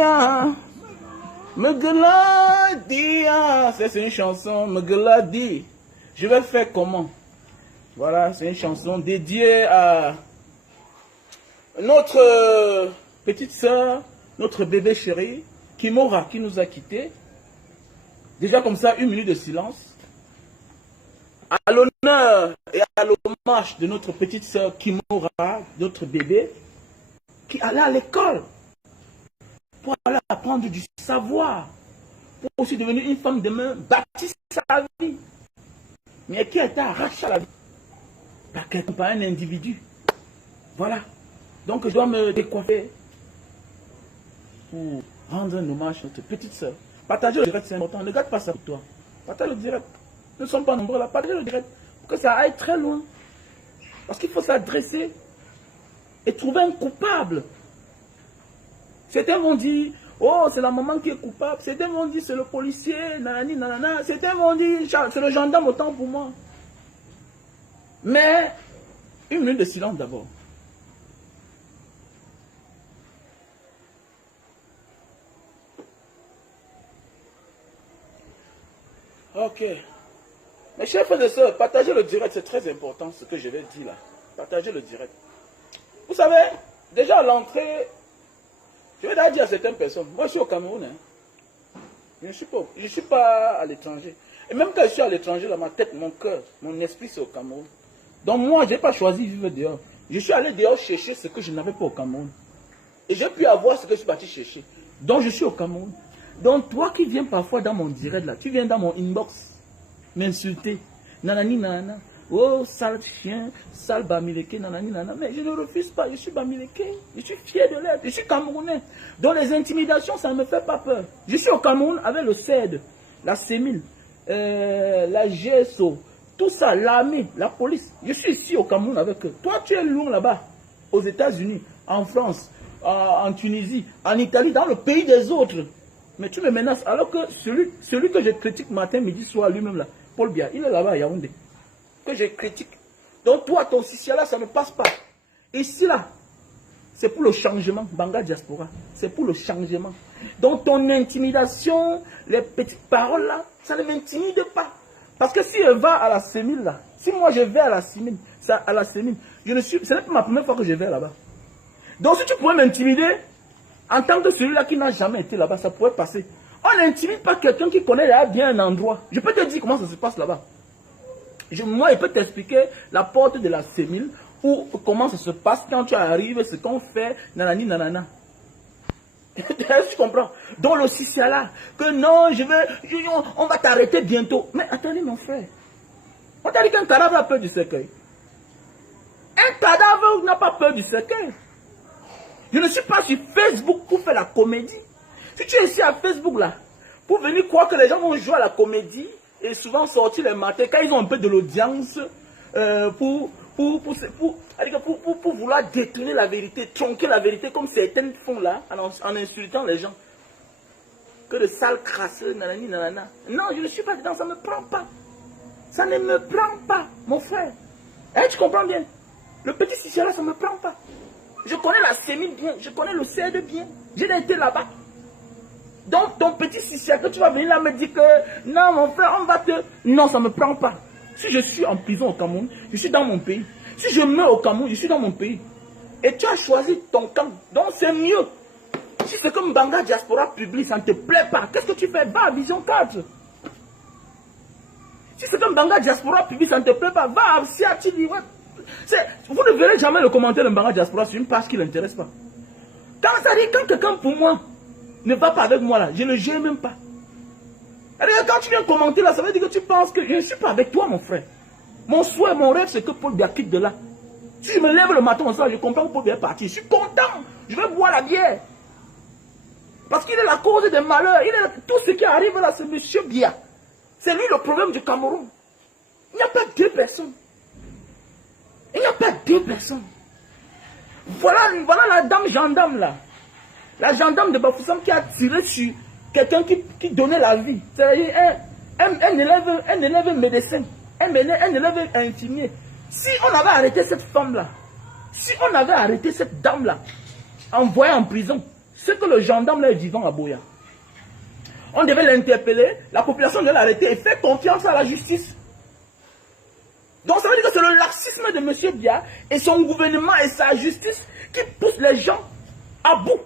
Dia, Megladia. C'est une chanson, Megladi. Je vais faire comment? Voilà, c'est une chanson dédiée à notre petite soeur, notre bébé chéri, Kimora, qui nous a quittés. Déjà comme ça, 1 minute de silence. À l'honneur et à l'hommage de notre petite soeur Kimora, notre bébé, qui allait à l'école pour aller apprendre du savoir, pour aussi devenir une femme demain, bâtir sa vie, mais qui a été arrachée à la vie par un individu. Voilà. Donc je dois me décoiffer pour rendre un hommage à notre petite soeur. Partager le direct, c'est important. Ne garde pas ça pour toi. Partage le direct. Nous ne sommes pas nombreux là. Partager le direct pour que ça aille très loin. Parce qu'il faut s'adresser et trouver un coupable. Certains vont dire, oh, c'est la maman qui est coupable. Certains vont dire, c'est le policier, nanani, nanana. Certains vont dire, c'est le gendarme, autant pour moi. Mais, 1 minute de silence d'abord. Ok. Mes chers frères et sœurs, partagez le direct, c'est très important ce que je vais dire là. Partagez le direct. Vous savez, déjà à l'entrée, je vais d'ailleurs dire à certaines personnes, moi je suis au Cameroun, hein. Je ne suis pas à l'étranger. Et même quand je suis à l'étranger, là, ma tête, mon cœur, mon esprit c'est au Cameroun. Donc moi, je n'ai pas choisi de vivre dehors. Je suis allé dehors chercher ce que je n'avais pas au Cameroun. Et j'ai pu avoir ce que je suis parti chercher. Donc je suis au Cameroun. Donc toi qui viens parfois dans mon direct là, tu viens dans mon inbox m'insulter. Nanani nanana. Oh sale chien, sale bamileke, nanani nanana. Mais je ne refuse pas, je suis bamileke. Je suis fier de l'être, je suis camerounais. Donc les intimidations, ça ne me fait pas peur. Je suis au Cameroun avec le CED, la CEMIL, la GSO, tout ça, l'armée, la police. Je suis ici au Cameroun avec eux. Toi tu es loin là-bas, aux États-Unis, en France, en Tunisie, en Italie, dans le pays des autres. Mais tu me menaces alors que celui que je critique matin, midi, soir, lui-même là, Paul Biya, il est là-bas à Yaoundé. Que je critique. Donc toi, ton Sissia là, ça ne passe pas. Ici là, c'est pour le changement. Banga Diaspora, c'est pour le changement. Donc ton intimidation, les petites paroles là, ça ne m'intimide pas. Parce que si elle va à la CEMIL là, si moi je vais à la CEMIL, ce n'est pas ma première fois que je vais là-bas. Donc si tu pourrais m'intimider, en tant que celui-là qui n'a jamais été là-bas, ça pourrait passer. On n'intimide pas quelqu'un qui connaît bien un endroit. Je peux te dire comment ça se passe là-bas. Moi, je peux t'expliquer la porte de la CEMIL ou comment ça se passe quand tu arrives, ce qu'on fait, nanani, nanana. Tu comprends? Donc le Sissia là, que non, on va t'arrêter bientôt. Mais attendez mon frère, on t'a dit qu'un cadavre a peur du cercueil. Un cadavre n'a pas peur du cercueil. Je ne suis pas sur Facebook pour faire la comédie. Si tu es ici à Facebook là, pour venir croire que les gens vont jouer à la comédie et souvent sortir les matins quand ils ont un peu de l'audience pour vouloir détourner la vérité, tronquer la vérité comme certaines font là en insultant les gens. Que de sales crasseux, nanani, nanana. Non, je ne suis pas dedans, ça ne me prend pas. Ça ne me prend pas, mon frère. Hein, tu comprends bien? Le petit Sissia là, ça ne me prend pas. Je connais la CEMIL bien, je connais le CED bien. J'ai été là-bas. Donc ton petit Sissia que tu vas venir là me dire que non mon frère, on va te... Non, ça ne me prend pas. Si je suis en prison au Cameroun, je suis dans mon pays. Si je meurs au Cameroun, je suis dans mon pays. Et tu as choisi ton camp. Donc c'est mieux. Si c'est comme Banga Diaspora publie, ça ne te plaît pas. Qu'est-ce que tu fais? Va à Vision 4. Si c'est comme Banga Diaspora publie, ça ne te plaît pas. Va à Siati. Vous ne verrez jamais le commentaire de Banga Diaspora sur une page qui ne l'intéresse pas. Quand quelqu'un pour moi ne va pas avec moi là, je ne le gère même pas. Quand tu viens commenter là, ça veut dire que tu penses que je ne suis pas avec toi mon frère. Mon souhait, mon rêve c'est que Paul Biya quitte de là. Si je me lève le matin au soir, je comprends que Paul Biya est parti. Je suis content, je vais boire la bière. Parce qu'il est la cause des malheurs. Tout ce qui arrive là, c'est monsieur Biya. C'est lui le problème du Cameroun. Il n'y a pas deux personnes. Il n'y a pas deux personnes. Voilà la dame gendarme là. La gendarme de Bafoussam qui a tiré sur quelqu'un qui donnait la vie. C'est-à-dire un élève médecin, un élève infirmier. Si on avait arrêté cette femme là, si on avait arrêté cette dame là, envoyée en prison, ce que le gendarme là est vivant à Boya. On devait l'interpeller, la population devait l'arrêter et faire confiance à la justice. Donc ça veut dire que c'est le laxisme de M. Biya et son gouvernement et sa justice qui poussent les gens à bout.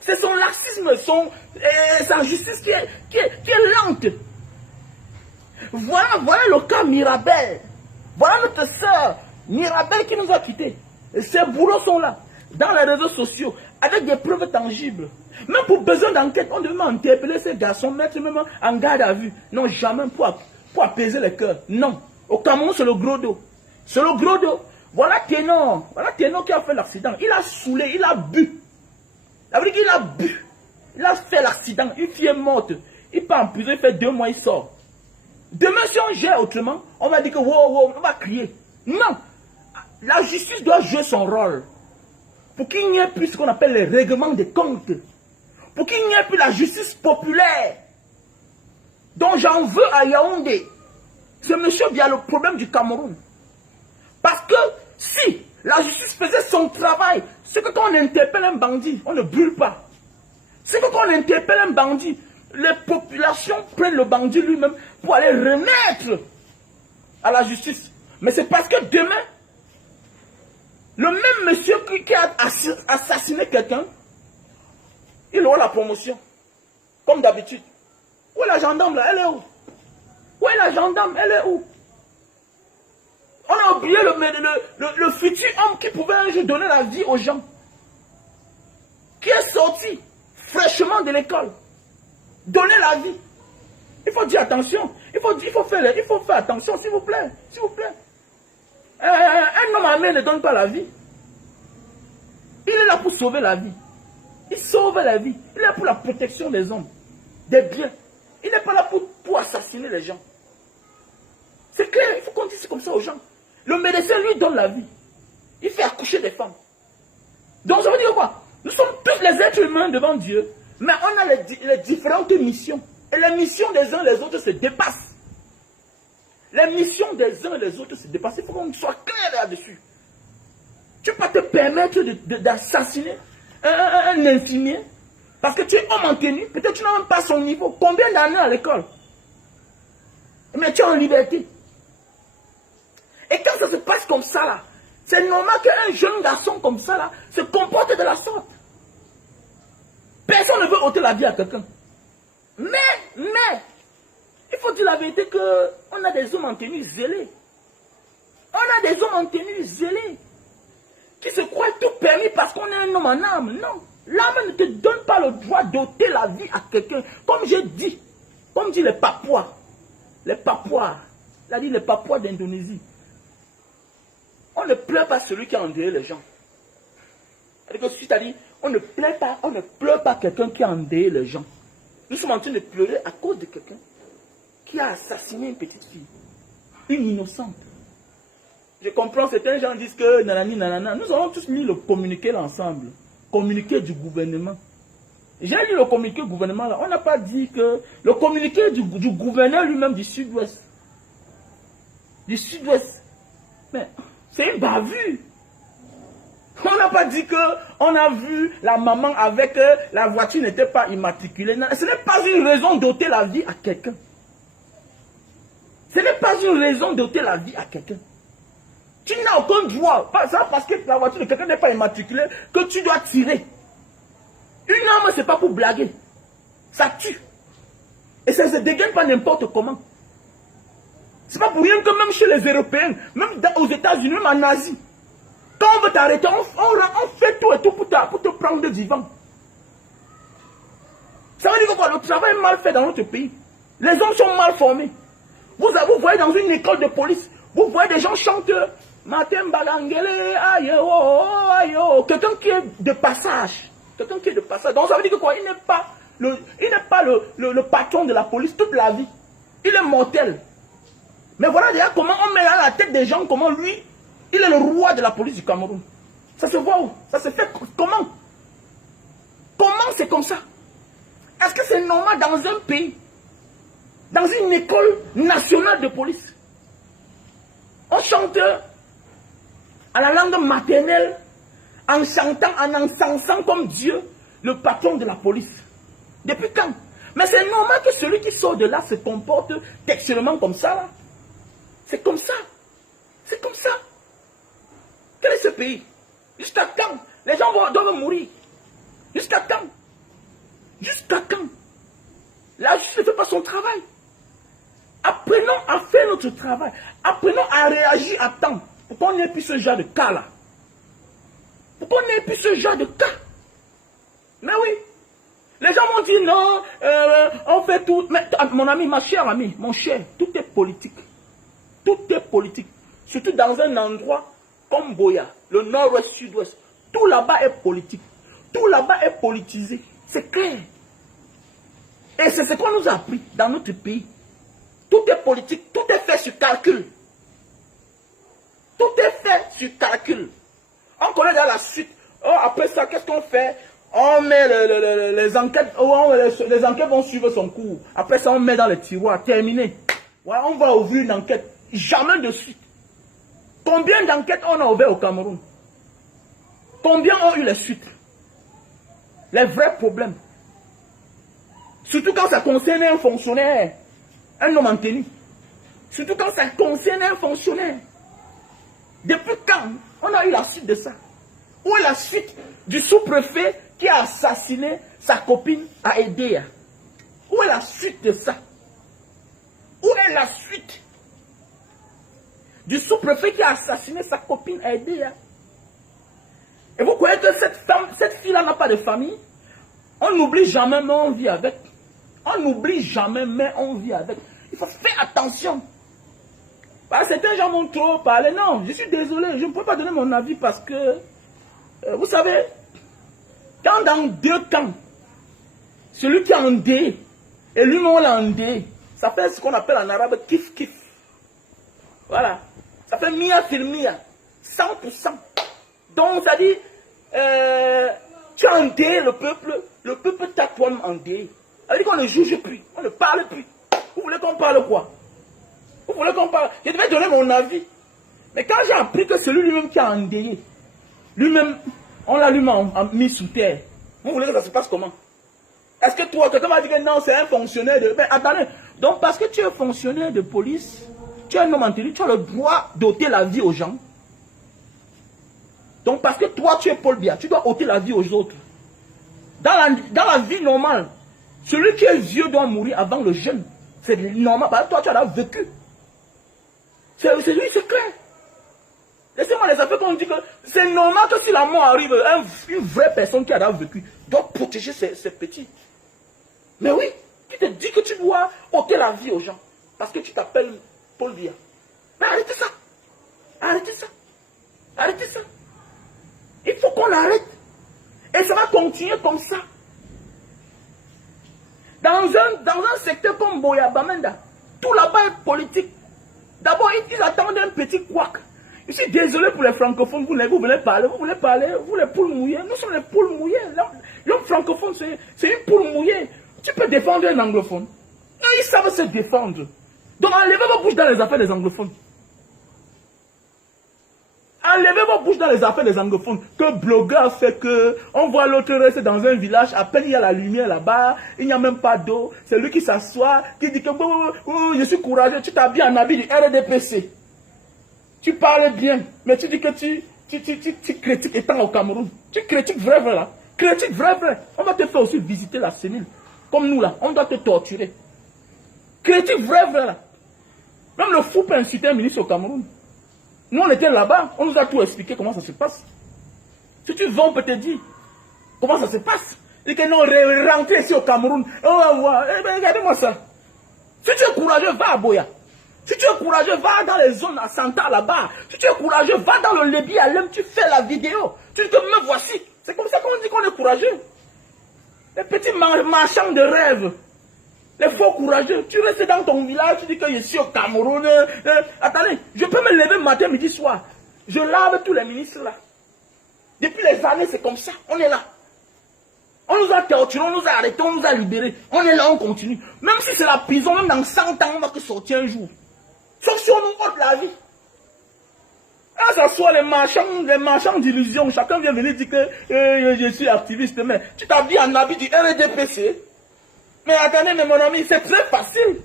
C'est son laxisme, sa justice qui est lente. Voilà le cas Mirabel. Voilà notre sœur Mirabel qui nous a quittés. Ses boulots sont là, dans les réseaux sociaux, avec des preuves tangibles. Même pour besoin d'enquête, on devait interpeller ces garçons, mettre même en garde à vue. Non, jamais pour apaiser les cœurs. Non. Au Cameroun, c'est le gros dos. C'est le gros dos. Voilà Ténor qui a fait l'accident. Il a saoulé, il a bu. Ça veut dire qu'il a bu. Il a fait l'accident. Une fille est morte. Il part en prison, il fait 2 mois, il sort. Demain, si on gère autrement, on va dire que wow, on va crier. Non. La justice doit jouer son rôle. Pour qu'il n'y ait plus ce qu'on appelle les règlements des comptes. Pour qu'il n'y ait plus la justice populaire. Donc j'en veux à Yaoundé. C'est monsieur Biya le problème du Cameroun. Parce que si la justice faisait son travail, c'est que quand on interpelle un bandit, on ne brûle pas. C'est que quand on interpelle un bandit, les populations prennent le bandit lui-même pour aller remettre à la justice. Mais c'est parce que demain, le même monsieur qui a assassiné quelqu'un, il aura la promotion. Comme d'habitude. Où est la gendarme là? Elle est où? Où est la gendarme? Elle est où? On a oublié le futur homme qui pouvait un jour donner la vie aux gens. Qui est sorti fraîchement de l'école. Donner la vie. Il faut dire attention. Il faut faire attention, s'il vous plaît. S'il vous plaît. Un homme armé ne donne pas la vie. Il est là pour sauver la vie. Il sauve la vie. Il est là pour la protection des hommes, des biens. Il n'est pas là pour assassiner les gens. C'est clair, il faut qu'on dise comme ça aux gens. Le médecin lui donne la vie. Il fait accoucher des femmes. Donc ça veut dire quoi? Nous sommes tous les êtres humains devant Dieu, mais on a les différentes missions. Et les missions des uns et des autres se dépassent. Les missions des uns et des autres se dépassent. Il faut qu'on soit clair là-dessus. Tu ne peux pas te permettre d'assassiner un infirmier parce que tu es homme en tenue. Peut-être que tu n'as même pas son niveau. Combien d'années à l'école? Mais tu es en liberté. Et quand ça se passe comme ça là, c'est normal qu'un jeune garçon comme ça là se comporte de la sorte. Personne ne veut ôter la vie à quelqu'un. Mais, il faut dire la vérité qu'on a des hommes en tenue zélés. On a des hommes en tenue zélés qui se croient tout permis parce qu'on est un homme en âme. Non, l'âme ne te donne pas le droit d'ôter la vie à quelqu'un. Comme j'ai dit, comme dit les Papouas, il a dit les Papouas d'Indonésie. On ne pleure pas celui qui a endeuillé les gens. C'est-à-dire, on ne pleure pas quelqu'un qui a endeuillé les gens. Nous sommes en train de pleurer à cause de quelqu'un qui a assassiné une petite fille, une innocente. Je comprends, certains gens disent que nanani nanana. Nous avons tous mis le communiqué là ensemble. Communiqué du gouvernement. J'ai lu le communiqué du gouvernement là. On n'a pas dit que le communiqué du gouverneur lui-même du sud-ouest. Du sud-ouest. Mais c'est une bavure. On n'a pas dit qu'on a vu la maman avec la voiture n'était pas immatriculée. Ce n'est pas une raison d'ôter la vie à quelqu'un. Ce n'est pas une raison d'ôter la vie à quelqu'un. Tu n'as aucun droit. Ça parce que la voiture de quelqu'un n'est pas immatriculée que tu dois tirer. Une arme, ce n'est pas pour blaguer. Ça tue. Et ça ne se dégaine pas n'importe comment. Ce n'est pas pour rien que même chez les Européens, même aux États-Unis, même en Asie, quand on veut t'arrêter, on fait tout et tout pour te prendre vivant. Ça veut dire que quoi? Le travail est mal fait dans notre pays. Les hommes sont mal formés. Vous voyez dans une école de police, vous voyez des gens chanteurs. Matin Balangele, aïe oh, aïe oh. Quelqu'un qui est de passage. Quelqu'un qui est de passage. Donc ça veut dire que quoi? Il n'est pas le patron de la police toute la vie. Il est mortel. Mais voilà déjà comment on met à la tête des gens, comment lui, il est le roi de la police du Cameroun. Ça se voit où? Ça se fait comment? Comment c'est comme ça? Est-ce que c'est normal dans un pays, dans une école nationale de police, on chante à la langue maternelle, en chantant, en encensant comme Dieu le patron de la police. Depuis quand? Mais c'est normal que celui qui sort de là se comporte textuellement comme ça, là. C'est comme ça. C'est comme ça. Quel est ce pays? Jusqu'à quand? Les gens doivent mourir. Jusqu'à quand? Jusqu'à quand? La justice ne fait pas son travail. Apprenons à faire notre travail. Apprenons à réagir à temps. Pourquoi on n'ait plus ce genre de cas là? Pourquoi on n'ait plus ce genre de cas? Mais oui. Les gens m'ont dit non, on fait tout. Mais mon ami, ma chère amie, mon cher, tout est politique. Tout est politique. Surtout dans un endroit comme Boya, le nord-ouest, sud-ouest. Tout là-bas est politique. Tout là-bas est politisé. C'est clair. Et c'est ce qu'on nous a appris dans notre pays. Tout est politique. Tout est fait sur calcul. Tout est fait sur calcul. On connaît dans la suite. Oh, après ça, qu'est-ce qu'on fait? On met les enquêtes. Les enquêtes vont suivre son cours. Après ça, on met dans les tiroirs. Terminé. Ouais, on va ouvrir une enquête. Jamais de suite. Combien d'enquêtes on a ouvert au Cameroun? Combien ont eu les suites? Les vrais problèmes. Surtout quand ça concerne un fonctionnaire. Un homme en tenue. Surtout quand ça concerne un fonctionnaire. Depuis quand on a eu la suite de ça? Où est la suite du sous-préfet qui a assassiné sa copine à Edea? Où est la suite de ça? Où est la suite du sous-préfet qui a assassiné sa copine à Edea? Et vous croyez que cette fille-là n'a pas de famille? On n'oublie jamais, mais on vit avec. On n'oublie jamais, mais on vit avec. Il faut faire attention. Certains gens m'ont trop parlé. Non, je suis désolé, je ne peux pas donner mon avis parce que, vous savez, quand dans deux camps, celui qui est endeuillé et lui-même on l'a endeuillé, ça fait ce qu'on appelle en arabe kif kif. Voilà. Ça fait mia fil mia. 100%. Donc ça dit, tu as endeuillé le peuple t'a toi-même endeuillé. Ça dit qu'on ne juge plus, on ne parle plus. Vous voulez qu'on parle quoi? Vous voulez qu'on parle? Je devais donner mon avis. Mais quand j'ai appris que celui lui-même qui a endeuillé, lui-même, on l'a lui-même mis sous terre. Vous voulez que ça se passe comment? Est-ce que toi, quelqu'un m'a dit que non, c'est un fonctionnaire de... Mais attendez, donc parce que tu es fonctionnaire de police, tu es un homme en tenue, tu as le droit d'ôter la vie aux gens. Donc parce que toi, tu es Paul Biya, tu dois ôter la vie aux autres. Dans la vie normale, celui qui est vieux doit mourir avant le jeune. C'est normal, parce que toi, tu as vécu. C'est clair. Laissez-moi les affaires qu'on dit que c'est normal que si la mort arrive, une vraie personne qui a vécu doit protéger ses petits. Mais oui, tu te dis que tu dois ôter la vie aux gens. Parce que tu t'appelles Paul Biya. Mais arrêtez ça. Arrêtez ça. Arrêtez ça. Il faut qu'on arrête. Et ça va continuer comme ça. Dans un secteur comme Boya Bamenda, tout là-bas est politique. D'abord, ils attendent un petit couac. Je suis désolé pour les francophones, vous voulez parler, vous les poules mouillées. Nous sommes les poules mouillées. L'homme francophone, c'est une poule mouillée. Tu peux défendre un anglophone. Ils savent se défendre. Donc enlevez vos bouches dans les affaires des anglophones. Enlevez vos bouches dans les affaires des anglophones. Que blogueur fait que on voit l'autre rester dans un village, à peine il y a la lumière là-bas, il n'y a même pas d'eau. C'est lui qui s'assoit, qui dit que je suis courageux, tu t'habilles en habit du RDPC. Tu parles bien, mais tu dis que tu critiques étant au Cameroun. Tu critiques vrai là. Critique vrai. On va te faire aussi visiter la cellule. Comme nous là, on doit te torturer. Critique vrai là. Même le fou peut insulter un ministre au Cameroun. Nous on était là-bas, on nous a tout expliqué comment ça se passe. Si tu veux, on peut te dire comment ça se passe. Et que non, rentrer ici au Cameroun. Oh, regardez-moi ça. Si tu es courageux, va à Boya. Si tu es courageux, va dans les zones à Santa là-bas. Si tu es courageux, va dans le Lébi à Lem, tu fais la vidéo. Tu dis que me voici. C'est comme ça qu'on dit qu'on est courageux. Les petits marchands de rêve. Les faux courageux. Tu restes dans ton village, tu dis que je suis au Cameroun. Attendez, je peux me lever matin, midi, soir. Je lave tous les ministres là. Depuis les années, c'est comme ça. On est là. On nous a torturés, on nous a arrêtés, on nous a libérés. On est là, on continue. Même si c'est la prison, même dans 100 ans, on va que sortir un jour. Sauf si on nous ôte la vie. Ah, s'asseoir les marchands d'illusions. Chacun vient venir dire que je suis activiste. Mais tu t'habilles en habit du RDPC. Mais attendez, mais mon ami, c'est très facile.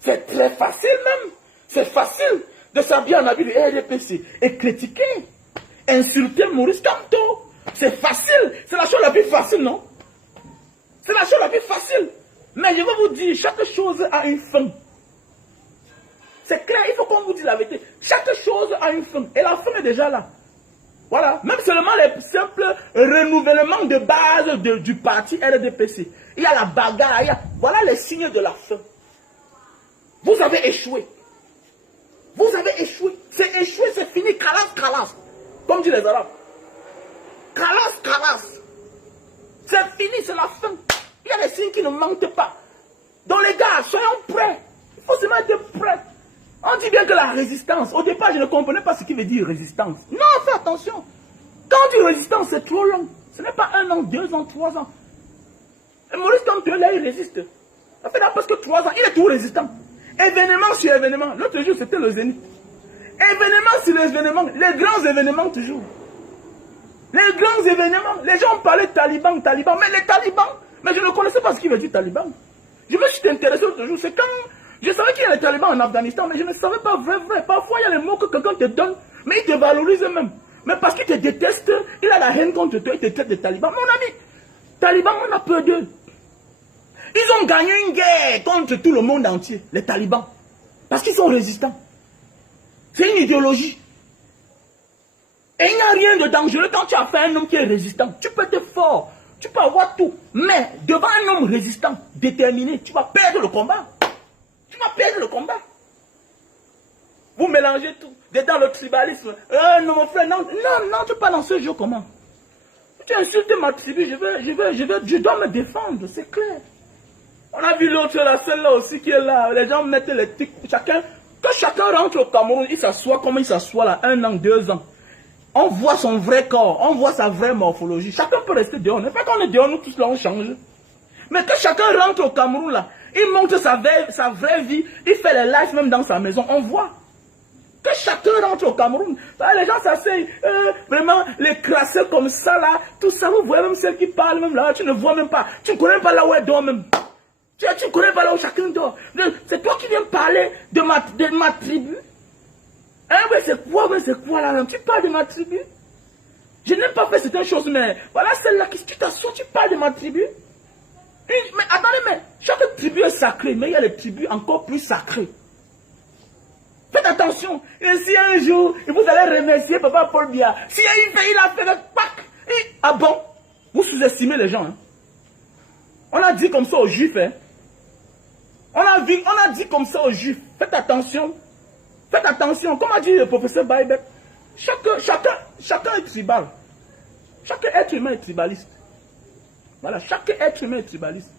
C'est très facile même. C'est facile de s'habiller en habit du RDPC et critiquer, insulter Maurice Kamto. C'est facile. C'est la chose la plus facile, non? C'est la chose la plus facile. Mais je vais vous dire, chaque chose a une fin. C'est clair, il faut qu'on vous dise la vérité. Chaque chose a une fin. Et la fin est déjà là. Voilà. Même seulement les simples renouvellements de base du parti RDPC. Il y a la bagarre. Voilà les signes de la fin. Vous avez échoué. Vous avez échoué. C'est échoué, c'est fini. Kalas, kalas. Comme disent les Arabes. Kalas, kalas. C'est fini, c'est la fin. Il y a des signes qui ne mentent pas. Donc les gars, soyons prêts. Il faut seulement être prêts. On dit bien que la résistance, au départ je ne comprenais pas ce qui veut dire résistance. Non, fais attention. Quand on dit résistance, c'est trop long. Ce n'est pas 1 an, 2 ans, 3 ans. Et Maurice Kamto, là, il résiste. Ça fait là presque 3 ans, il est toujours résistant. Événement sur événement. L'autre jour, c'était le Zénith. Événement sur événement. Les grands événements toujours. Les grands événements. Les gens parlaient de talibans. Mais les talibans, mais je ne connaissais pas ce qui veut dire taliban. Je me suis intéressé l'autre jour. C'est quand je savais qu'il y a les talibans en Afghanistan, mais je ne savais pas vrai. Parfois, il y a les mots que quelqu'un te donne, mais il te valorise même. Mais parce qu'il te déteste, il a la haine contre toi, il te traite de talibans. Mon ami, talibans, on a peur d'eux. Ils ont gagné une guerre contre tout le monde entier, les talibans. Parce qu'ils sont résistants. C'est une idéologie. Et il n'y a rien de dangereux quand tu as fait un homme qui est résistant. Tu peux être fort, tu peux avoir tout. Mais devant un homme résistant, déterminé, tu vas perdre le combat. Tu vas perdre le combat. Vous mélangez tout. Dans le tribalisme. Non, mon frère, non, tu pas dans ce jeu comment? Tu insultes ma tribu, je dois me défendre, c'est clair. On a vu l'autre là, celle-là aussi qui est là. Les gens mettent les tics. Quand chacun rentre au Cameroun, il s'assoit comme il s'assoit là, 1 an, 2 ans. On voit son vrai corps, on voit sa vraie morphologie. Chacun peut rester dehors. Mais pas qu'on est dehors, nous tous là, on change. Mais quand chacun rentre au Cameroun là, il montre sa vraie vie, il fait les lives même dans sa maison, on voit. Que chacun rentre au Cameroun, les gens s'asseyent, vraiment, les crasseurs comme ça là, tout ça, vous voyez même celles qui parlent même là, tu ne vois même pas, tu ne connais pas là où elle dort même. Tu ne connais pas là où chacun dort. C'est toi qui viens parler de ma tribu. Hein, mais c'est quoi là? Tu parles de ma tribu? Je n'ai pas fait certaines choses, mais voilà celle-là, qui tu t'assois, tu parles de ma tribu? Mais attendez, mais chaque tribu est sacrée, mais il y a les tribus encore plus sacrées. Faites attention. Et si un jour, vous allez remercier Papa Paul Biya, si il a fait le pack, ah bon, vous sous-estimez les gens. Hein? On a dit comme ça aux Juifs. Hein? On a dit comme ça aux Juifs. Faites attention. Faites attention. Comme a dit le professeur Baïbek, chacun est tribal. Chaque être humain est tribaliste. Voilà, chaque être humain est tribaliste.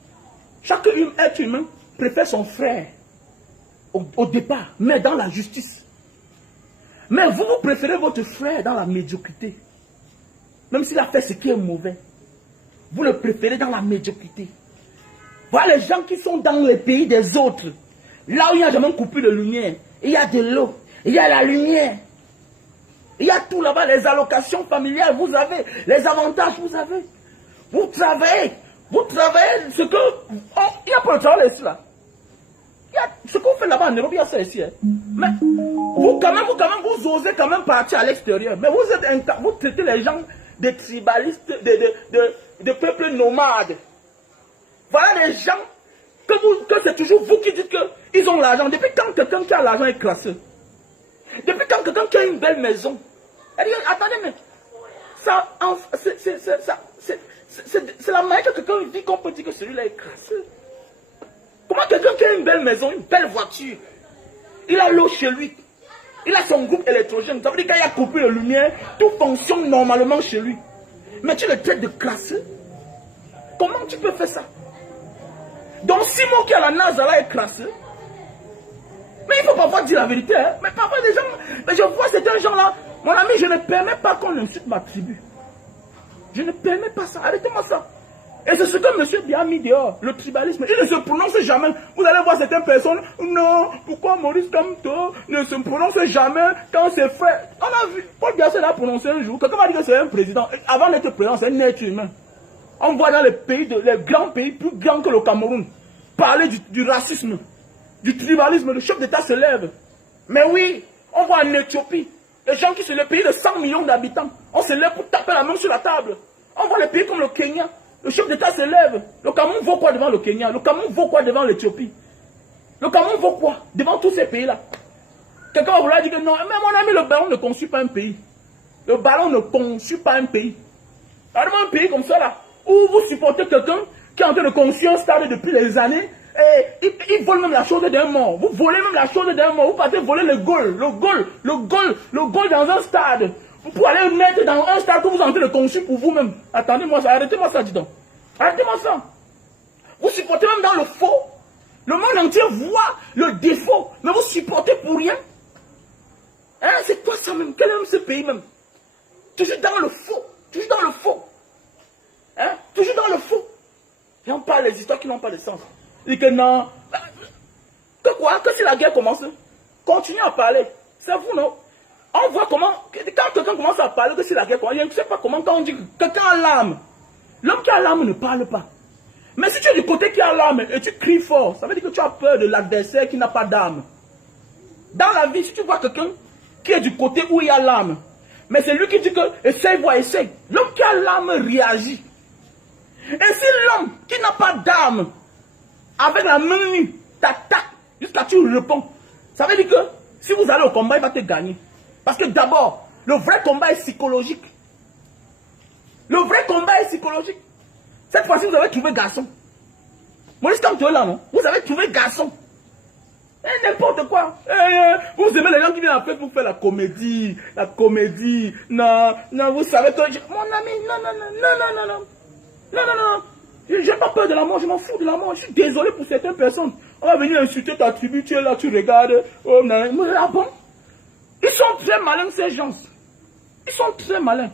Chaque être humain préfère son frère au départ, mais dans la justice. Mais vous préférez votre frère dans la médiocrité. Même s'il a fait ce qui est mauvais. Vous le préférez dans la médiocrité. Voilà les gens qui sont dans les pays des autres. Là où il n'y a jamais coupé de lumière. Il y a de l'eau. Il y a la lumière. Il y a tout là-bas. Les allocations familiales, vous avez. Les avantages, vous avez. Vous travaillez. Vous travaillez ce que... il n'y a pas le travail ici là. Ce qu'on fait là-bas en Europe, il y a ça ici. Hein. Mais vous quand même, vous osez quand même partir à l'extérieur. Mais vous traitez les gens de tribalistes, de peuples nomades. Voilà les gens que c'est toujours vous qui dites qu'ils ont l'argent. Depuis quand quelqu'un qui a l'argent est crasseux? Depuis quand quelqu'un qui a une belle maison? Attendez, mais c'est la manière que quelqu'un dit qu'on peut dire que celui-là est crasseux. Comment quelqu'un qui a une belle maison, une belle voiture, il a l'eau chez lui, il a son groupe électrogène, ça veut dire qu'il y a coupé de lumière, tout fonctionne normalement chez lui. Mais tu le traites de crasseux? Comment tu peux faire ça? Donc Simon qui a la NASA là est crasseux. Mais il ne faut pas dire la vérité. Hein? Mais parfois des gens, mais je vois ces gens là, mon ami, je ne permets pas qu'on insulte ma tribu. Je ne permets pas ça, arrêtez-moi ça. Et c'est ce que monsieur Dia a mis dehors, le tribalisme. Il ne se prononce jamais. Vous allez voir certaines personnes, non, pourquoi Maurice Kamto ne se prononce jamais quand c'est fait. On a vu, Paul Biya l'a prononcé un jour. Quelqu'un m'a dit que c'est un président. Avant d'être président, c'est un être humain. On voit dans les pays, les grands pays plus grands que le Cameroun, parler du racisme, du tribalisme. Le chef d'État se lève. Mais oui, on voit en Éthiopie, les gens qui sont le pays de 100 millions d'habitants, on se lève pour taper la main sur la table. On voit les pays comme le Kenya. Le chef d'État se lève. Le Cameroun vaut quoi devant le Kenya? Le Cameroun vaut quoi devant l'Éthiopie? Le Cameroun vaut quoi devant tous ces pays-là? Quelqu'un va vouloir dire que non, mais mon ami, le ballon ne conçut pas un pays. Le ballon ne conçut pas un pays. Alors, un pays comme ça, là, où vous supportez quelqu'un qui est en train de construire un stade depuis des années, et il vole même la chose d'un mort. Vous volez même la chose d'un mort. Vous partez voler le goal dans un stade. Pour aller mettre dans un stade que vous êtes en train de construire pour vous-même. Attendez-moi ça, arrêtez-moi ça, dis donc. Arrêtez-moi ça. Vous supportez même dans le faux. Le monde entier voit le défaut, mais vous supportez pour rien. Hein, c'est quoi ça même? Quel est même ce pays même? Toujours dans le faux. Toujours dans le faux. Hein? Toujours dans le faux. Et on parle des histoires qui n'ont pas de sens. Il dit que non. Que quoi? Que si la guerre commence, continuez à parler. C'est vous, non? On voit comment, quand quelqu'un commence à parler que si la guerre commence, je ne sais pas comment, quand on dit que quelqu'un a l'âme, l'homme qui a l'âme ne parle pas. Mais si tu es du côté qui a l'âme et tu cries fort, ça veut dire que tu as peur de l'adversaire qui n'a pas d'âme. Dans la vie, si tu vois quelqu'un qui est du côté où il y a l'âme, mais c'est lui qui dit que essaye, essaye. L'homme qui a l'âme réagit. Et si l'homme qui n'a pas d'âme, avec la main nue, t'attaque jusqu'à ce que tu réponds, ça veut dire que si vous allez au combat, il va te gagner. Parce que d'abord, le vrai combat est psychologique. Le vrai combat est psychologique. Cette fois-ci, vous avez trouvé garçon. Maurice Kamto est là, non? Vous avez trouvé garçon. N'importe quoi. Vous aimez les gens qui viennent après vous faire la comédie. La comédie. Non, non, vous savez que... Mon ami, non. Je n'ai pas peur de la mort, je m'en fous de la mort. Je suis désolé pour certaines personnes. On va venir insulter ta tribu, tu es là, tu regardes. Oh, non, ah bon? Ils sont très malins, ces gens. Ils sont très malins.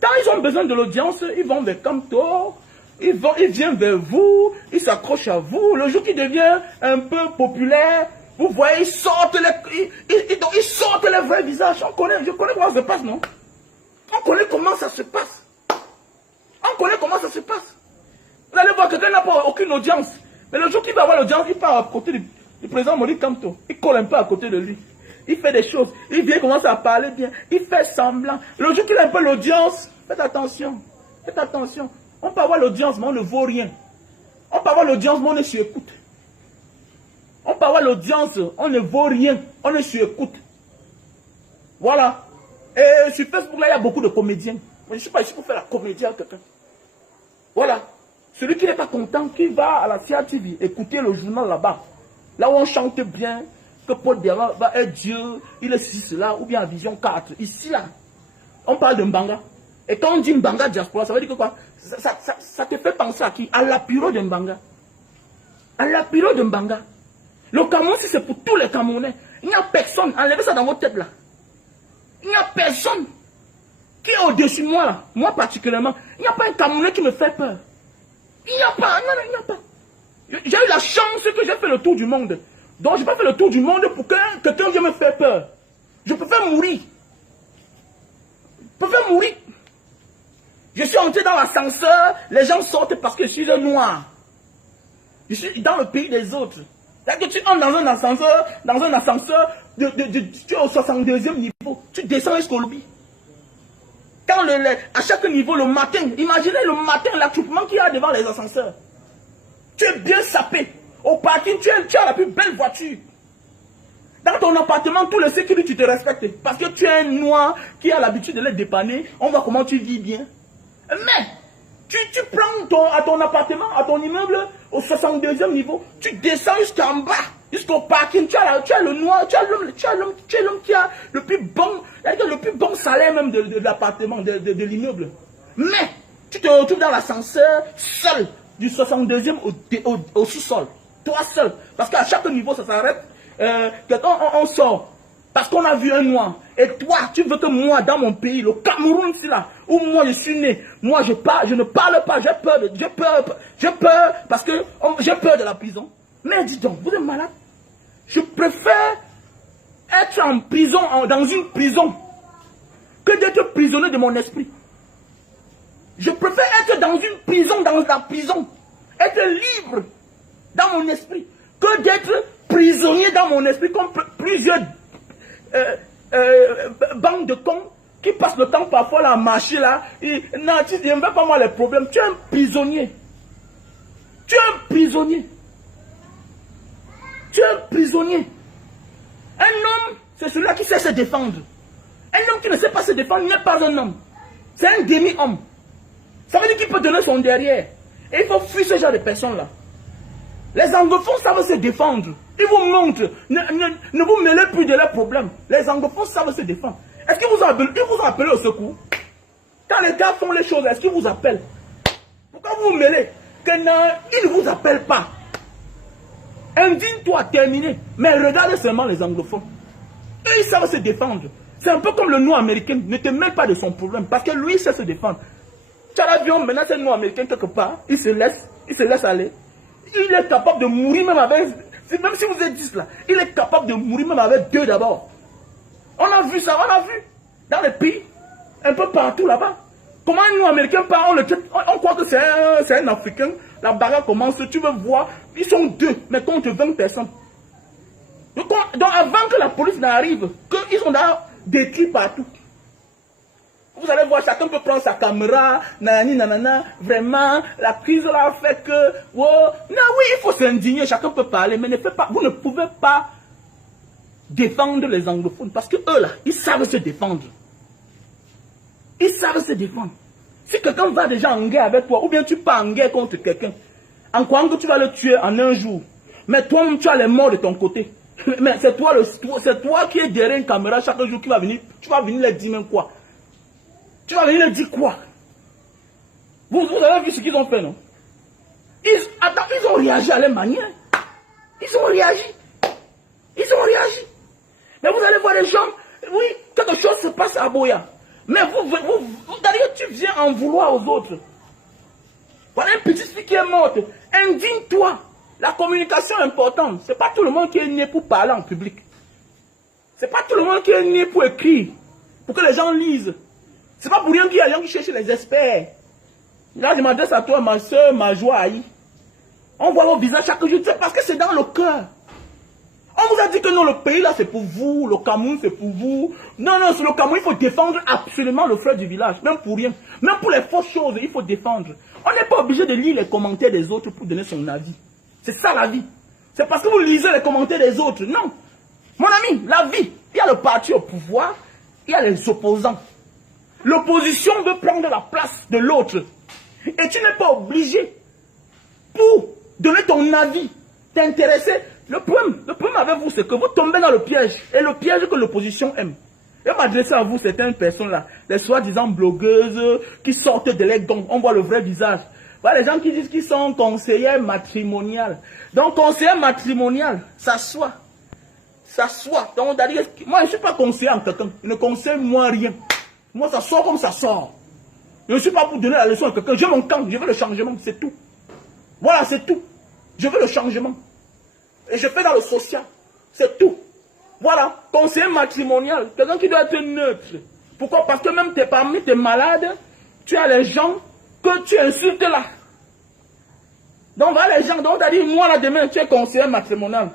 Quand ils ont besoin de l'audience, ils vont vers Kamto, ils viennent vers vous, ils s'accrochent à vous. Le jour qui devient un peu populaire, vous voyez, ils sortent les vrais visages. Je connais comment ça se passe, non? On connaît comment ça se passe. On connaît comment ça se passe. Vous allez voir que quelqu'un n'a pas aucune audience. Mais le jour qu'il va avoir l'audience, il part à côté du président Maurice Kamto. Il colle un peu à côté de lui. Il fait des choses. Il vient commencer à parler bien. Il fait semblant. Le jour qu'il a un peu l'audience, faites attention. Faites attention. On peut avoir l'audience, mais on ne vaut rien. On peut avoir l'audience, mais on est sur écoute. On peut avoir l'audience, on ne vaut rien. On est sur écoute. Voilà. Et sur Facebook, là, il y a beaucoup de comédiens. Mais je ne suis pas ici pour faire la comédie à quelqu'un. Voilà. Celui qui n'est pas content, qui va à la CATV écouter le journal là-bas. Là où on chante bien, que Paul Biya va être Dieu, il est ci, cela, ou bien à Vision 4. Ici, là, on parle de Mbanga. Et quand on dit Mbanga diaspora, ça veut dire que quoi? Ça te fait penser à qui? À l'apiro de Mbanga. À l'apiro de Mbanga. Le Cameroun, si c'est pour tous les Camerounais, il n'y a personne, enlevez ça dans votre tête là. Il n'y a personne qui est au-dessus de moi là. Moi particulièrement, il n'y a pas un Camerounais qui me fait peur. Il n'y a pas, non, il n'y a pas. J'ai eu la chance que j'ai fait le tour du monde. Donc je n'ai pas fait le tour du monde pour que quelqu'un vienne me faire peur. Je préfère mourir. Je préfère mourir. Je suis entré dans l'ascenseur, les gens sortent parce que je suis un noir. Je suis dans le pays des autres. C'est-à-dire que tu entres dans un ascenseur, tu es au 62e niveau, tu descends jusqu'au lobby. Quand à chaque niveau, le matin, imaginez le matin l'attroupement qu'il y a devant les ascenseurs. Tu es bien sapé. Au parking, tu as la plus belle voiture. Dans ton appartement, tous les sécurités te respectent. Parce que tu es un noir qui a l'habitude de les dépanner. On voit comment tu vis bien. Mais, tu prends à ton appartement, à ton immeuble, au 62e niveau. Tu descends jusqu'en bas, jusqu'au parking. Tu as le noir, tu es l'homme qui a le plus bon salaire même de l'appartement, de l'immeuble. Mais, tu te retrouves dans l'ascenseur, seul, du 62e au sous-sol. Toi seul. Parce qu'à chaque niveau, ça s'arrête. On sort. Parce qu'on a vu un noir. Et toi, tu veux que moi, dans mon pays, le Cameroun, c'est là, où moi je suis né, moi je ne parle pas, j'ai peur, parce que j'ai peur de la prison. Mais dis donc, vous êtes malade. Je préfère être en prison, dans une prison, que d'être prisonnier de mon esprit. Je préfère être dans une prison, dans la prison, être libre dans mon esprit, que d'être prisonnier dans mon esprit, comme plusieurs bandes de cons qui passent le temps parfois là, à marcher là. Non, tu dis, ne pas moi les problèmes. Tu es un prisonnier. Tu es un prisonnier. Tu es un prisonnier. Un homme, c'est celui-là qui sait se défendre. Un homme qui ne sait pas se défendre n'est pas un homme. C'est un demi-homme. Ça veut dire qu'il peut donner son derrière. Et il faut fuir ce genre de personnes-là. Les anglophones savent se défendre. Ils vous montrent. Ne vous mêlez plus de leurs problèmes. Les anglophones savent se défendre. Est-ce qu'ils vous appellent au secours? Quand les gars font les choses, est-ce qu'ils vous appellent? Pourquoi vous vous mêlez? Que non, ils ne vous appellent pas. Indigne-toi, terminé. Mais regardez seulement les anglophones. Eux, ils savent se défendre. C'est un peu comme le noir américain. Ne te mêle pas de son problème. Parce que lui, il sait se défendre. Tu as l'avion, maintenant c'est le noir américain quelque part. Il se laisse aller. Il est capable de mourir même avec... Même si vous êtes 10 là. Il est capable de mourir même avec 2 d'abord. On a vu ça, on a vu. Dans les pays. Un peu partout là-bas. Comment un noir américain part, on croit que c'est un Africain. La bagarre commence, tu veux voir. Ils sont 2, mais contre 20 personnes. Donc avant que la police n'arrive, qu'ils sont là détruits partout. Vous allez voir, chacun peut prendre sa caméra, nanani, nanana, vraiment, la crise là fait que, oh, non, oui, il faut s'indigner, chacun peut parler, mais ne faites pas, vous ne pouvez pas défendre les anglophones, parce que eux là, ils savent se défendre. Ils savent se défendre. Si quelqu'un va déjà en guerre avec toi, ou bien tu pars en guerre contre quelqu'un, en croyant que tu vas le tuer en un jour, mais toi-même tu as les morts de ton côté. Mais c'est toi qui es derrière une caméra chaque jour qui va venir, tu vas venir leur dire même quoi. Tu vas venir leur dire quoi? Vous avez vu ce qu'ils ont fait, non? Ils ont réagi à leur manière. Ils ont réagi. Ils ont réagi. Mais vous allez voir les gens, oui, quelque chose se passe à Boya. Mais d'ailleurs, tu viens en vouloir aux autres. Voilà une petite fille qui est morte. Indigne-toi. La communication est importante. Ce n'est pas tout le monde qui est né pour parler en public. Ce n'est pas tout le monde qui est né pour écrire. Pour que les gens lisent. Ce n'est pas pour rien qu'il y a des gens qui cherchent les experts. Là, je m'adresse à toi, ma soeur, ma joie. On voit vos visages chaque jour. C'est parce que c'est dans le cœur. On vous a dit que non, le pays là c'est pour vous, le Cameroun c'est pour vous. Non, non, sur le Cameroun, il faut défendre absolument le frère du village, même pour rien. Même pour les fausses choses, il faut défendre. On n'est pas obligé de lire les commentaires des autres pour donner son avis. C'est ça la vie. C'est parce que vous lisez les commentaires des autres. Non. Mon ami, la vie, il y a le parti au pouvoir, il y a les opposants. L'opposition veut prendre la place de l'autre. Et tu n'es pas obligé, pour donner ton avis, t'intéresser. Le problème avec vous, c'est que vous tombez dans le piège. Et le piège que l'opposition aime. Et m'adresser à vous, certaines personnes-là, les soi-disant blogueuses, qui sortent de les gangs, on voit le vrai visage. Voilà les gens qui disent qu'ils sont conseillers matrimoniales. Donc, conseiller matrimonial, s'assoit. S'assoit. Donc, moi, je ne suis pas conseiller en quelqu'un. Je ne conseille moi rien. Moi, ça sort comme ça sort. Je ne suis pas pour donner la leçon à quelqu'un. J'ai mon camp, je veux le changement, c'est tout. Voilà, c'est tout. Je veux le changement. Et je fais dans le social. C'est tout. Voilà. Conseiller matrimonial. Quelqu'un qui doit être neutre. Pourquoi? Parce que même parmi tes malades, tu as les gens que tu insultes là. Donc voilà les gens. Donc tu as dit, moi là demain, tu es conseiller matrimonial.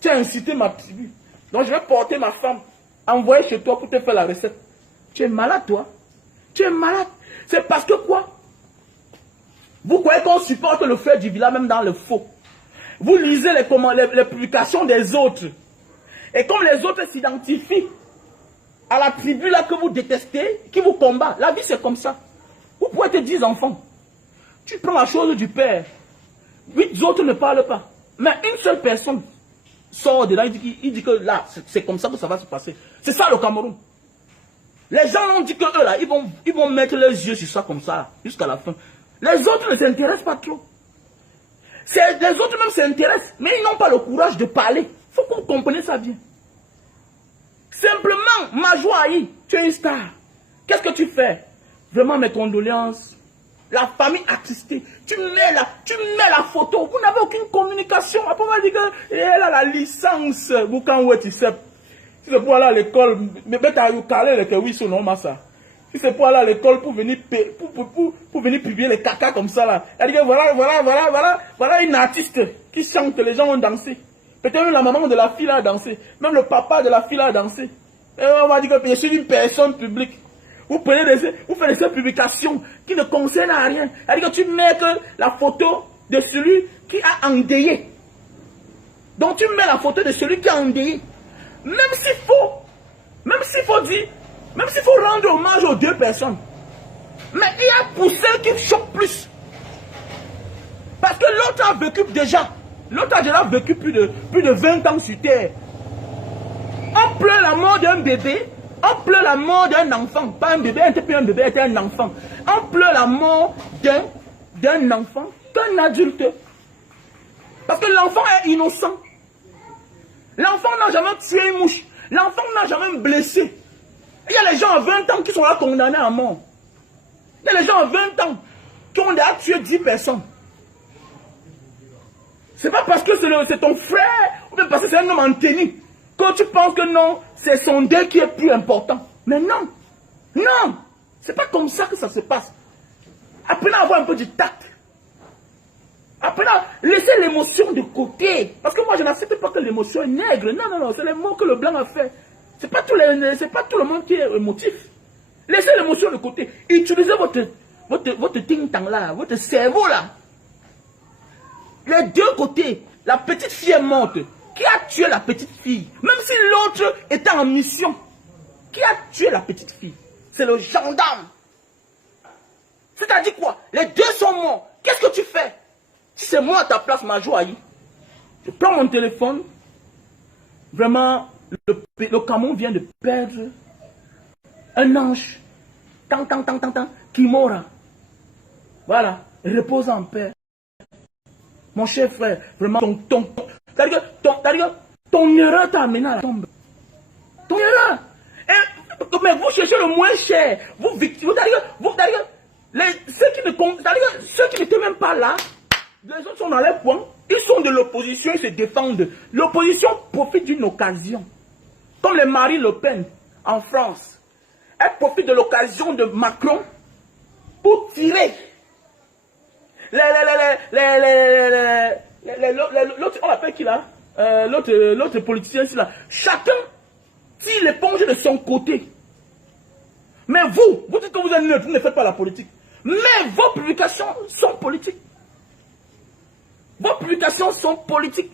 Tu as incité ma tribu. Donc je vais porter ma femme. Envoyer chez toi pour te faire la recette. Tu es malade toi. Tu es malade. C'est parce que quoi? Vous croyez qu'on supporte le frère du village même dans le faux. Vous lisez les publications des autres. Et comme les autres s'identifient à la tribu là que vous détestez, qui vous combat, la vie c'est comme ça. Vous pouvez être 10 enfants. Tu prends la chose du père. 8 autres ne parlent pas. Mais une seule personne sort de là, il dit que là, c'est comme ça que ça va se passer. C'est ça le Cameroun. Les gens ont dit que eux là, ils vont mettre les yeux sur ça comme ça, jusqu'à la fin. Les autres ne s'intéressent pas trop. Les autres même s'intéressent, mais ils n'ont pas le courage de parler. Il faut que vous compreniez ça bien. Simplement, Majouaï, tu es une star. Qu'est-ce que tu fais? Vraiment mes condoléances. La famille attristée. Tu mets la photo. Vous n'avez aucune communication. Après, on m'a dit qu'elle a la licence. Vous, quand vous êtes ici, si c'est pour aller à l'école, mais t'as eu calé les oui, son nom, ça. Si c'est pour aller à l'école pour venir publier les caca comme ça, là. Elle dit que voilà une artiste qui chante, les gens ont dansé. Peut-être même la maman de la fille a dansé. Même le papa de la fille a dansé. Et on va dire que je suis une personne publique. Vous faites des publications qui ne concernent à rien. C'est-à-dire que tu mets que la photo de celui qui a endeuillé. Donc tu mets la photo de celui qui a endeuillé. Même s'il faut rendre hommage aux deux personnes. Mais il y a pour celle qui choque plus. Parce que l'autre a vécu déjà. L'autre a déjà vécu plus de 20 ans sur Terre. On pleure la mort d'un bébé. On pleure la mort d'un enfant. Pas un bébé, un bébé était un enfant. On pleure la mort d'un enfant, d'un adulte. Parce que l'enfant est innocent. L'enfant n'a jamais tué une mouche. L'enfant n'a jamais blessé. Il y a les gens à 20 ans qui sont là condamnés à mort. Il y a les gens à 20 ans qui ont déjà tué 10 personnes. C'est pas parce que c'est ton frère ou bien parce que c'est un homme en tenue que tu penses que non, c'est son deuil qui est plus important. Mais non, non, c'est pas comme ça que ça se passe. Apprenez à avoir un peu du tact. Apprenez à laisser l'émotion de côté. Parce que moi je n'accepte pas que l'émotion est nègre. Non, non, non, c'est les mots que le blanc a fait. C'est pas tout le monde qui est émotif. Laissez l'émotion de côté. Utilisez votre ting-tang là, votre cerveau là. Les deux côtés, la petite fille est morte. Qui a tué la petite fille? Même si l'autre était en mission. Qui a tué la petite fille? C'est le gendarme. C'est-à-dire quoi? Les deux sont morts. Qu'est-ce que tu fais? Si c'est moi à ta place, Majouaï, je prends mon téléphone. Vraiment, le Cameroun vient de perdre un ange. Kimora. Voilà, repose en paix. Mon cher frère, vraiment, ton erreur t'a amené à la tombe. Ton erreur. Mais vous cherchez le moins cher. Ceux qui n'étaient même pas là, les autres sont dans les points. Ils sont de l'opposition, ils se défendent. L'opposition profite d'une occasion. Comme les Marine Le Pen en France. Elle profite de l'occasion de Macron pour tirer. L'autre, on l'appelle qui là? L'autre politicien ici là. Chacun tire l'éponge de son côté. Mais vous dites que vous êtes neutre, vous ne faites pas la politique. Mais vos publications sont politiques. Vos publications sont politiques.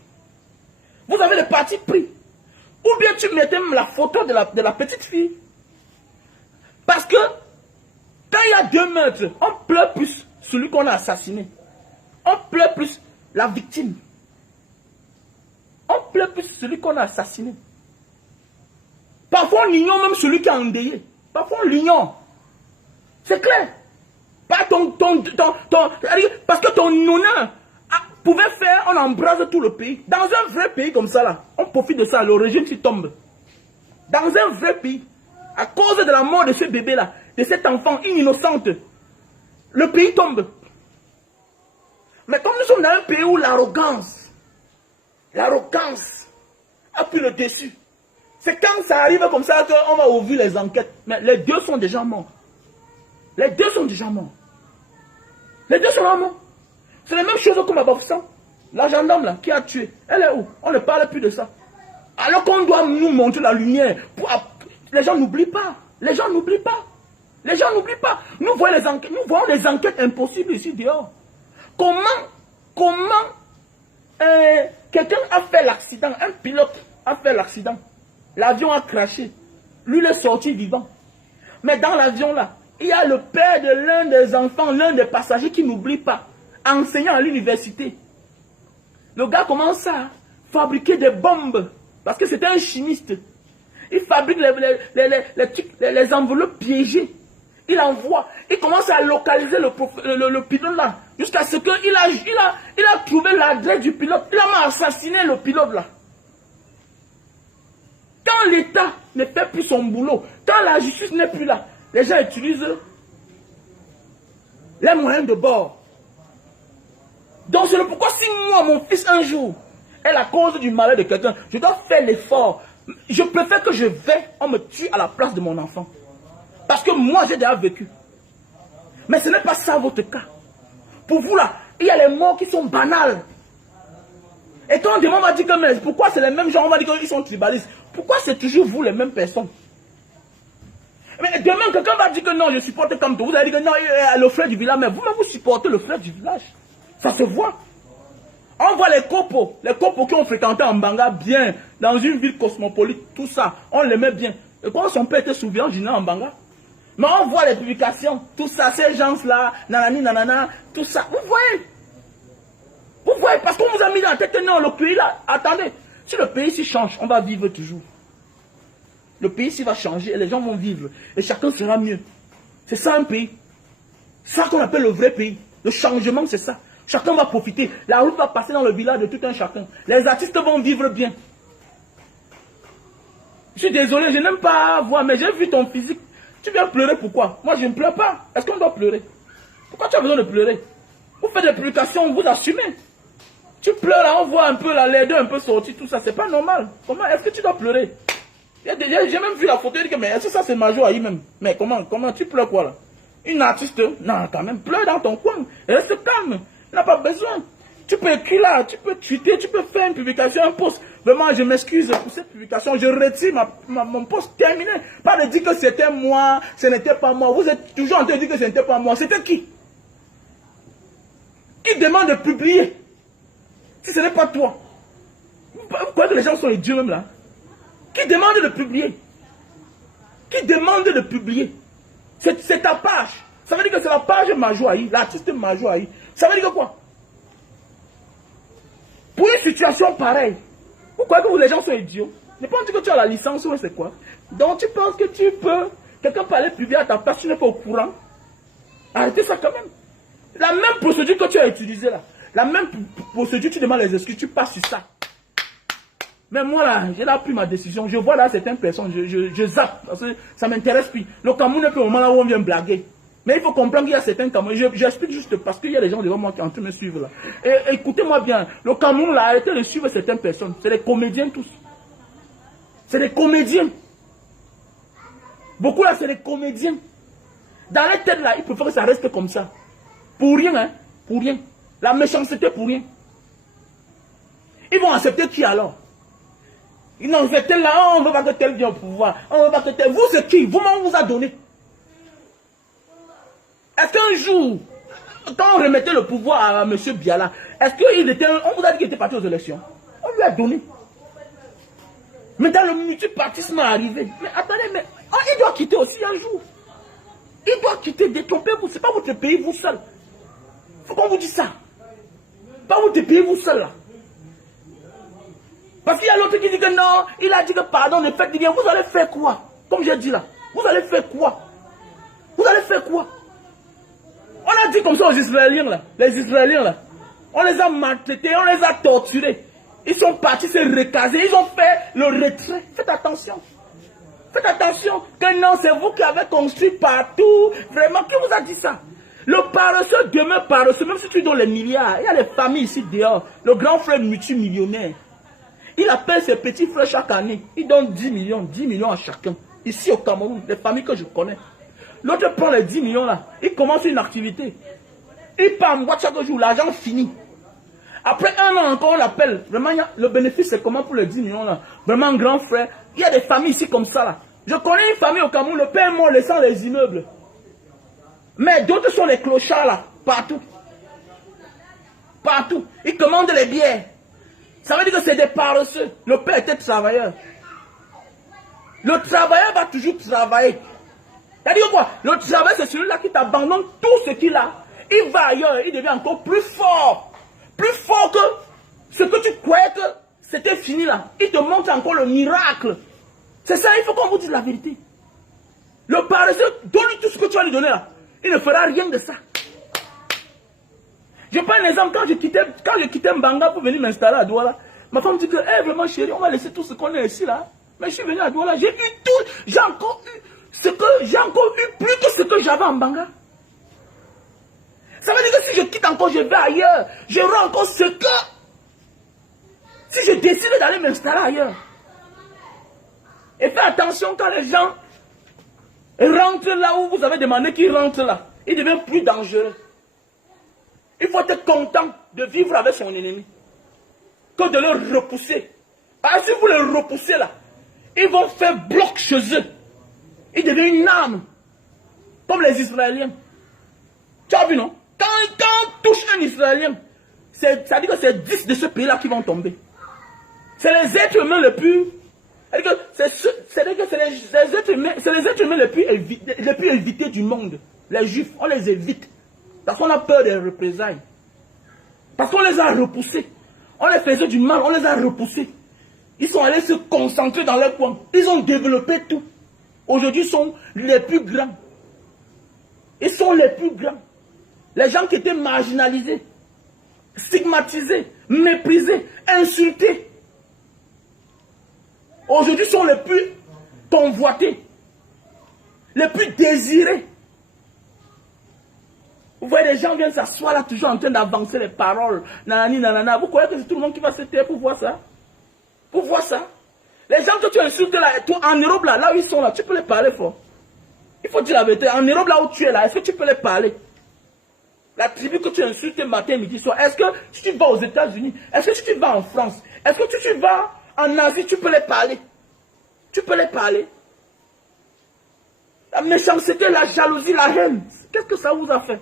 Vous avez le parti pris. Ou bien tu mettais même la photo de la petite fille. Parce que quand il y a 2 meurtres, on pleure plus celui qu'on a assassiné. On pleure plus la victime. On pleure plus celui qu'on a assassiné. Parfois on ignore même celui qui a endeuillé. Parfois on l'ignore. C'est clair. Pas parce que ton honneur pouvait faire, on embrase tout le pays. Dans un vrai pays comme ça là, on profite de ça, le régime qui tombe. Dans un vrai pays, à cause de la mort de ce bébé là, de cet enfant innocente, le pays tombe. Mais comme nous sommes dans un pays où l'arrogance a pris le dessus, c'est quand ça arrive comme ça qu'on va ouvrir les enquêtes. Mais les deux sont déjà morts. Les deux sont déjà morts. Les deux sont morts. C'est la même chose comme à Bafoussam. La gendarme là, qui a tué, elle est où? On ne parle plus de ça. Alors qu'on doit nous montrer la lumière. Les gens n'oublient pas. Les gens n'oublient pas. Les gens n'oublient pas. Nous voyons les enquêtes impossibles ici dehors. Comment quelqu'un a fait l'accident, un pilote a fait l'accident. L'avion a craché. Lui, il est sorti vivant. Mais dans l'avion là, il y a le père de l'un des enfants, l'un des passagers qui n'oublie pas. Enseignant à l'université. Le gars commence à fabriquer des bombes. Parce que c'était un chimiste. Il fabrique les enveloppes piégées. Il envoie. Il commence à localiser le pilote là. Jusqu'à ce qu'il a trouvé l'adresse du pilote. Il a assassiné le pilote là. Quand l'État ne fait plus son boulot, quand la justice n'est plus là, les gens utilisent les moyens de bord. Donc c'est pourquoi si moi, mon fils, un jour, est la cause du malheur de quelqu'un, je dois faire l'effort. Je préfère que je vais, on me tue à la place de mon enfant. Parce que moi, j'ai déjà vécu. Mais ce n'est pas ça votre cas. Pour vous là, il y a les morts qui sont banales. Et quand on demande, on va dire que mais pourquoi c'est les mêmes gens, on va dire qu'ils sont tribalistes. Pourquoi c'est toujours vous les mêmes personnes? Mais demain, quelqu'un va dire que non, je supporte comme toi. Vous allez dire que non, le frère du village, mais vous-même vous supportez le frère du village. Ça se voit. On voit les copos qui ont fréquenté en Mbanga bien, dans une ville cosmopolite, tout ça, on les met bien. Et quand son père était souvent en Mbanga, mais on voit les publications, tout ça, ces gens-là, nanani, nanana, tout ça. Vous voyez? Vous voyez, parce qu'on vous a mis dans la tête que non, le pays là, attendez, si le pays s'y change, on va vivre toujours. Le pays s'y va changer et les gens vont vivre. Et chacun sera mieux. C'est ça un pays. C'est ça qu'on appelle le vrai pays. Le changement, c'est ça. Chacun va profiter. La route va passer dans le village de tout un chacun. Les artistes vont vivre bien. Je suis désolé, je n'aime pas voir, mais j'ai vu ton physique. Tu viens pleurer pourquoi? Moi, je ne pleure pas. Est-ce qu'on doit pleurer? Pourquoi tu as besoin de pleurer? Vous faites des publications, vous assumez. Tu pleures là, on voit un peu la laideur un peu sortie, tout ça. C'est pas normal. Comment est-ce que tu dois pleurer? J'ai même vu la photo, je dis que mais est-ce que ça c'est Major Aïe même? Mais comment tu pleures quoi là? Une artiste, non quand même, pleure dans ton coin. Reste calme. Il n'a pas besoin. Tu peux écrire là, tu peux tweeter, tu peux faire une publication, un post. Vraiment, je m'excuse pour cette publication. Je retire mon post terminé. Pas de dire que c'était moi, ce n'était pas moi. Vous êtes toujours en train de dire que ce n'était pas moi. C'était qui? Qui demande de publier? Si ce n'est pas toi. Vous croyez que les gens sont idiots même là? Qui demande de publier? Qui demande de publier? C'est ta page. Ça veut dire que c'est la page Major Aïe, l'artiste Major Aïe. Ça veut dire que quoi? Pour une situation pareille, vous croyez que les gens sont idiots? Ne pas dire que tu as la licence ou c'est quoi? Donc tu penses que tu peux, quelqu'un peut aller publier à ta place, tu n'es pas au courant? Arrêtez ça quand même. La même procédure que tu as utilisée là, la même procédure, tu demandes les excuses, tu passes sur ça. Mais moi là, j'ai là pris ma décision. Je vois là certaines personnes, je zappe, parce que ça ne m'intéresse plus. Le Cameroun n'est plus au moment là où on vient blaguer. Mais il faut comprendre qu'il y a certains Camerounais. J'explique juste parce qu'il y a des gens devant moi qui sont en train de me suivre là. Et écoutez-moi bien, le Cameroun là a arrêté de suivre certaines personnes. C'est des comédiens tous. C'est des comédiens. Beaucoup là, c'est des comédiens. Dans les têtes là, ils préfèrent que ça reste comme ça. Pour rien, hein. Pour rien. La méchanceté pour rien. Ils vont accepter qui alors? Non, c'est tel là, on ne veut pas que tel vienne au pouvoir. On ne veut pas que tel. Vous, c'est qui? Vous-même, on vous a donné. Est-ce qu'un jour, quand on remettait le pouvoir à M. Biala, est-ce qu'il était. On vous a dit qu'il était parti aux élections? On lui a donné. Mais dans le multipartisme arrivé. Mais attendez, mais il doit quitter aussi un jour. Il doit quitter, détrompez-vous. Ce n'est pas votre pays, vous seul. Il faut qu'on vous dise ça. Pas votre pays, vous seul là. Parce qu'il y a l'autre qui dit que non, il a dit que pardon, ne faites rien. Vous allez faire quoi? Comme j'ai dit là. Vous allez faire quoi? Vous allez faire quoi? On a dit comme ça aux Israéliens là. Les Israéliens là. On les a maltraités, on les a torturés. Ils sont partis se recaser, ils ont fait le retrait. Faites attention. Faites attention que non, c'est vous qui avez construit partout. Vraiment, qui vous a dit ça? Le paresseux demeure paresseux, même si tu donnes les milliards. Il y a les familles ici dehors. Le grand frère multimillionnaire. Il appelle ses petits frères chaque année. Il donne 10 millions à chacun. Ici au Cameroun, les familles que je connais. L'autre prend les 10 millions là. Il commence une activité. Il part en boîte chaque jour. L'argent finit. Après un an encore, on l'appelle. Vraiment, le bénéfice, c'est comment pour les 10 millions là? Vraiment, grand frère. Il y a des familles ici comme ça là. Je connais une famille au Cameroun. Le père est mort laissant les immeubles. Mais d'autres sont les clochards là. Partout. Partout. Ils commandent les bières. Ça veut dire que c'est des paresseux. Le père était travailleur. Le travailleur va toujours travailler. C'est-à-dire quoi? Le travail, c'est celui-là qui t'abandonne tout ce qu'il a. Il va ailleurs, il devient encore plus fort. Plus fort que ce que tu croyais que c'était fini là. Il te montre encore le miracle. C'est ça, il faut qu'on vous dise la vérité. Le paresseux, donne-lui tout ce que tu vas lui donner là. Il ne fera rien de ça. Je prends un exemple, quand je quittais Mbanga pour venir m'installer à Douala, ma femme dit que, hey, vraiment chérie, on va laisser tout ce qu'on a ici là. Mais je suis venu à Douala, j'ai eu tout, j'ai encore eu plus que ce que j'avais en Banga. Ça veut dire que si je quitte encore, je vais ailleurs, j'aurai encore ce que... Si je décide d'aller m'installer ailleurs. Et faites attention quand les gens rentrent là où vous avez demandé qu'ils rentrent là. Ils deviennent plus dangereux. Il faut être content de vivre avec son ennemi. Que de le repousser. Parce que si vous le repoussez là, ils vont faire bloc chez eux. Ils deviennent une arme. Comme les Israéliens. Tu as vu, non? Quand on touche un Israélien, ça dit que c'est 10 de ce pays-là qui vont tomber. C'est les êtres humains les plus... C'est les êtres humains les plus évités du monde. Les Juifs, on les évite. Parce qu'on a peur des représailles. Parce qu'on les a repoussés. On les faisait du mal, on les a repoussés. Ils sont allés se concentrer dans leur coin. Ils ont développé tout. Aujourd'hui, ils sont les plus grands. Ils sont les plus grands. Les gens qui étaient marginalisés, stigmatisés, méprisés, insultés. Aujourd'hui, sont les plus convoités. Les plus désirés. Vous voyez, les gens viennent s'asseoir là, toujours en train d'avancer les paroles. Nanani, nanana. Vous croyez que c'est tout le monde qui va se taire pour voir ça? Pour voir ça? Les gens que tu insultes là, toi, en Europe là où ils sont là, tu peux les parler fort. Il faut dire la vérité. En Europe là où tu es là, est-ce que tu peux les parler? La tribu que tu insultes matin, midi, soir, est-ce que si tu vas aux États-Unis, est-ce que si tu vas en France, est-ce que si tu vas en Asie, tu peux les parler? Tu peux les parler? La méchanceté, la jalousie, la haine, qu'est-ce que ça vous a fait?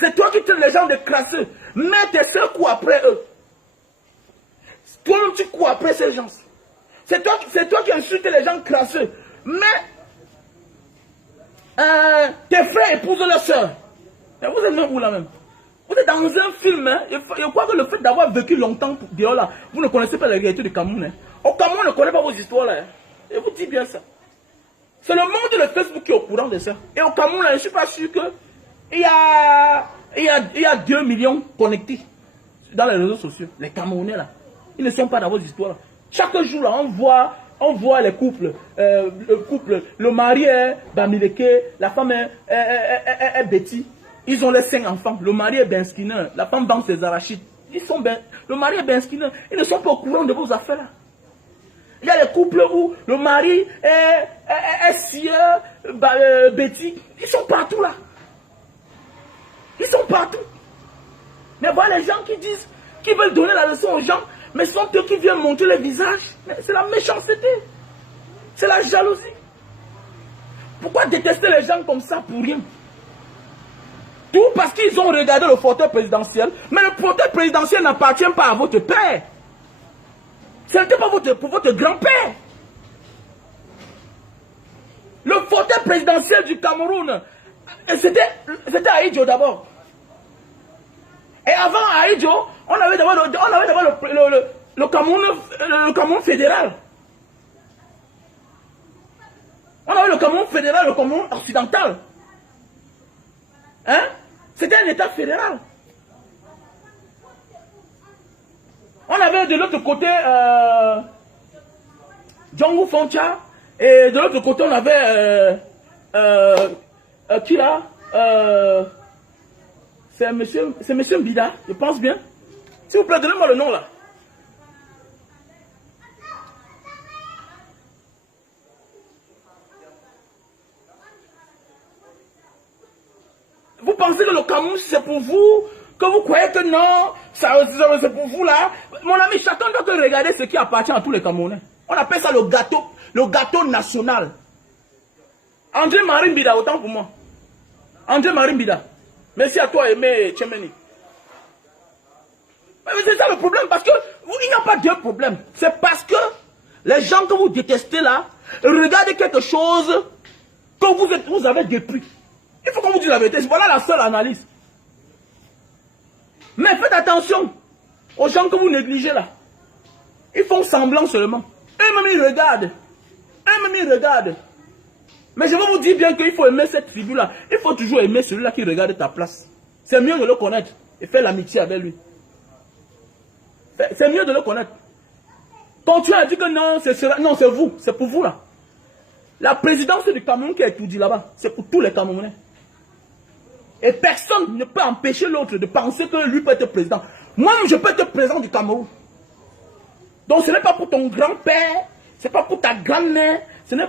C'est toi qui traites les gens de crasseux. Mets tes soeurs coups après eux. Toi-même tu cours après ces gens. C'est toi qui insultes les gens crasseux. Mais tes frères épousent leurs soeurs. Mais vous êtes même où là même? Vous êtes dans un film. Hein? Je crois que le fait d'avoir vécu longtemps dehors là, vous ne connaissez pas la réalité du Cameroun. Hein? Au Cameroun, on ne connaît pas vos histoires là. Hein? Je vous dis bien ça. C'est le monde de Facebook qui est au courant de ça. Et au Cameroun, là, je ne suis pas sûr que il y a 2 millions connectés dans les réseaux sociaux. Les Camerounais là, ils ne sont pas dans vos histoires. Chaque jour là, on voit les couples. Le mari est Bamileke, la femme est Betty. Ils ont les 5 enfants. Le mari est Ben Skinner, la femme vend ses arachides. Le mari est Ben Skinner. Ils ne sont pas au courant de vos affaires là. Il y a les couples où le mari est Sieur, Betty. Ils sont partout là. Ils sont partout. Mais voilà les gens qui disent, qui veulent donner la leçon aux gens, mais sont eux qui viennent montrer les visages. C'est la méchanceté. C'est la jalousie. Pourquoi détester les gens comme ça pour rien? Tout parce qu'ils ont regardé le fauteuil présidentiel. Mais le fauteuil présidentiel n'appartient pas à votre père. Ce n'était pas pour votre grand-père. Le fauteuil présidentiel du Cameroun, c'était Aïdjo d'abord. Et avant Aïdjo, on avait d'abord le Cameroun fédéral. On avait le Cameroun fédéral, le Cameroun occidental. Hein? C'était un État fédéral. On avait de l'autre côté Django Foncha. Et de l'autre côté, on avait qui là? C'est monsieur Mbida, je pense bien. S'il vous plaît, donnez-moi le nom là. Vous pensez que le Cameroun, c'est pour vous? Que vous croyez que non, c'est pour vous là? Mon ami, chacun doit regarder ce qui appartient à tous les Camerounais. On appelle ça le gâteau national. André Marimbida, autant pour moi. André Marimbida. Merci à toi, Aimé Tchemeni. C'est ça le problème, parce que il n'y a pas de problème. C'est parce que les gens que vous détestez là, regardez quelque chose que vous avez depuis. Il faut qu'on vous dise la vérité. Voilà la seule analyse. Mais faites attention aux gens que vous négligez là. Ils font semblant seulement. Eux-mêmes ils regardent. Eux-mêmes ils regardent. Mais je vais vous dire bien qu'il faut aimer cette tribu-là. Il faut toujours aimer celui-là qui regarde ta place. C'est mieux de le connaître et faire l'amitié avec lui. C'est mieux de le connaître. Continuez à dire que non, non, c'est vous, c'est pour vous là. La présidence du Cameroun qui a tout dit là-bas, c'est pour tous les Camerounais. Et personne ne peut empêcher l'autre de penser que lui peut être président. Moi-même, je peux être président du Cameroun. Donc ce n'est pas pour ton grand-père, ce n'est pas pour ta grand-mère, ce n'est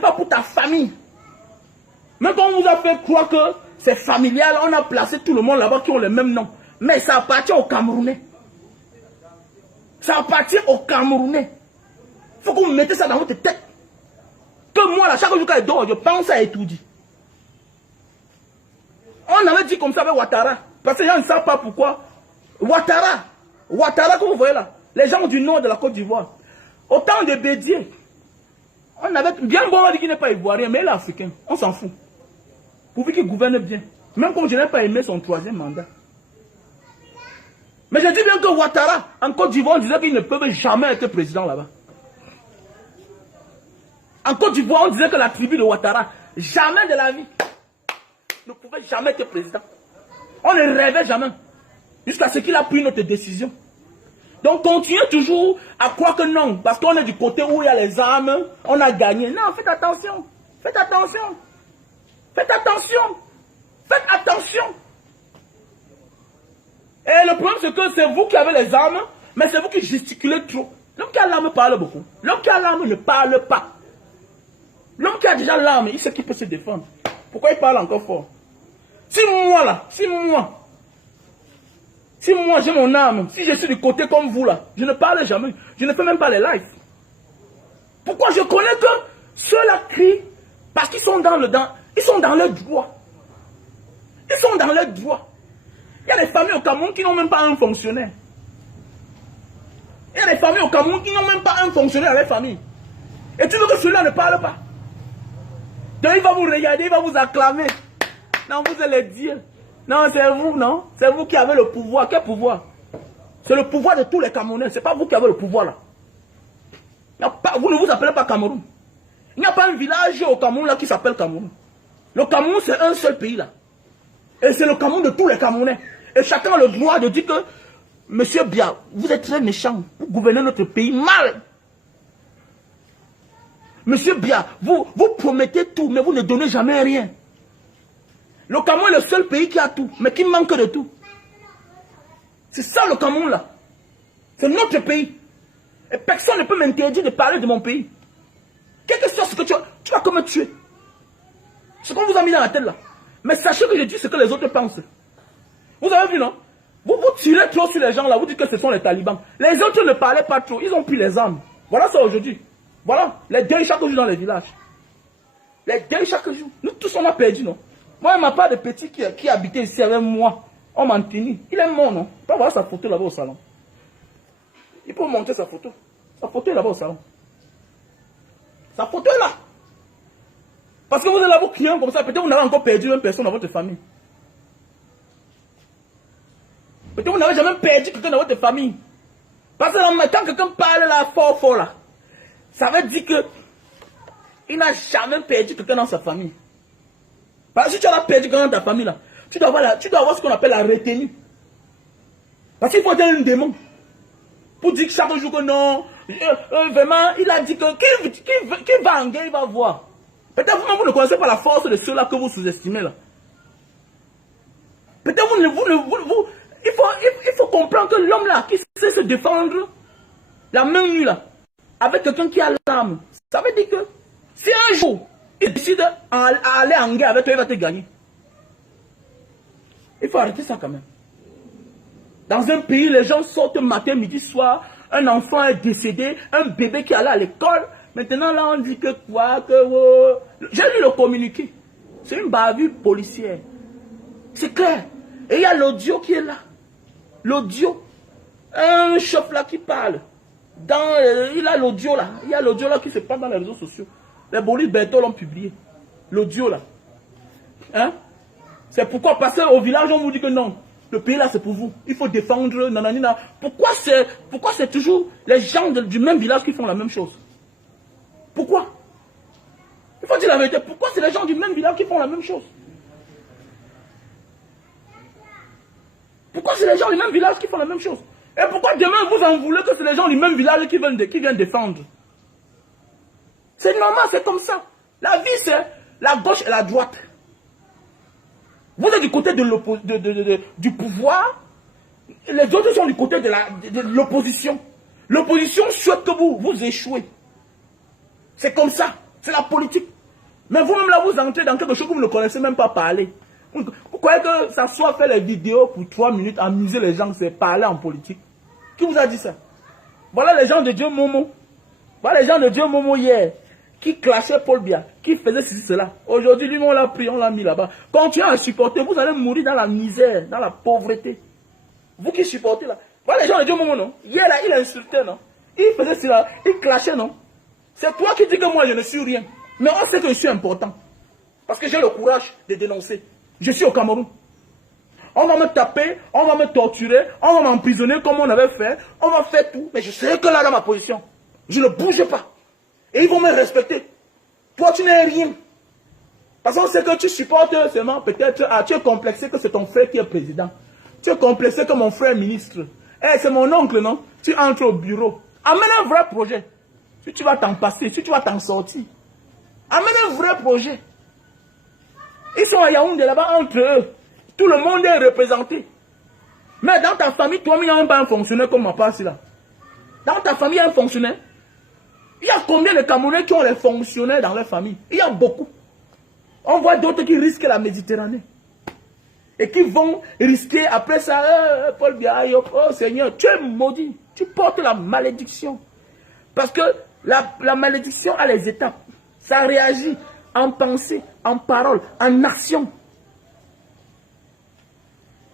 pas pour ta famille. Même quand on vous a fait croire que c'est familial, on a placé tout le monde là-bas qui ont le même nom. Mais ça appartient aux Camerounais. Ça appartient aux Camerounais. Il faut que vous mettez ça dans votre tête. Que moi, là, chaque jour que je dors, je pense à étudier. On avait dit comme ça avec Ouattara. Parce que les gens ne savent pas pourquoi. Ouattara, comme vous voyez là, les gens du nord de la Côte d'Ivoire. Au temps de Bédier, on avait bien bon, on dit qu'il n'est pas ivoirien, mais il est africain. On s'en fout. Pourvu qu'il gouverne bien. Même comme je n'ai pas aimé son 3e mandat. Mais je dis bien que Ouattara, en Côte d'Ivoire, on disait qu'il ne peut jamais être président là-bas. En Côte d'Ivoire, on disait que la tribu de Ouattara, jamais de la vie, ne pouvait jamais être président. On ne rêvait jamais. Jusqu'à ce qu'il a pris notre décision. Donc continuez toujours à croire que non, parce qu'on est du côté où il y a les armes, on a gagné. Non, faites attention. Faites attention. Faites attention. Faites attention. Et le problème, c'est que c'est vous qui avez les armes, mais c'est vous qui gesticulez trop. L'homme qui a l'arme parle beaucoup. L'homme qui a l'arme ne parle pas. L'homme qui a déjà l'arme, il sait qu'il peut se défendre. Pourquoi il parle encore fort? Si moi j'ai mon arme, si je suis du côté comme vous là, je ne parle jamais. Je ne fais même pas les lives. Pourquoi? Je connais que ceux-là crient parce qu'ils sont dans le ils sont dans leur droit. Ils sont dans leur droit. Il y a des familles au Cameroun qui n'ont même pas un fonctionnaire. Il y a des familles au Cameroun qui n'ont même pas un fonctionnaire dans leur famille. Et tu veux que celui-là ne parle pas? Donc il va vous regarder, il va vous acclamer. Non, vous êtes les dieux. Non, c'est vous, non? C'est vous qui avez le pouvoir. Quel pouvoir? C'est le pouvoir de tous les Camerounais. Ce n'est pas vous qui avez le pouvoir là. Vous ne vous appelez pas Cameroun. Il n'y a pas un village au Cameroun là qui s'appelle Cameroun. Le Cameroun, c'est un seul pays là. Et c'est le Cameroun de tous les Camerounais. Et chacun a le droit de dire que, Monsieur Biya, vous êtes très méchant. Vous gouvernez notre pays mal. Monsieur Biya, vous promettez tout, mais vous ne donnez jamais rien. Le Cameroun est le seul pays qui a tout, mais qui manque de tout. C'est ça le Cameroun là. C'est notre pays. Et personne ne peut m'interdire de parler de mon pays. Quel que soit ce que tu vas comme me tuer. Ce qu'on vous a mis dans la tête là. Mais sachez que je dis ce que les autres pensent. Vous avez vu non? Vous tirez trop sur les gens là, vous dites que ce sont les talibans. Les autres ne parlaient pas trop, ils ont pris les armes. Voilà ça aujourd'hui. Voilà, les deuils chaque jour dans les villages. Les deuils chaque jour. Nous tous on a perdu non? Moi, il n'y a pas de petit qui habitait ici avec moi. On m'a tenu. Il est mort, non? Tu peux voir sa photo là-bas au salon. Il peut montrer sa photo. Sa photo est là-bas au salon. Sa photo est là. Parce que vous êtes là, vous criez comme ça. Peut-être vous n'avez encore perdu une personne dans votre famille. Peut-être vous n'avez jamais perdu quelqu'un dans votre famille. Parce que quand quelqu'un parle là, fort là, ça veut dire que il n'a jamais perdu quelqu'un dans sa famille. Parce que si tu as perdu quelqu'un dans ta famille là, tu dois avoir ce qu'on appelle la retenue. Parce qu'il faut être un démon. Pour dire que chaque jour que non, vraiment, il a dit que qui va en guerre, il va voir. Peut-être vous-même, vous ne connaissez pas la force de ceux-là que vous sous-estimez là. Peut-être il faut comprendre que l'homme là, qui sait se défendre, la main nue là, avec quelqu'un qui a l'arme, ça veut dire que si un jour, il décide d'aller en guerre avec toi, il va te gagner. Il faut arrêter ça quand même. Dans un pays, les gens sortent matin, midi, soir, un enfant est décédé, un bébé qui allait à l'école. Maintenant, là, on dit que quoi, que... J'ai lu le communiqué. C'est une bavure policière. C'est clair. Et il y a l'audio qui est là. L'audio. Un chef là qui parle. Il a l'audio là. Il y a l'audio là qui se passe dans les réseaux sociaux. Les Boris Berthold l'ont publié. L'audio là. Hein? C'est pourquoi, parce qu'au village, on vous dit que non. Le pays là, c'est pour vous. Il faut défendre. Nananina. Pourquoi c'est toujours les gens du même village qui font la même chose? Pourquoi? Il faut dire la vérité. Pourquoi c'est les gens du même village qui font la même chose? Pourquoi c'est les gens du même village qui font la même chose? Et pourquoi demain vous en voulez que c'est les gens du même village qui viennent défendre? C'est normal, c'est comme ça. La vie, c'est la gauche et la droite. Vous êtes du côté du pouvoir, les autres sont du côté de l'opposition. L'opposition souhaite que vous échouez. C'est comme ça, c'est la politique. Mais vous-même là, vous entrez dans quelque chose que vous ne connaissez même pas parler. Vous croyez que ça soit faire les vidéos pour 3 minutes, amuser les gens, c'est parler en politique? Qui vous a dit ça? Voilà les gens de Dieu Momo. Voilà les gens de Dieu Momo hier, qui clashaient Paul Biya, qui faisaient ceci, cela. Aujourd'hui, lui, on l'a pris, on l'a mis là-bas. Continuez à supporter, vous allez mourir dans la misère, dans la pauvreté. Vous qui supportez là. Voilà les gens de Dieu Momo, non? Hier là, il insultait, non? Il faisait cela, il clashait, non? C'est toi qui dis que moi, je ne suis rien. Mais on sait que je suis important. Parce que j'ai le courage de dénoncer. Je suis au Cameroun. On va me taper, on va me torturer, on va m'emprisonner comme on avait fait. On va faire tout. Mais je serai que là dans ma position. Je ne bouge pas. Et ils vont me respecter. Toi, tu n'es rien. Parce qu'on sait que tu supportes seulement peut-être. Ah, tu es complexé que c'est ton frère qui est président. Tu es complexé que mon frère est ministre. Eh, c'est mon oncle, non? Tu entres au bureau. Amène un vrai projet. Si tu vas t'en passer, si tu vas t'en sortir. Amène un vrai projet. Ils sont à Yaoundé là-bas entre eux. Tout le monde est représenté. Mais dans ta famille, toi, il n'y a même pas un fonctionnaire comme ma passe là. Dans ta famille, il y a un fonctionnaire. Il y a combien de Camerounais qui ont les fonctionnaires dans leur famille? Il y a beaucoup. On voit d'autres qui risquent la Méditerranée. Et qui vont risquer après ça, Paul Biya, oh Seigneur, tu es maudit. Tu portes la malédiction. Parce que la malédiction a les étapes. Ça réagit en pensée, en parole, en action.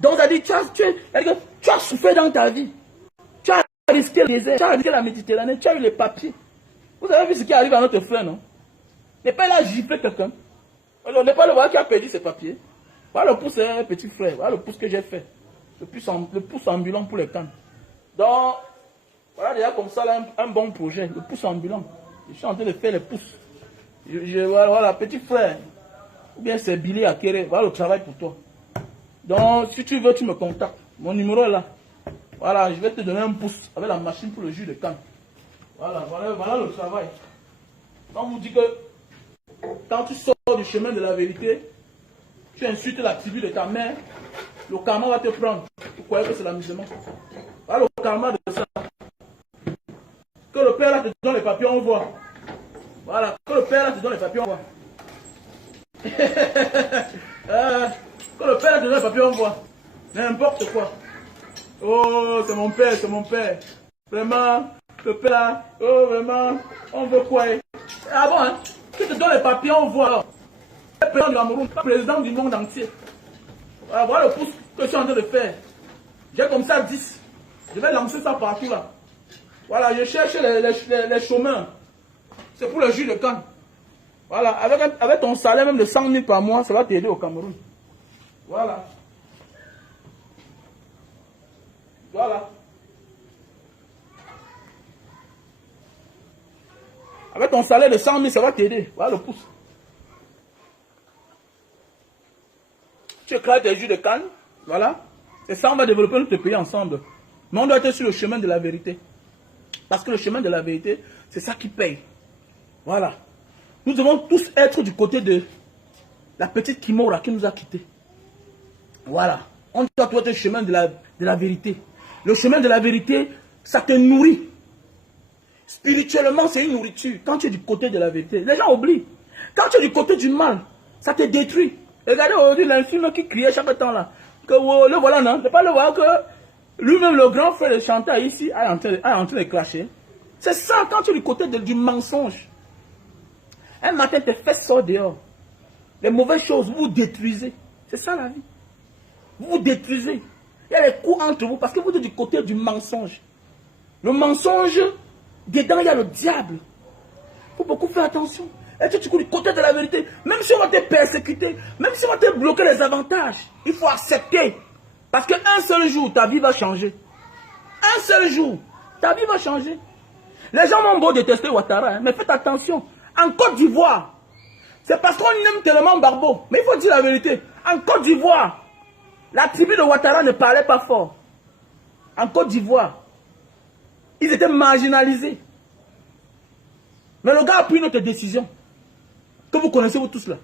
Donc ça dit, tu as souffert dans ta vie. Tu as risqué le désert, tu as risqué la Méditerranée, tu as eu les papiers. Vous avez vu ce qui arrive à notre frère, non? N'est pas là à gifler quelqu'un. N'est pas le voir qui a perdu ses papiers. Voilà le pouce, petit frère. Voilà le pouce que j'ai fait. Le pouce ambulant pour les cannes. Donc, voilà déjà comme ça, là, un bon projet. Le pouce ambulant. Je suis en train de faire les pouces. Voilà, petit frère. Ou bien c'est Billy Akere. Voilà le travail pour toi. Donc, si tu veux, tu me contactes. Mon numéro est là. Voilà, je vais te donner un pouce avec la machine pour le jus de canne. Voilà le travail. Donc, on vous dit que quand tu sors du chemin de la vérité, tu insultes la tribu de ta mère, le karma va te prendre. Vous croyez que c'est l'amusement? Voilà le karma de ça. Que le père là te donne les papiers, on voit. Voilà, que le père là te donne les papiers, on voit. Que le père là te donne les papiers, on voit. N'importe quoi. Oh, c'est mon père, c'est mon père. Vraiment, le père là, oh vraiment, on veut quoi? Ah bon, hein? Qui te donne les papiers, on voit alors. Le président du Cameroun, président du monde entier. Voilà le pouce que je suis en train de faire. J'ai comme ça 10. Je vais lancer ça partout là. Voilà, je cherche les chemins. C'est pour le jus de canne. Voilà, avec ton salaire même de 100 000 par mois, ça va t'aider au Cameroun. Voilà. Voilà. Avec ton salaire de 100 000, ça va t'aider. Voilà le pouce. Tu éclates tes jus de canne. Voilà. Et ça, on va développer notre pays ensemble. Mais on doit être sur le chemin de la vérité. Parce que le chemin de la vérité, c'est ça qui paye. Voilà. Nous devons tous être du côté de la petite Kimora qui nous a quittés. Voilà. On doit être le chemin de la vérité. Le chemin de la vérité, ça te nourrit. Spirituellement, c'est une nourriture. Quand tu es du côté de la vérité, les gens oublient. Quand tu es du côté du mal, ça te détruit. Regardez aujourd'hui l'infime qui criait chaque temps là. Que le voilà, non? C'est pas le voir que lui-même, le grand frère de chanteur ici, est en train de clasher. C'est ça, quand tu es du côté du mensonge. Un matin, tes fesses sortent dehors. Les mauvaises choses, vous détruisez. C'est ça la vie. Vous détruisez. Il y a les coups entre vous parce que vous êtes du côté du mensonge. Le mensonge, dedans, il y a le diable. Il faut beaucoup faire attention. Et tu es du côté de la vérité. Même si on va te persécuter, même si on va te bloquer les avantages, il faut accepter. Parce qu'un seul jour, ta vie va changer. Un seul jour, ta vie va changer. Les gens m'ont beau détester Ouattara, hein, mais faites attention. En Côte d'Ivoire, c'est parce qu'on aime tellement Barbeau. Mais il faut dire la vérité. En Côte d'Ivoire, la tribu de Ouattara ne parlait pas fort. en Côte d'Ivoire. Ils étaient marginalisés. Mais le gars a pris notre décision. Que vous connaissez vous tous là.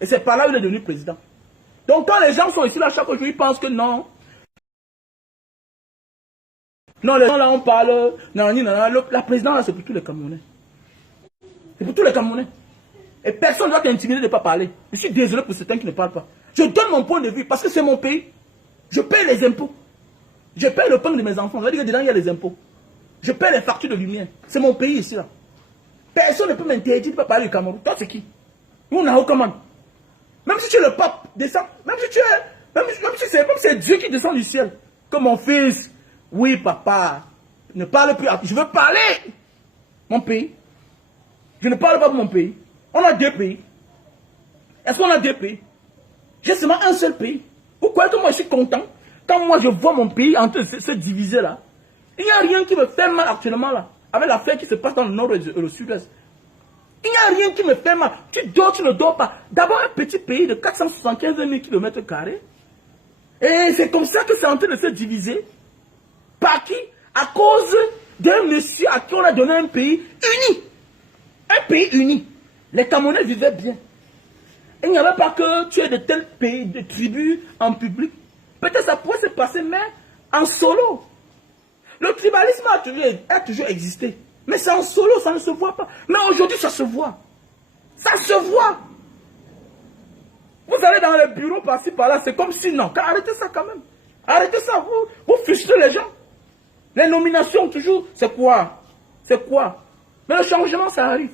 Et c'est par là qu'il est devenu président. Donc quand les gens sont ici là chaque jour, ils pensent que non. Non, les gens là on parle. Non, la présidence là c'est pour tous les Camerounais. C'est pour tous les Camerounais. Et personne ne doit t'intimider de ne pas parler. Je suis désolé pour certains qui ne parlent pas. Je donne mon point de vue parce que c'est mon pays. Je paye les impôts. Je paye le pain de mes enfants. Ça veut dire que dedans il y a les impôts. Je paye les factures de lumière. C'est mon pays ici là. Personne ne peut m'interdire de ne pas parler du Cameroun. Toi c'est qui? Nous on a aucun man. Même si tu es le pape, descend. Même si tu es. Même si c'est Dieu qui descend du ciel. Que mon fils. Oui papa. Ne parle plus. Je veux parler. Mon pays. Je ne parle pas de mon pays. On a deux pays. Est-ce qu'on a deux pays? J'ai seulement un seul pays. Vous croyez que moi je suis content quand moi je vois mon pays en train de se diviser là? Il n'y a rien qui me fait mal actuellement là. Avec l'affaire qui se passe dans le nord et le sud-est. Il n'y a rien qui me fait mal. Tu dors, tu ne dors pas. D'abord un petit pays de 475 000 km². Et c'est comme ça que c'est en train de se diviser. Par qui? À cause d'un monsieur à qui on a donné un pays uni. Un pays uni. Les Camerounais vivaient bien. Il n'y avait pas que tu es de tel pays, de tribus en public. Peut-être ça pourrait se passer, mais en solo. Le tribalisme a toujours existé. Mais c'est en solo, ça ne se voit pas. Mais aujourd'hui, ça se voit. Ça se voit. Vous allez dans les bureaux par-ci, par-là, c'est comme si non. Arrêtez ça quand même. Arrêtez ça. Vous frustrez les gens. Les nominations, toujours, c'est quoi? C'est quoi? Mais le changement, ça arrive.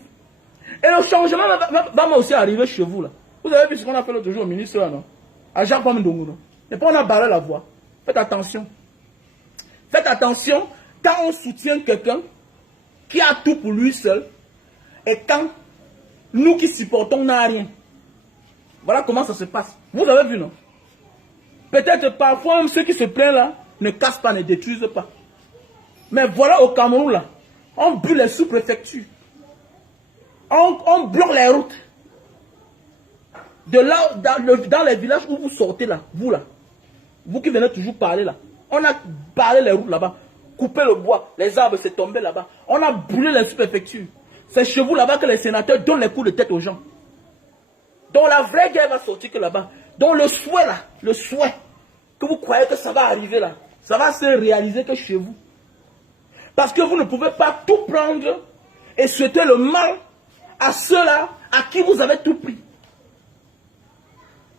Et le changement va aussi arriver chez vous là. Vous avez vu ce qu'on a fait l'autre jour au ministre là, non? À Jacques Bamdongo, non? Et puis on a barré la voie. Faites attention. Faites attention quand on soutient quelqu'un qui a tout pour lui seul et quand nous qui supportons n'a rien. Voilà comment ça se passe. Vous avez vu, non? Peut-être parfois même ceux qui se plaignent là ne cassent pas, ne détruisent pas. Mais voilà au Cameroun là, on brûle les sous-préfectures. On bloque les routes. De là, dans les villages où vous sortez là, vous qui venez toujours parler là, on a barré les routes là-bas, coupé le bois, les arbres s'est tombé là-bas, on a brûlé les sous-préfectures. C'est chez vous là-bas que les sénateurs donnent les coups de tête aux gens. Donc la vraie guerre va sortir que là-bas. Donc le souhait là, le souhait, que vous croyez que ça va arriver là, ça va se réaliser que chez vous. Parce que vous ne pouvez pas tout prendre et souhaiter le mal à ceux-là à qui vous avez tout pris.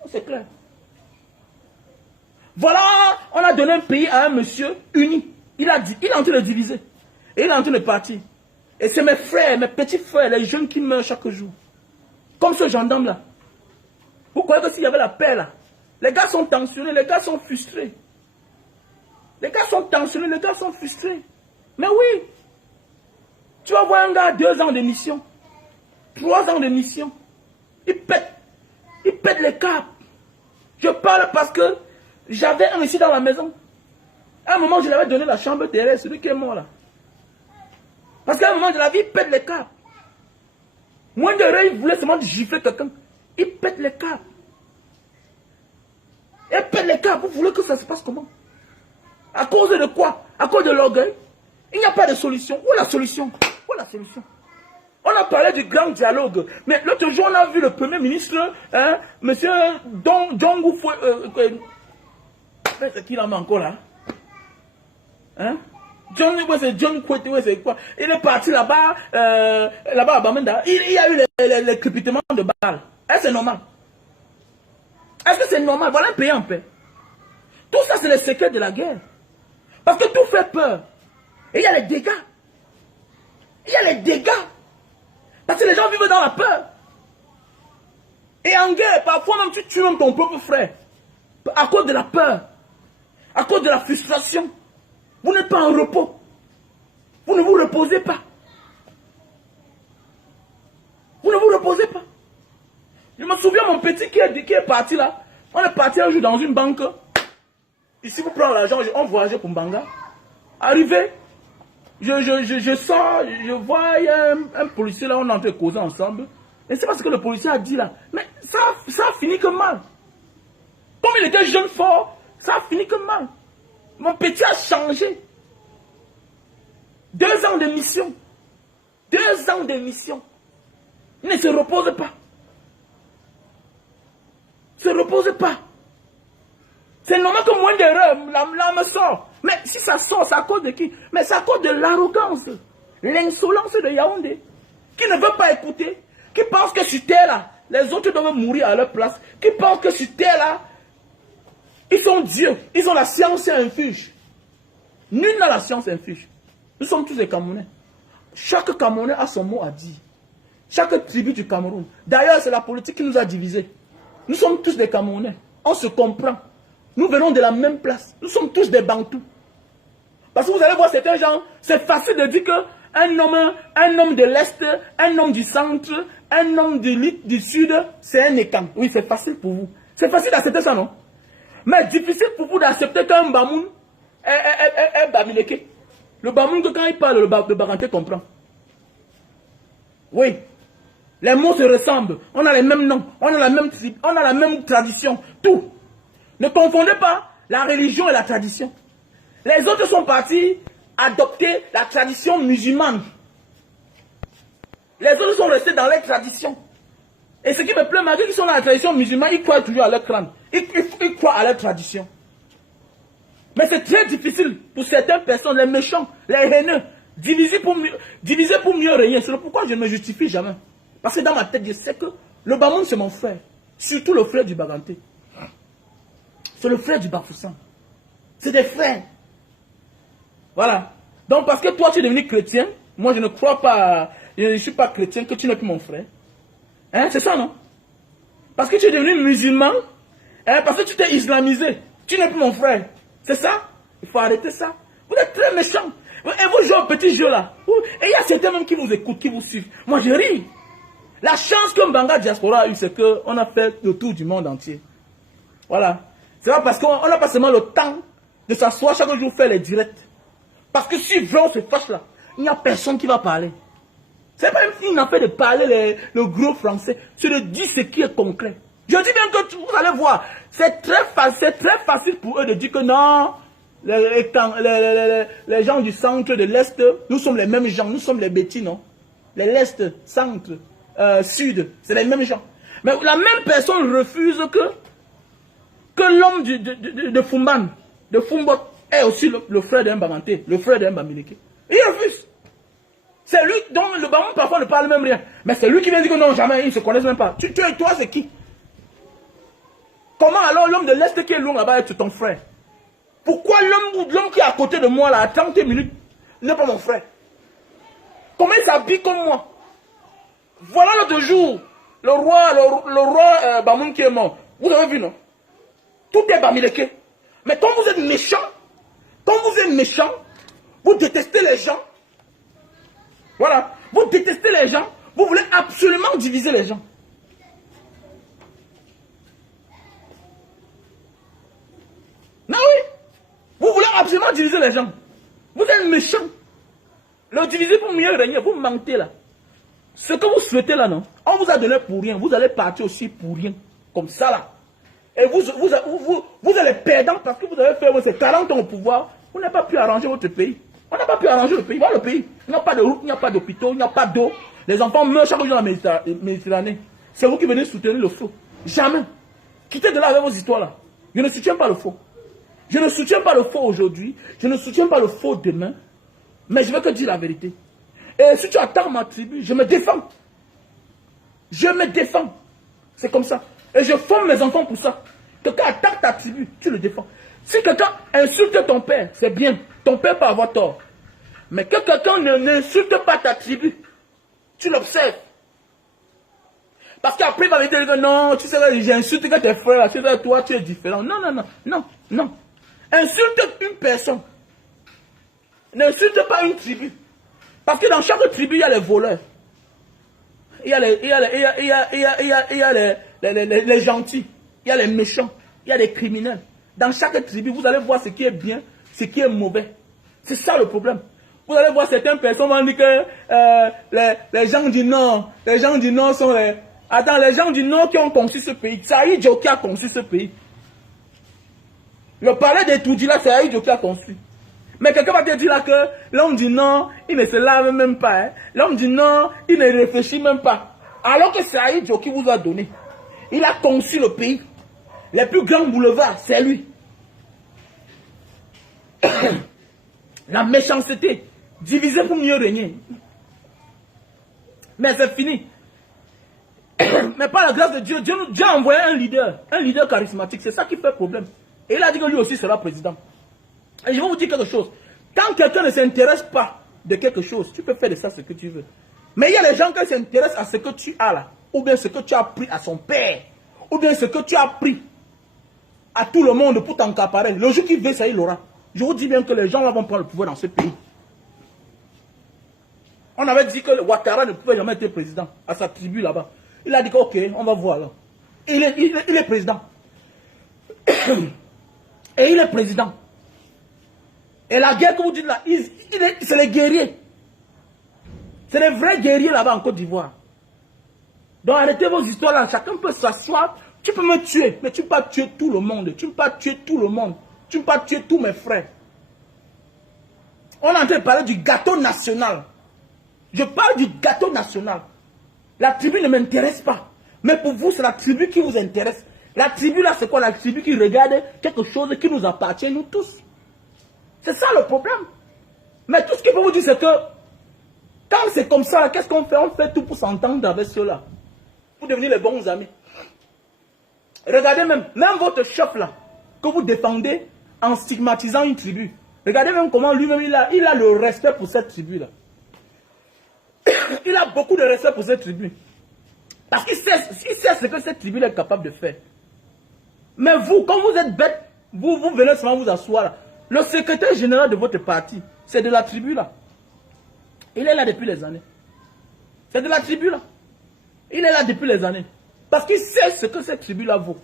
C'est clair. Voilà, on a donné un pays à un monsieur uni. Il est en train de diviser. Et il est en train de partir. Et c'est mes frères, mes petits frères, les jeunes qui meurent chaque jour. Comme ce gendarme-là. Vous croyez que s'il y avait la paix là, les gars sont tensionnés, les gars sont frustrés. Les gars sont tensionnés, les gars sont frustrés. Mais oui. Tu vas voir un gars 2 ans de mission. 3 ans de mission. Il pète les câbles. Je parle parce que j'avais un ici dans la maison. À un moment, je lui avais donné la chambre derrière, celui qui est mort là. Parce qu'à un moment de la vie, il pète les câbles. Moins de rien, il voulait seulement gifler quelqu'un. Il pète les câbles. Il pète les câbles. Vous voulez que ça se passe comment? À cause de quoi? À cause de l'orgueil? Il n'y a pas de solution. Où est la solution? Où est la solution? On a parlé du grand dialogue. Mais l'autre jour, on a vu le premier ministre, hein, monsieur Dongou Foué. C'est qui là encore là? Hein? John Kouete, c'est quoi? Il est parti là-bas, là-bas à Bamenda. Il y a eu les crépitements de balles. Est-ce que c'est normal? Est-ce que c'est normal? Voilà un pays en paix. Tout ça, c'est le secret de la guerre. Parce que tout fait peur. Et il y a les dégâts. Il y a les dégâts. Parce que les gens vivent dans la peur. Et en guerre, parfois même tu tues même ton propre frère. À cause de la peur. À cause de la frustration. Vous n'êtes pas en repos. Vous ne vous reposez pas. Vous ne vous reposez pas. Je me souviens mon petit qui est parti là. On est parti un jour dans une banque. Ici vous prenez l'argent, on voyageait pour Mbanga. Arrivé, je sors, je vois il y a un policier là, on est en train de causer ensemble. Et c'est parce que le policier a dit là. Mais ça a fini que mal. Comme il était jeune fort, ça a fini que mal. Mon petit a changé. 2 ans de mission. 2 ans de mission. Il ne se repose pas. Se repose pas. C'est normal que moins d'erreurs, l'âme sort. Mais si ça sort, c'est à cause de qui? Mais c'est à cause de l'arrogance, l'insolence de Yaoundé, qui ne veut pas écouter, qui pense que sur terre là, les autres doivent mourir à leur place, qui pense que sur terre là, ils sont Dieu, ils ont la science infuse. Nul n'a la science infuse. Nous sommes tous des Camerounais. Chaque Camerounais a son mot à dire. Chaque tribu du Cameroun. D'ailleurs, c'est la politique qui nous a divisés. Nous sommes tous des Camerounais. On se comprend. Nous venons de la même place. Nous sommes tous des Bantous. Parce que vous allez voir certains gens, c'est facile de dire qu'un homme de l'Est, un homme du centre, un homme du Sud, c'est un Ékan. Oui, c'est facile pour vous. C'est facile d'accepter ça, non? Mais difficile pour vous d'accepter qu'un Bamoun est Bamileke. Le Bamoun, quand il parle, le Baranté comprend. Oui. Les mots se ressemblent. On a les mêmes noms. On a la même tribu. On a la même tradition. Tout. Ne confondez pas la religion et la tradition. Les autres sont partis adopter la tradition musulmane. Les autres sont restés dans leur tradition. Et ce qui me plaît, malgré qu'ils sont dans la tradition musulmane, ils croient toujours à leur crâne. Ils croient à leur tradition. Mais c'est très difficile pour certaines personnes, les méchants, les haineux, diviser pour mieux régner. C'est pourquoi je ne me justifie jamais. Parce que dans ma tête, je sais que le Bamoun, c'est mon frère. Surtout le frère du Baganté. C'est le frère du Bafoussam. C'est des frères. Voilà. Donc parce que toi, tu es devenu chrétien, moi je ne crois pas, je ne suis pas chrétien, que tu n'es plus mon frère. Hein, c'est ça, non? Parce que tu es devenu musulman, hein, parce que tu t'es islamisé, tu n'es plus mon frère. C'est ça? Il faut arrêter ça. Vous êtes très méchants. Et vous jouez au petit jeu là. Et il y a certains même qui vous écoutent, qui vous suivent. Moi je ris. La chance que Mbanga Diaspora a eu, c'est qu'on a fait le tour du monde entier. Voilà. C'est pas parce qu'on n'a pas seulement le temps de s'asseoir chaque jour faire les directs. Parce que si vraiment on se fâche là, il n'y a personne qui va parler. C'est même s'il n'a fait de parler le gros français. C'est de dire ce qui est concret. Je dis bien que vous allez voir, c'est très facile pour eux de dire que non, les gens du centre, de l'Est, nous sommes les mêmes gens, nous sommes les bêtis, non? L'Est, centre, Sud, c'est les mêmes gens. Mais la même personne refuse que l'homme de Fumban, de Fumbot, est aussi le frère d'un Bamanté, le frère d'un Bamileke. Il refuse. C'est lui dont le Baman parfois ne parle même rien. Mais c'est lui qui vient dire que non, jamais, ils ne se connaissent même pas. Toi, c'est qui? Comment alors l'homme de l'Est qui est loin là-bas est ton frère? Pourquoi l'homme qui est à côté de moi là, à 30 minutes, n'est pas mon frère? Comment il s'habille comme moi? Voilà l'autre jour, le roi Bamoun qui est mort. Vous avez vu, non? Tout est Bamileke. Mais quand vous êtes méchant, vous détestez les gens. Voilà. Vous détestez les gens. Vous voulez absolument diviser les gens. Non, oui. Vous voulez absolument diviser les gens. Vous êtes méchants. Le diviser pour mieux régner. Vous mentez là. Ce que vous souhaitez là, non? On vous a donné pour rien. Vous allez partir aussi pour rien. Comme ça là. Et vous allez perdant parce que vous avez fait vos 40 ans au pouvoir. Vous n'avez pas pu arranger votre pays. On n'a pas pu arranger le pays. Voilà le pays. Il n'y a pas de route, il n'y a pas d'hôpitaux, il n'y a pas d'eau. Les enfants meurent chaque jour dans la Méditerranée. C'est vous qui venez soutenir le faux. Jamais. Quittez de là avec vos histoires là. Je ne soutiens pas le faux. Je ne soutiens pas le faux aujourd'hui. Je ne soutiens pas le faux demain. Mais je veux te dire la vérité. Et si tu attaques ma tribu, je me défends. Je me défends. C'est comme ça. Et je forme mes enfants pour ça. Quelqu'un attaque ta tribu, tu le défends. Si quelqu'un insulte ton père, c'est bien. Ton père peut avoir tort. Mais que quelqu'un n'insulte pas ta tribu, tu l'observes. Parce qu'après, il va me dire que non, tu sais, j'insulte que tes frères, tu sais, toi, tu es différent. Non, non, non, non, non. Insulte une personne. N'insulte pas une tribu. Parce que dans chaque tribu, il y a les voleurs. Il y a les gentils. Il y a les méchants. Il y a les criminels. Dans chaque tribu, vous allez voir ce qui est bien, ce qui est mauvais. C'est ça le problème. Vous allez voir certaines personnes vont dire que les gens du Nord, sont les... Attends, les gens du Nord qui ont conçu ce pays. C'est Aïdjo qui a conçu ce pays. Le palais des Toudji, là, c'est Aïdjo qui a construit. Mais quelqu'un va te dire là que l'homme dit non, il ne se lave même pas. Hein. L'homme dit non, il ne réfléchit même pas. Alors que c'est Aïdjo qui vous a donné. Il a conçu le pays. Les plus grands boulevards, c'est lui. La méchanceté, diviser pour mieux régner. Mais c'est fini. Mais par la grâce de Dieu, Dieu a envoyé un leader charismatique. C'est ça qui fait problème. Et il a dit que lui aussi sera président. Et je vais vous dire quelque chose. Quand quelqu'un ne s'intéresse pas de quelque chose, tu peux faire de ça ce que tu veux. Mais il y a des gens qui s'intéressent à ce que tu as là. Ou bien ce que tu as pris à son père. Ou bien ce que tu as pris à tout le monde pour t'encaparer. Le jour qu'il veut, ça il l'aura. Je vous dis bien que les gens là vont prendre le pouvoir dans ce pays. On avait dit que Ouattara ne pouvait jamais être président à sa tribu là-bas. Il a dit que ok, on va voir là. Il est président. Et il est président. Et la guerre que vous dites là, c'est les guerriers. C'est les vrais guerriers là-bas en Côte d'Ivoire. Donc arrêtez vos histoires là, chacun peut s'asseoir. Tu peux me tuer, mais tu ne peux pas tuer tout le monde. Tu ne peux pas tuer tout le monde. Tu ne peux pas tuer tous mes frères. On est en train de parler du gâteau national. Je parle du gâteau national. La tribu ne m'intéresse pas. Mais pour vous, c'est la tribu qui vous intéresse. La tribu là, c'est quoi? La tribu qui regarde quelque chose qui nous appartient, nous tous. C'est ça le problème. Mais tout ce qu'il faut vous dire, c'est que quand c'est comme ça, qu'est-ce qu'on fait? On fait tout pour s'entendre avec ceux-là. Pour devenir les bons amis. Regardez même votre chef là, que vous défendez en stigmatisant une tribu. Regardez même comment lui-même il a le respect pour cette tribu là. Il a beaucoup de respect pour cette tribu. Parce qu'il sait ce que cette tribu est capable de faire. Mais vous, quand vous êtes bête, vous venez seulement vous asseoir là. Le secrétaire général de votre parti, c'est de la tribu là. Il est là depuis les années. C'est de la tribu là. Il est là depuis les années. Parce qu'il sait ce que cette tribu là vaut.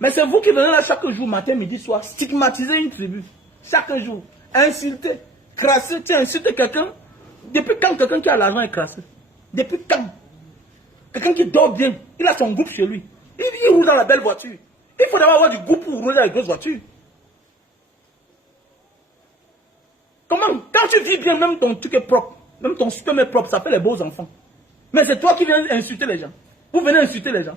Mais c'est vous qui venez là chaque jour, matin, midi, soir, stigmatiser une tribu. Chaque jour. Insulter, crasser. Tu insultes quelqu'un. Depuis quand quelqu'un qui a l'argent est crassé? Depuis quand? Quelqu'un qui dort bien. Il a son groupe chez lui. Il roule dans la belle voiture. Il faut d'abord avoir du goût pour rouler dans les grosses voitures. Comment? Quand tu vis bien, même ton truc est propre. Même ton système est propre. Ça fait les beaux enfants. Mais c'est toi qui viens insulter les gens. Vous venez insulter les gens.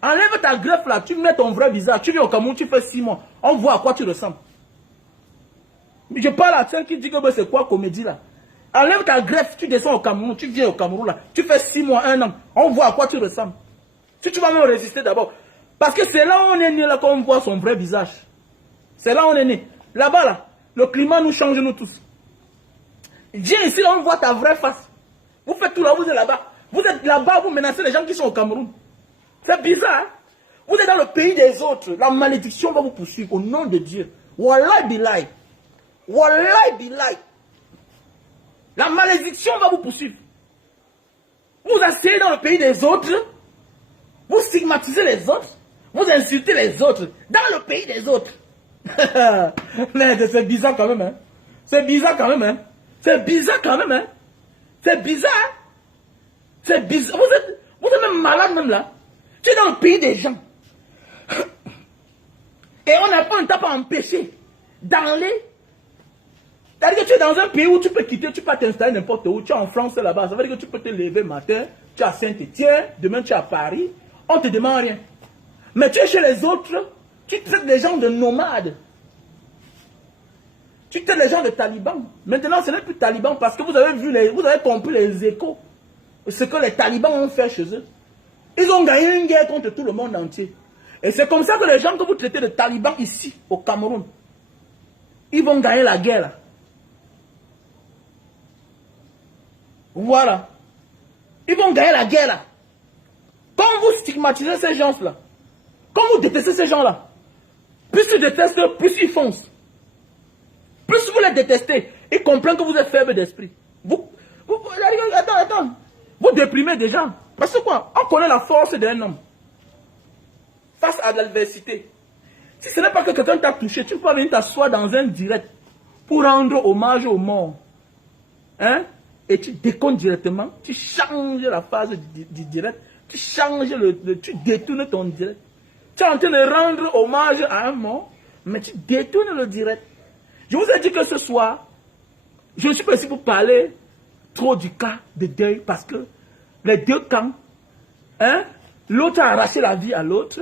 Enlève ta greffe là. Tu mets ton vrai visage. Tu viens au Cameroun, tu fais 6 mois. On voit à quoi tu ressembles. Je parle à ceux qui disent que c'est quoi comédie là. Enlève ta greffe, tu descends au Cameroun, tu viens au Cameroun là. Tu fais 6 mois, 1 an. On voit à quoi tu ressembles. Si tu vas même résister d'abord. Parce que c'est là où on est né là qu'on voit son vrai visage. C'est là où on est né. Là-bas là, le climat nous change nous tous. Viens ici là, on voit ta vraie face. Vous faites tout là, vous êtes là-bas. Vous êtes là-bas, vous menacez les gens qui sont au Cameroun. C'est bizarre. Hein? Vous êtes dans le pays des autres. La malédiction va vous poursuivre au nom de Dieu. Wallahi billahi. Wallahi billahi. La malédiction va vous poursuivre. Vous asseyez dans le pays des autres. Vous stigmatisez les autres. Vous insultez les autres. Dans le pays des autres. Mais c'est bizarre quand même. Hein? C'est bizarre quand même. Hein? C'est bizarre quand même. Hein? C'est bizarre. Hein? C'est bizarre. Vous êtes même malade même là. Tu es dans le pays des gens. Et on ne t'a pas empêché d'aller. C'est-à-dire que tu es dans un pays où tu peux quitter, tu peux t'installer n'importe où. Tu es en France là-bas. Ça veut dire que tu peux te lever matin. Tu es à Saint-Étienne. Demain tu es à Paris. On ne te demande rien. Mais tu es chez les autres. Tu traites les gens de nomades. Tu traites les gens de talibans. Maintenant ce n'est plus talibans parce que vous avez vu, vous avez compris les échos. Ce que les talibans ont fait chez eux. Ils ont gagné une guerre contre tout le monde entier. Et c'est comme ça que les gens que vous traitez de talibans ici, au Cameroun, ils vont gagner la guerre là. Voilà. Ils vont gagner la guerre là. Quand vous stigmatisez ces gens-là, quand vous détestez ces gens-là, plus ils détestent, plus ils foncent. Plus vous les détestez, ils comprennent que vous êtes faible d'esprit. Attends. Vous déprimez des gens. Parce que quoi? On connaît la force d'un homme. Face à l'adversité. Si ce n'est pas que quelqu'un t'a touché, tu peux venir t'asseoir dans un direct pour rendre hommage aux morts. Hein? Et tu décomptes directement, tu changes la phase du direct, tu changes tu détournes ton direct. Tu es en train de rendre hommage à un mort, Mais tu détournes le direct. Je vous ai dit que ce soir, je ne suis pas ici pour parler trop du cas de deuil parce que les deux camps, hein, l'autre a arraché la vie à l'autre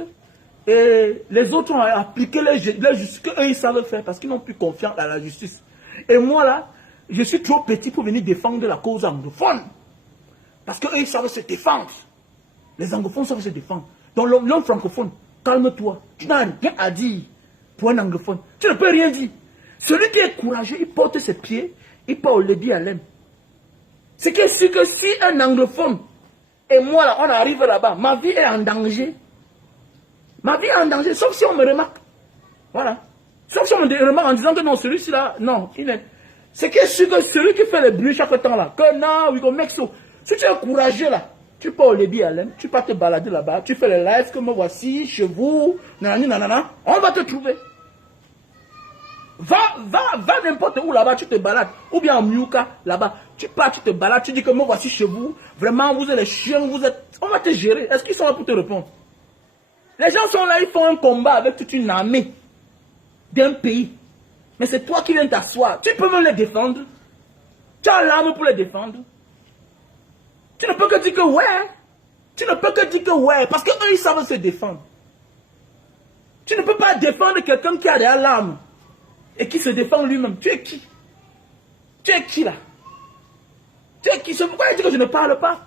et les autres ont appliqué la justice qu'eux ils savent faire parce qu'ils n'ont plus confiance à la justice. Et moi là, je suis trop petit pour venir défendre la cause anglophone parce qu'eux ils savent se défendre. Les anglophones savent se défendre. Donc l'homme francophone, calme-toi. Tu n'as rien à dire pour un anglophone. Tu ne peux rien dire. Celui qui est courageux, il porte ses pieds, il part au Lébi à l'aime. Ce qui est sûr que si un anglophone et moi là, on arrive là-bas, ma vie est en danger. Ma vie est en danger, sauf si on me remarque. Voilà. Sauf si on me remarque en disant que non, celui-ci là, non, il est. Ce qui est sûr que celui qui fait le bruit chaque temps là, que non, we go make so. Si tu es courageux là, tu pars au Lébi à l'aime, tu pars te balader là-bas, tu fais le live que me voici, chez vous, nanana, on va te trouver. Va n'importe où là-bas, tu te balades. Ou bien en Miuka, là-bas, tu pars, tu te balades, tu dis que me voici chez vous. Vraiment, vous êtes les chiens, vous êtes... On va te gérer. Est-ce qu'ils sont là pour te répondre? Les gens sont là, ils font un combat avec toute une armée d'un pays. Mais c'est toi qui viens t'asseoir. Tu peux même les défendre. Tu as l'arme pour les défendre. Tu ne peux que dire que ouais. Tu ne peux que dire que ouais. Parce qu'eux, ils savent se défendre. Tu ne peux pas défendre quelqu'un qui a derrière l'arme. Et qui se défend lui-même. Tu es qui? Tu es qui là? Tu es qui? C'est pourquoi il dit que je ne parle pas.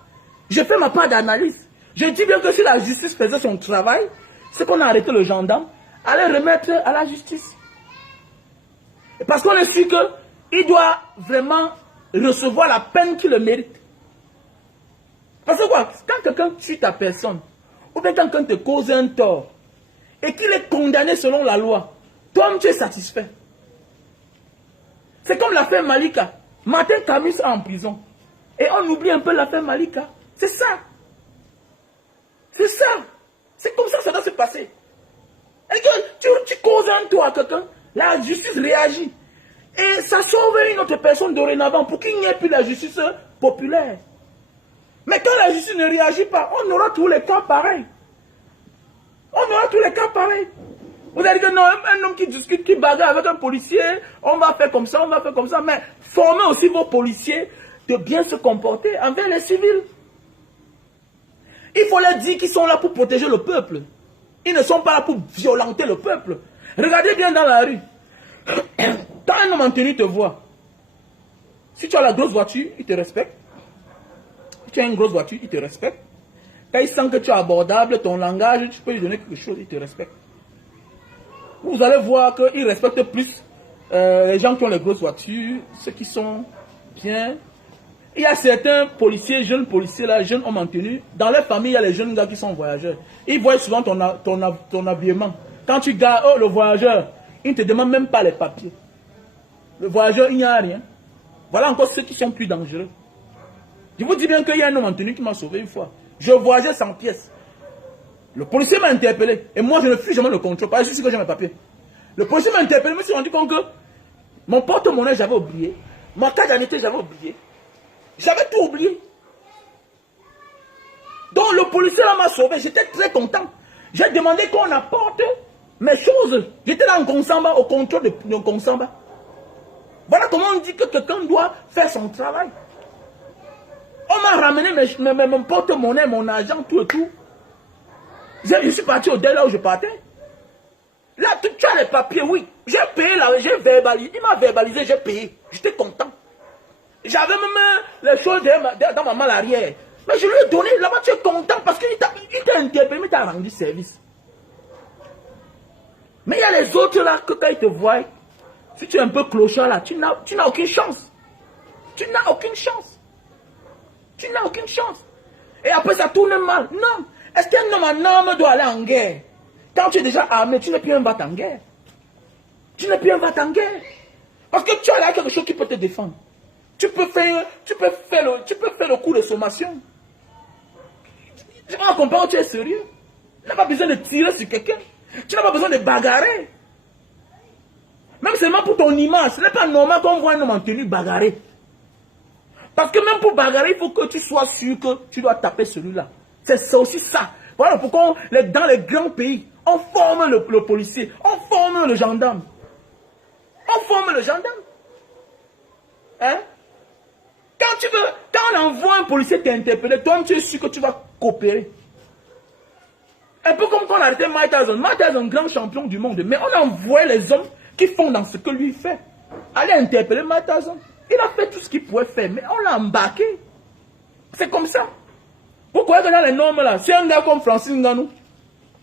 Je fais ma part d'analyse. Je dis bien que si la justice faisait son travail, c'est qu'on a arrêté le gendarme, allait remettre à la justice. Et parce qu'on est sûr qu'il doit vraiment recevoir la peine qu'il le mérite. Parce que quoi? Quand quelqu'un tue ta personne, ou bien quand quelqu'un te cause un tort, et qu'il est condamné selon la loi, toi-même tu es satisfait. C'est comme l'affaire Malika. Martin Camus est en prison. Et on oublie un peu l'affaire Malika. C'est ça. C'est ça. C'est comme ça que ça doit se passer. Et que tu causes un tort à quelqu'un, la justice réagit. Et ça sauve une autre personne dorénavant pour qu'il n'y ait plus la justice populaire. Mais quand la justice ne réagit pas, on aura tous les cas pareils. On aura tous les cas pareils. Vous allez dire que non, un homme qui discute, qui bagarre avec un policier, on va faire comme ça, on va faire comme ça. Mais formez aussi vos policiers de bien se comporter envers les civils. Il faut leur dire qu'ils sont là pour protéger le peuple. Ils ne sont pas là pour violenter le peuple. Regardez bien dans la rue. Quand un homme en tenue te voit, si tu as la grosse voiture, il te respecte. Si tu as une grosse voiture, il te respecte. Quand il sent que tu es abordable, ton langage, tu peux lui donner quelque chose, il te respecte. Vous allez voir qu'ils respectent plus les gens qui ont les grosses voitures, ceux qui sont bien. Il y a certains policiers, jeunes policiers, là, jeunes hommes en tenue. Dans leur famille, il y a les jeunes gars qui sont voyageurs. Ils voient souvent ton habillement. Quand tu gardes, oh, le voyageur, il ne te demande même pas les papiers. Le voyageur, il n'y a rien. Voilà encore ceux qui sont plus dangereux. Je vous dis bien qu'il y a un homme en tenue qui m'a sauvé une fois. Je voyageais sans pièces. Le policier m'a interpellé. Et moi, je ne fuis jamais le contrôle. Pas juste que j'ai mes papiers. Le policier m'a interpellé. Je me suis rendu compte que mon porte-monnaie, j'avais oublié. Ma carte d'identité, j'avais oublié. J'avais tout oublié. Donc, le policier là m'a sauvé. J'étais très content. J'ai demandé qu'on apporte mes choses. J'étais là en Consamba, au contrôle de Consamba. Voilà comment on dit que quelqu'un doit faire son travail. On m'a ramené mon porte-monnaie, mon argent, tout et tout. Je suis parti au dé là où je partais. Là, tu as les papiers, oui. J'ai payé là, j'ai verbalisé. Il m'a verbalisé, j'ai payé. J'étais content. J'avais même les choses dans ma main arrière. Mais je lui ai donné, là-bas tu es content parce qu'il t'a interpellé, mais il t'a rendu service. Mais il y a les autres là, que quand ils te voient, si tu es un peu clochard là, tu n'as aucune chance. Tu n'as aucune chance. Tu n'as aucune chance. Et après ça tourne mal. Non. Est-ce qu'un homme en arme doit aller en guerre? Quand tu es déjà armé, tu n'es plus un bat en guerre. Tu n'es plus un bat en guerre. Parce que tu as là quelque chose qui peut te défendre. Tu peux faire le coup de sommation. Je ne comprends pas, tu es sérieux. Tu n'as pas besoin de tirer sur quelqu'un. Tu n'as pas besoin de bagarrer. Même seulement pour ton image. Ce n'est pas normal qu'on voit un homme en tenue bagarrer. Parce que même pour bagarrer, il faut que tu sois sûr que tu dois taper celui-là. C'est aussi ça. Voilà pourquoi dans les grands pays, on forme le policier, on forme forme le gendarme. On forme le gendarme. Hein? Quand on envoie un policier t'interpeller, toi tu es sûr que tu vas coopérer. Un peu comme quand on a arrêté Mike Tyson. Mike Tyson est un grand champion du monde. Mais on a envoyé les hommes qui font dans ce que lui fait. Aller interpeller Mike Tyson. Il a fait tout ce qu'il pouvait faire, mais on l'a embarqué. C'est comme ça. Vous croyez que dans les normes là, c'est un gars comme Francine Ngannou.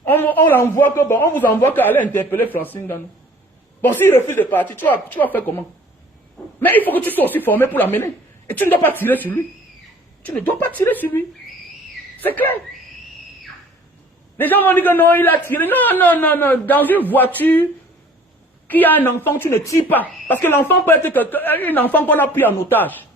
On l'envoie que bon, on vous envoie qu'à aller interpeller Francine Ngannou. Bon, s'il refuse de partir, tu vas faire comment? Mais il faut que tu sois aussi formé pour l'amener. Et tu ne dois pas tirer sur lui. Tu ne dois pas tirer sur lui. C'est clair. Les gens vont dire que non, il a tiré. Non. Dans une voiture qui a un enfant, tu ne tires pas. Parce que l'enfant peut être un enfant qu'on a pris en otage.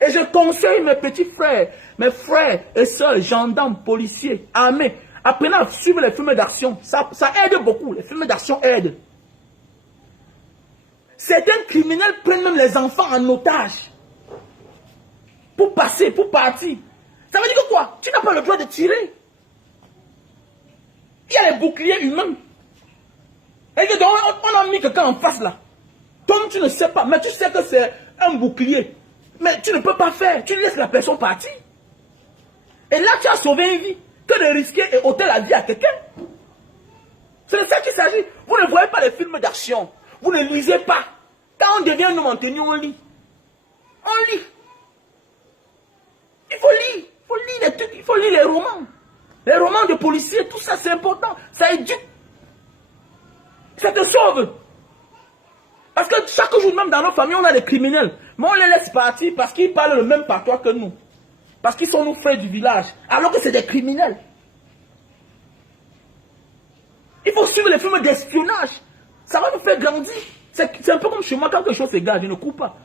Et je conseille mes petits frères, mes frères et sœurs, gendarmes, policiers, armés, apprenez à suivre les films d'action. Ça aide beaucoup. Les films d'action aident. Certains criminels prennent même les enfants en otage. Pour passer, pour partir. Ça veut dire que quoi? Tu n'as pas le droit de tirer. Il y a les boucliers humains. Et donc, on a mis quelqu'un en face là. Toi, tu ne sais pas, mais tu sais que c'est un bouclier. Mais tu ne peux pas faire. Tu laisses la personne partir. Et là, tu as sauvé une vie. Que de risquer et ôter la vie à quelqu'un. C'est de ça qu'il s'agit. Vous ne voyez pas les films d'action. Vous ne lisez pas. Quand on devient un homme en tenue, on lit. On lit. Il faut lire. Il faut lire les trucs. Il faut lire les romans. Les romans de policiers, tout ça, c'est important. Ça éduque. Ça te sauve. Parce que chaque jour, même dans nos familles, on a des criminels. Mais on les laisse partir parce qu'ils parlent le même patois que nous. Parce qu'ils sont nos frères du village. Alors que c'est des criminels. Il faut suivre les films d'espionnage. Ça va nous faire grandir. C'est un peu comme chez moi, quand quelque chose s'égare, je ne coupe pas.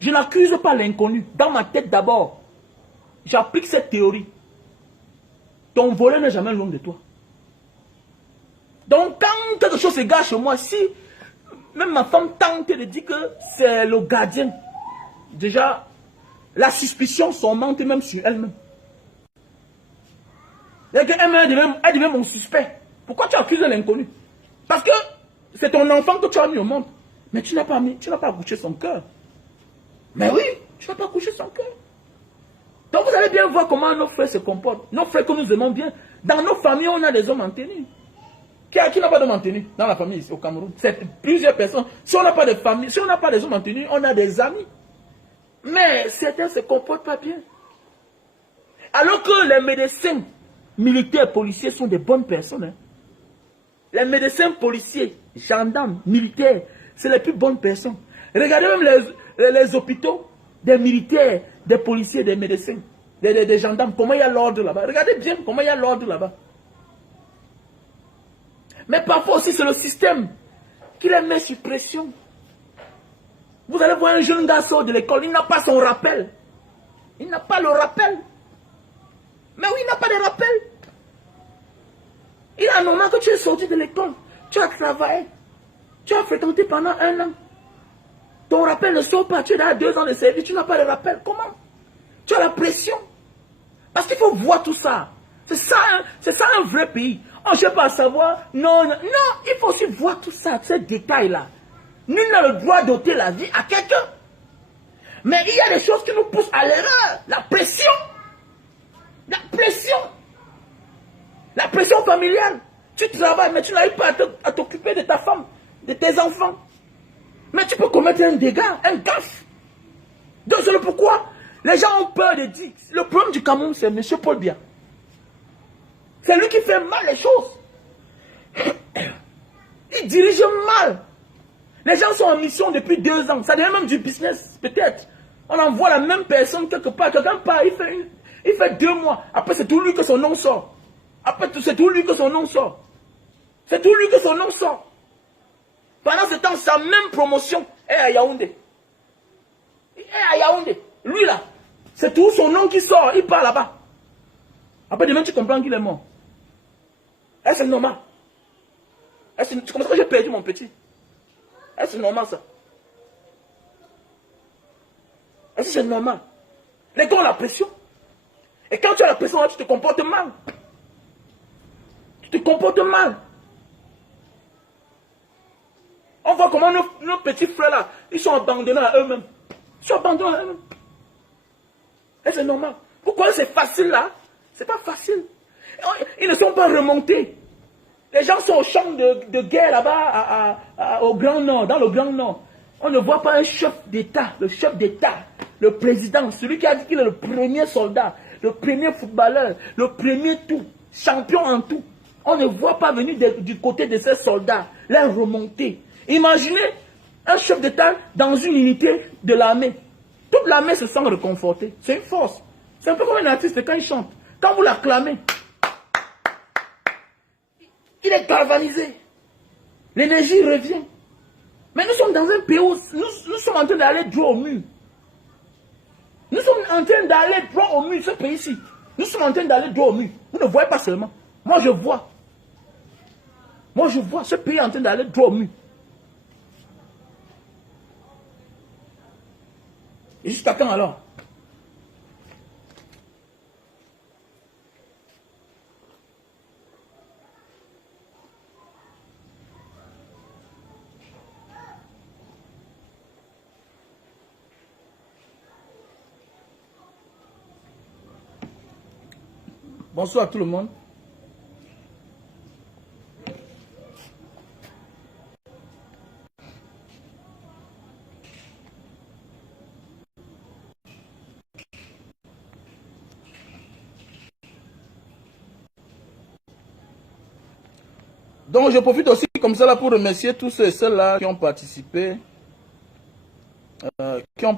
Je n'accuse pas l'inconnu. Dans ma tête d'abord, j'applique cette théorie. Ton volet n'est jamais loin de toi. Donc quand quelque chose s'égare chez moi, si même ma femme tente de dire que c'est le gardien, déjà, la suspicion s'augmente même sur elle-même. Elle devient mon suspect. Pourquoi tu accuses l'inconnu? Parce que c'est ton enfant que tu as mis au monde. Mais tu n'as pas couché son cœur. Mais oui, tu n'as pas couché son cœur. Donc vous allez bien voir comment nos frères se comportent. Nos frères que nous aimons bien. Dans nos familles, on a des hommes en tenue. Qui n'a pas d'homme en tenue dans la famille ici au Cameroun? C'est plusieurs personnes. Si on n'a pas de famille, si on n'a pas des hommes en tenue, on a des amis. Mais certains ne se comportent pas bien. Alors que les médecins, militaires, policiers sont des bonnes personnes. Hein. Les médecins, policiers, gendarmes, militaires, c'est les plus bonnes personnes. Regardez même les hôpitaux des militaires, des policiers, des médecins, des gendarmes, comment il y a l'ordre là-bas. Regardez bien comment il y a l'ordre là-bas. Mais parfois aussi c'est le système qui les met sur pression. Vous allez voir un jeune gars sort de l'école, il n'a pas son rappel. Il n'a pas le rappel. Mais oui, il n'a pas de rappel. Il est normal que tu es sorti de l'école, tu as travaillé, tu as fréquenté pendant 1 an. Ton rappel ne sort pas, tu es dans 2 ans de service, tu n'as pas de rappel. Comment? Tu as la pression. Parce qu'il faut voir tout ça. C'est ça un vrai pays. On ne cherche pas à savoir. Non, il faut aussi voir tout ça, ces détails-là. Nul n'a le droit d'ôter la vie à quelqu'un. Mais il y a des choses qui nous poussent à l'erreur. La pression. La pression. La pression familiale. Tu travailles, mais tu n'arrives pas à t'occuper de ta femme, de tes enfants. Mais tu peux commettre un dégât, un gaffe. Donc c'est le pourquoi les gens ont peur de dire. Le problème du Cameroun, c'est M. Paul Biya. C'est lui qui fait mal les choses. Il dirige mal. Les gens sont en mission depuis 2 ans. Ça devient même du business, peut-être. On envoie la même personne quelque part. Quelqu'un part, il fait 2 mois. Après, c'est tout lui que son nom sort. Après, c'est tout lui que son nom sort. C'est tout lui que son nom sort. Pendant ce temps, sa même promotion est à Yaoundé. Il est à Yaoundé. Lui là, c'est tout son nom qui sort. Il part là-bas. Après, demain, tu comprends qu'il est mort. Est-ce que c'est normal? Tu comprends que j'ai perdu mon petit? Est-ce que c'est normal ça? Est-ce que c'est normal? Les gars ont la pression. Et quand tu as la pression, tu te comportes mal. Tu te comportes mal. On voit comment nos petits frères là, ils sont abandonnés à eux-mêmes. Ils sont abandonnés à eux-mêmes. Et c'est normal. Pourquoi c'est facile là? C'est pas facile. Ils ne sont pas remontés. Les gens sont au champ de guerre là-bas, au Grand Nord, dans le Grand Nord. On ne voit pas un chef d'État, le chef d'État, le président, celui qui a dit qu'il est le premier soldat, le premier footballeur, le premier tout, champion en tout. On ne voit pas venir du côté de ces soldats, les remonter. Imaginez un chef d'État dans une unité de l'armée. Toute l'armée se sent réconfortée. C'est une force. C'est un peu comme un artiste quand il chante. Quand vous l'acclamez, il est galvanisé. L'énergie revient. Mais nous sommes dans un pays où nous sommes en train d'aller droit au mur. Nous sommes en train d'aller droit au mur, ce pays-ci. Nous sommes en train d'aller droit au mur. Vous ne voyez pas seulement. Moi, je vois. Moi, je vois ce pays en train d'aller droit au mur. Et jusqu'à quand alors? Bonsoir à tout le monde. Donc je profite aussi comme ça là pour remercier tous ceux et celles-là qui ont participé. Qui ont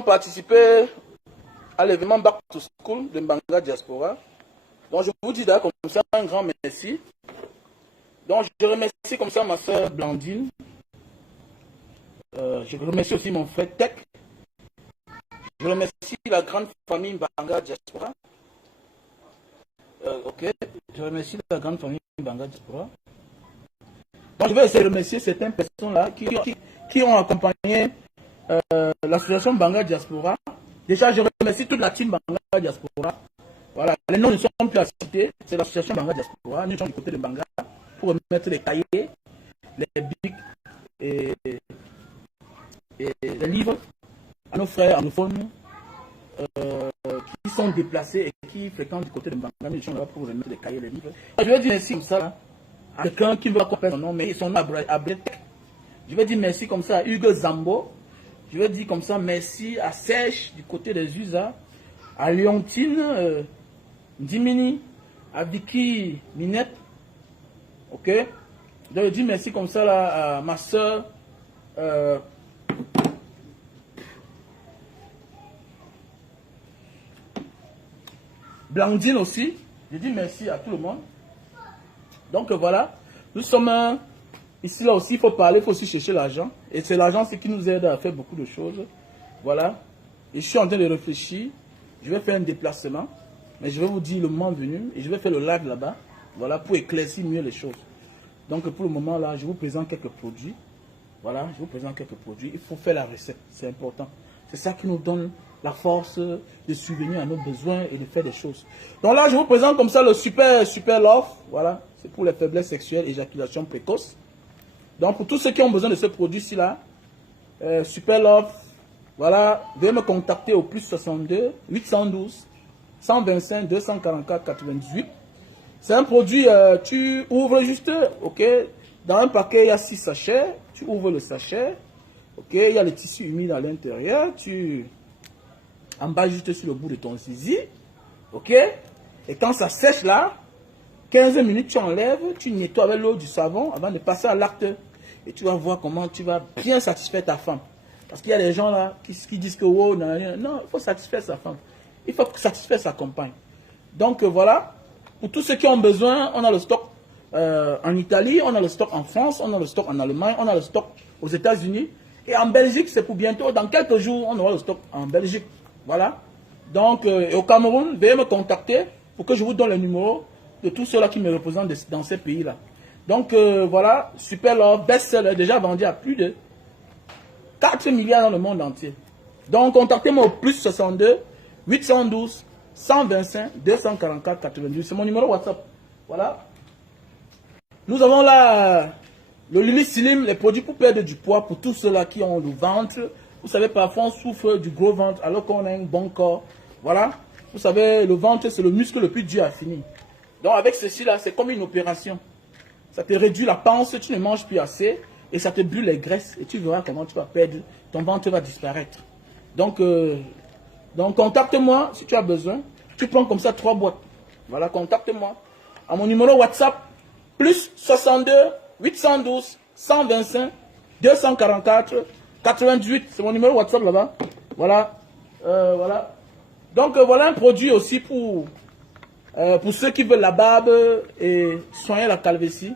participé à l'événement Back to School de Mbanga Diaspora. Donc je vous dis comme ça un grand merci. Donc je remercie comme ça ma soeur Blandine. Je remercie aussi mon frère Tech. Je remercie la grande famille Mbanga Diaspora. Ok, je remercie la grande famille Mbanga Diaspora. Donc je vais essayer de remercier certaines personnes là qui ont accompagné l'association Mbanga Diaspora. Déjà, je remercie toute la team Mbanga Diaspora. Voilà, les noms ne sont plus à citer. C'est l'association Mbanga Diaspora. Nous sommes du côté de Mbanga pour remettre les cahiers, les bics et les livres à nos frères anglophones qui sont déplacés et qui fréquentent du côté de Mbanga. Nous sommes là pour remettre les cahiers, les livres. Je vais dire merci comme ça à quelqu'un qui ne va pas comprendre son nom, mais son nom à Bretek. Je vais dire merci comme ça à Hugo Zambo. Je vais dire comme ça merci à Sèche du côté des USA, à Léontine Dimini, à Vicky Minette. Ok? Donc je dis merci comme ça là, à ma soeur Blandine aussi. Je dis merci à tout le monde. Donc voilà, nous sommes ici là aussi, il faut parler, il faut aussi chercher l'argent. Et c'est l'argent qui nous aide à faire beaucoup de choses. Voilà. Et je suis en train de réfléchir. Je vais faire un déplacement. Mais je vais vous dire le moment venu. Et je vais faire le live là-bas. Voilà, pour éclaircir mieux les choses. Donc pour le moment là, je vous présente quelques produits. Voilà, je vous présente quelques produits. Il faut faire la recette. C'est important. C'est ça qui nous donne la force de subvenir à nos besoins et de faire des choses. Donc là, je vous présente comme ça le super love. Voilà, c'est pour les faiblesses sexuelles, éjaculation précoce. Donc pour tous ceux qui ont besoin de ce produit-ci là, super love, voilà, veuillez me contacter au plus 62 812 125 244 98. C'est un produit, tu ouvres juste, ok, dans un paquet il y a 6 sachets, tu ouvres le sachet, ok, il y a le tissu humide à l'intérieur, tu emballes juste sur le bout de ton zizi, ok, et quand ça sèche là, 15 minutes tu enlèves, tu nettoies avec l'eau du savon avant de passer à l'acte, et tu vas voir comment tu vas bien satisfaire ta femme. Parce qu'il y a des gens là qui disent que oh, non, il faut satisfaire sa femme, il faut satisfaire sa compagne. Donc voilà. Pour tous ceux qui ont besoin, on a le stock en Italie, on a le stock en France, on a le stock en Allemagne, on a le stock aux États-Unis. Et en Belgique, c'est pour bientôt. Dans quelques jours, on aura le stock en Belgique. Voilà. Donc, et au Cameroun, veuillez me contacter pour que je vous donne le numéro de tous ceux-là qui me représentent dans ces pays-là. Donc, voilà, super love, best-seller, déjà vendu à plus de 4 milliards dans le monde entier. Donc, contactez-moi au plus 62 812 125 244 98. C'est mon numéro WhatsApp. Voilà. Nous avons là le Lily Slim, les produits pour perdre du poids pour tous ceux-là qui ont le ventre. Vous savez, parfois on souffre du gros ventre alors qu'on a un bon corps. Voilà. Vous savez, le ventre, c'est le muscle le plus dur à finir. Donc avec ceci-là, c'est comme une opération. Ça te réduit la panse, tu ne manges plus assez. Et ça te brûle les graisses. Et tu verras comment tu vas perdre. Ton ventre va disparaître. Donc contacte-moi si tu as besoin. Tu prends comme ça 3 boîtes. Voilà, contacte-moi. À mon numéro WhatsApp, plus 62 812 125 244 88. C'est mon numéro WhatsApp là-bas. Voilà. Voilà. Donc voilà un produit aussi pour ceux qui veulent la barbe et soigner la calvitie.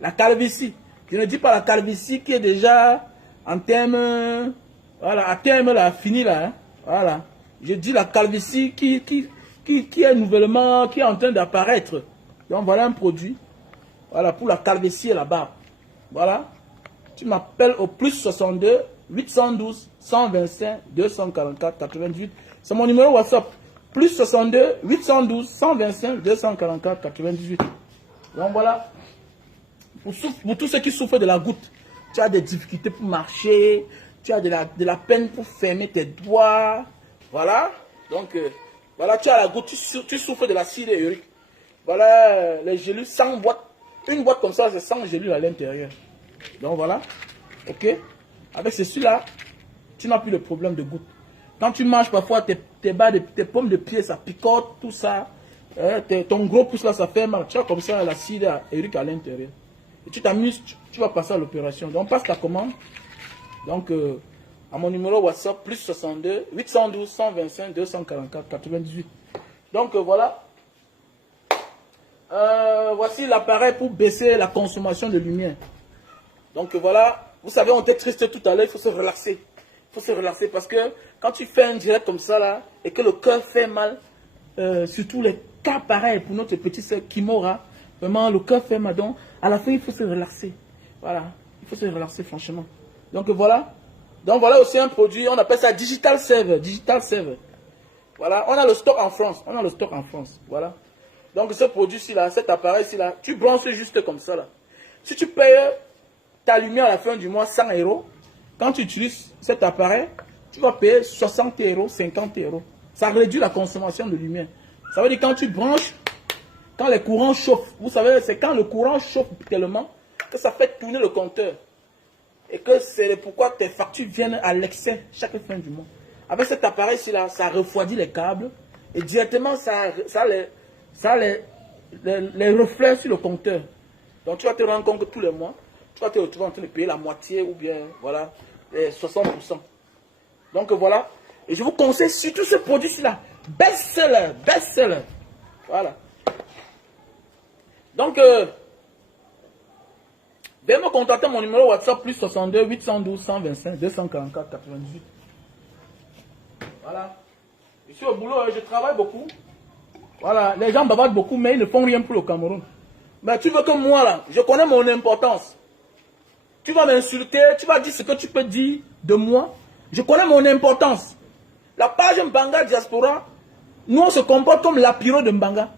La calvitie. Je ne dis pas la calvitie qui est déjà en termes... Voilà, à terme là, fini là. Hein. Voilà. Je dis la calvitie qui est nouvellement, qui est en train d'apparaître. Donc voilà un produit. Voilà, pour la calvitie et la barbe. Voilà. Tu m'appelles au plus 62 812 125 244 88. C'est mon numéro WhatsApp. Plus 62 812 125 244 98. Donc voilà. Pour tous ceux qui souffrent de la goutte, tu as des difficultés pour marcher, tu as de la peine pour fermer tes doigts. Voilà. Donc, voilà, tu as la goutte, tu souffres de l'acide urique. Voilà, les gélules, 100 boîtes. Une boîte comme ça, c'est 100 gélules à l'intérieur. Donc voilà. Ok. Avec ceci-là, tu n'as plus de problème de goutte. Quand tu manges parfois tes pommes de pied, ça picote, tout ça. Ton gros pouce là, ça fait mal. Tu as comme ça l'acide urique à l'intérieur. Et tu t'amuses, tu vas passer à l'opération. Donc passe ta commande. Donc à mon numéro WhatsApp, plus 62 812 125 244 98. Donc voilà. Voici l'appareil pour baisser la consommation de lumière. Donc voilà. Vous savez, on était triste tout à l'heure, il faut se relaxer. Il faut se relaxer parce que quand tu fais un direct comme ça là, et que le cœur fait mal, surtout les cas pareils pour notre petite soeur Kimora, vraiment le cœur fait mal. Donc à la fin, il faut se relaxer. Voilà. Il faut se relaxer franchement. Donc voilà. Donc voilà aussi un produit, on appelle ça Digital Save. Digital Save. Voilà. On a le stock en France. On a le stock en France. Voilà. Donc ce produit-ci là, cet appareil-ci là, tu branches juste comme ça là. Si tu payes ta lumière à la fin du mois 100 €, quand tu utilises cet appareil, tu vas payer 60 €, 50 €. Ça réduit la consommation de lumière. Ça veut dire quand tu branches, quand les courants chauffent, vous savez, c'est quand le courant chauffe tellement que ça fait tourner le compteur. Et que c'est pourquoi tes factures viennent à l'excès chaque fin du mois. Avec cet appareil-ci là, ça refroidit les câbles et directement ça les reflets sur le compteur. Donc tu vas te rendre compte que tous les mois, tu vas te retrouver en train de payer la moitié ou bien voilà, 60%. Donc voilà. Et je vous conseille surtout ce produit-ci là. Best-seller, best-seller. Voilà. Donc, veuillez me contacter mon numéro WhatsApp plus 62 812 125 244 98. Voilà. Je suis au boulot, je travaille beaucoup. Voilà. Les gens bavardent beaucoup, mais ils ne font rien pour le Cameroun. Mais tu veux que moi là, je connais mon importance. Tu vas m'insulter, tu vas dire ce que tu peux dire de moi. Je connais mon importance. La page Mbanga Diaspora, nous on se comporte comme la pyro de Mbanga.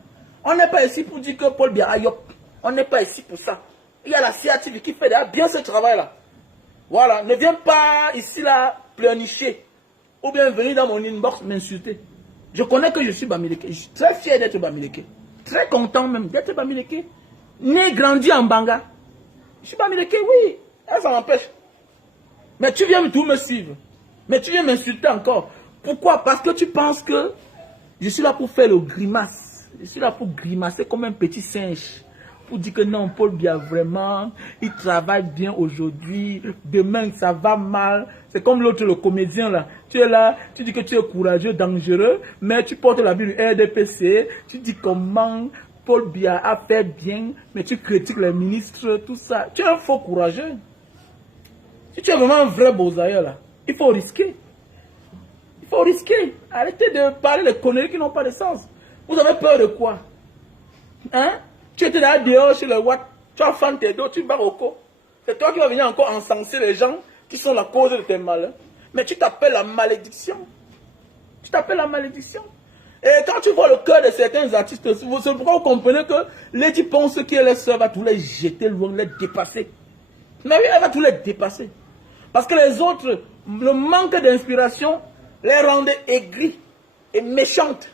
On n'est pas ici pour dire que Paul Biya Ayop. On n'est pas ici pour ça. Il y a la CATV qui fait bien ce travail-là. Voilà. Ne viens pas ici là pleurnicher. Ou bien venir dans mon inbox m'insulter. Je connais que je suis Bamileke. Je suis très fier d'être Bamileke. Très content même d'être Bamileke. Né, grandi en Mbanga. Je suis Bamileke, oui. Ça m'empêche. Mais tu viens tout me suivre. Mais tu viens m'insulter encore. Pourquoi? Parce que tu penses que je suis là pour faire le grimace. Je suis là pour grimacer comme un petit singe. Pour dire que non, Paul Biya, vraiment, il travaille bien aujourd'hui. Demain, ça va mal. C'est comme l'autre, le comédien là. Tu es là, tu dis que tu es courageux, dangereux, mais tu portes la vie du RDPC. Tu dis comment Paul Biya a fait bien, mais tu critiques les ministres, tout ça. Tu es un faux courageux. Si tu es vraiment un vrai bosaïen là, il faut risquer. Il faut risquer. Arrêtez de parler de conneries qui n'ont pas de sens. Vous avez peur de quoi? Hein? Tu étais là dehors chez le Watt, tu as fan tes dos, tu vas au co. C'est toi qui vas venir encore encenser les gens qui sont la cause de tes malheurs. Mais tu t'appelles la malédiction. Tu t'appelles la malédiction. Et quand tu vois le cœur de certains artistes, c'est pourquoi vous comprenez que Lady pense qu'elle sœur va tous les jeter loin, les dépasser. Mais oui, elle va tous les dépasser. Parce que les autres, le manque d'inspiration les rendait aigris et méchantes.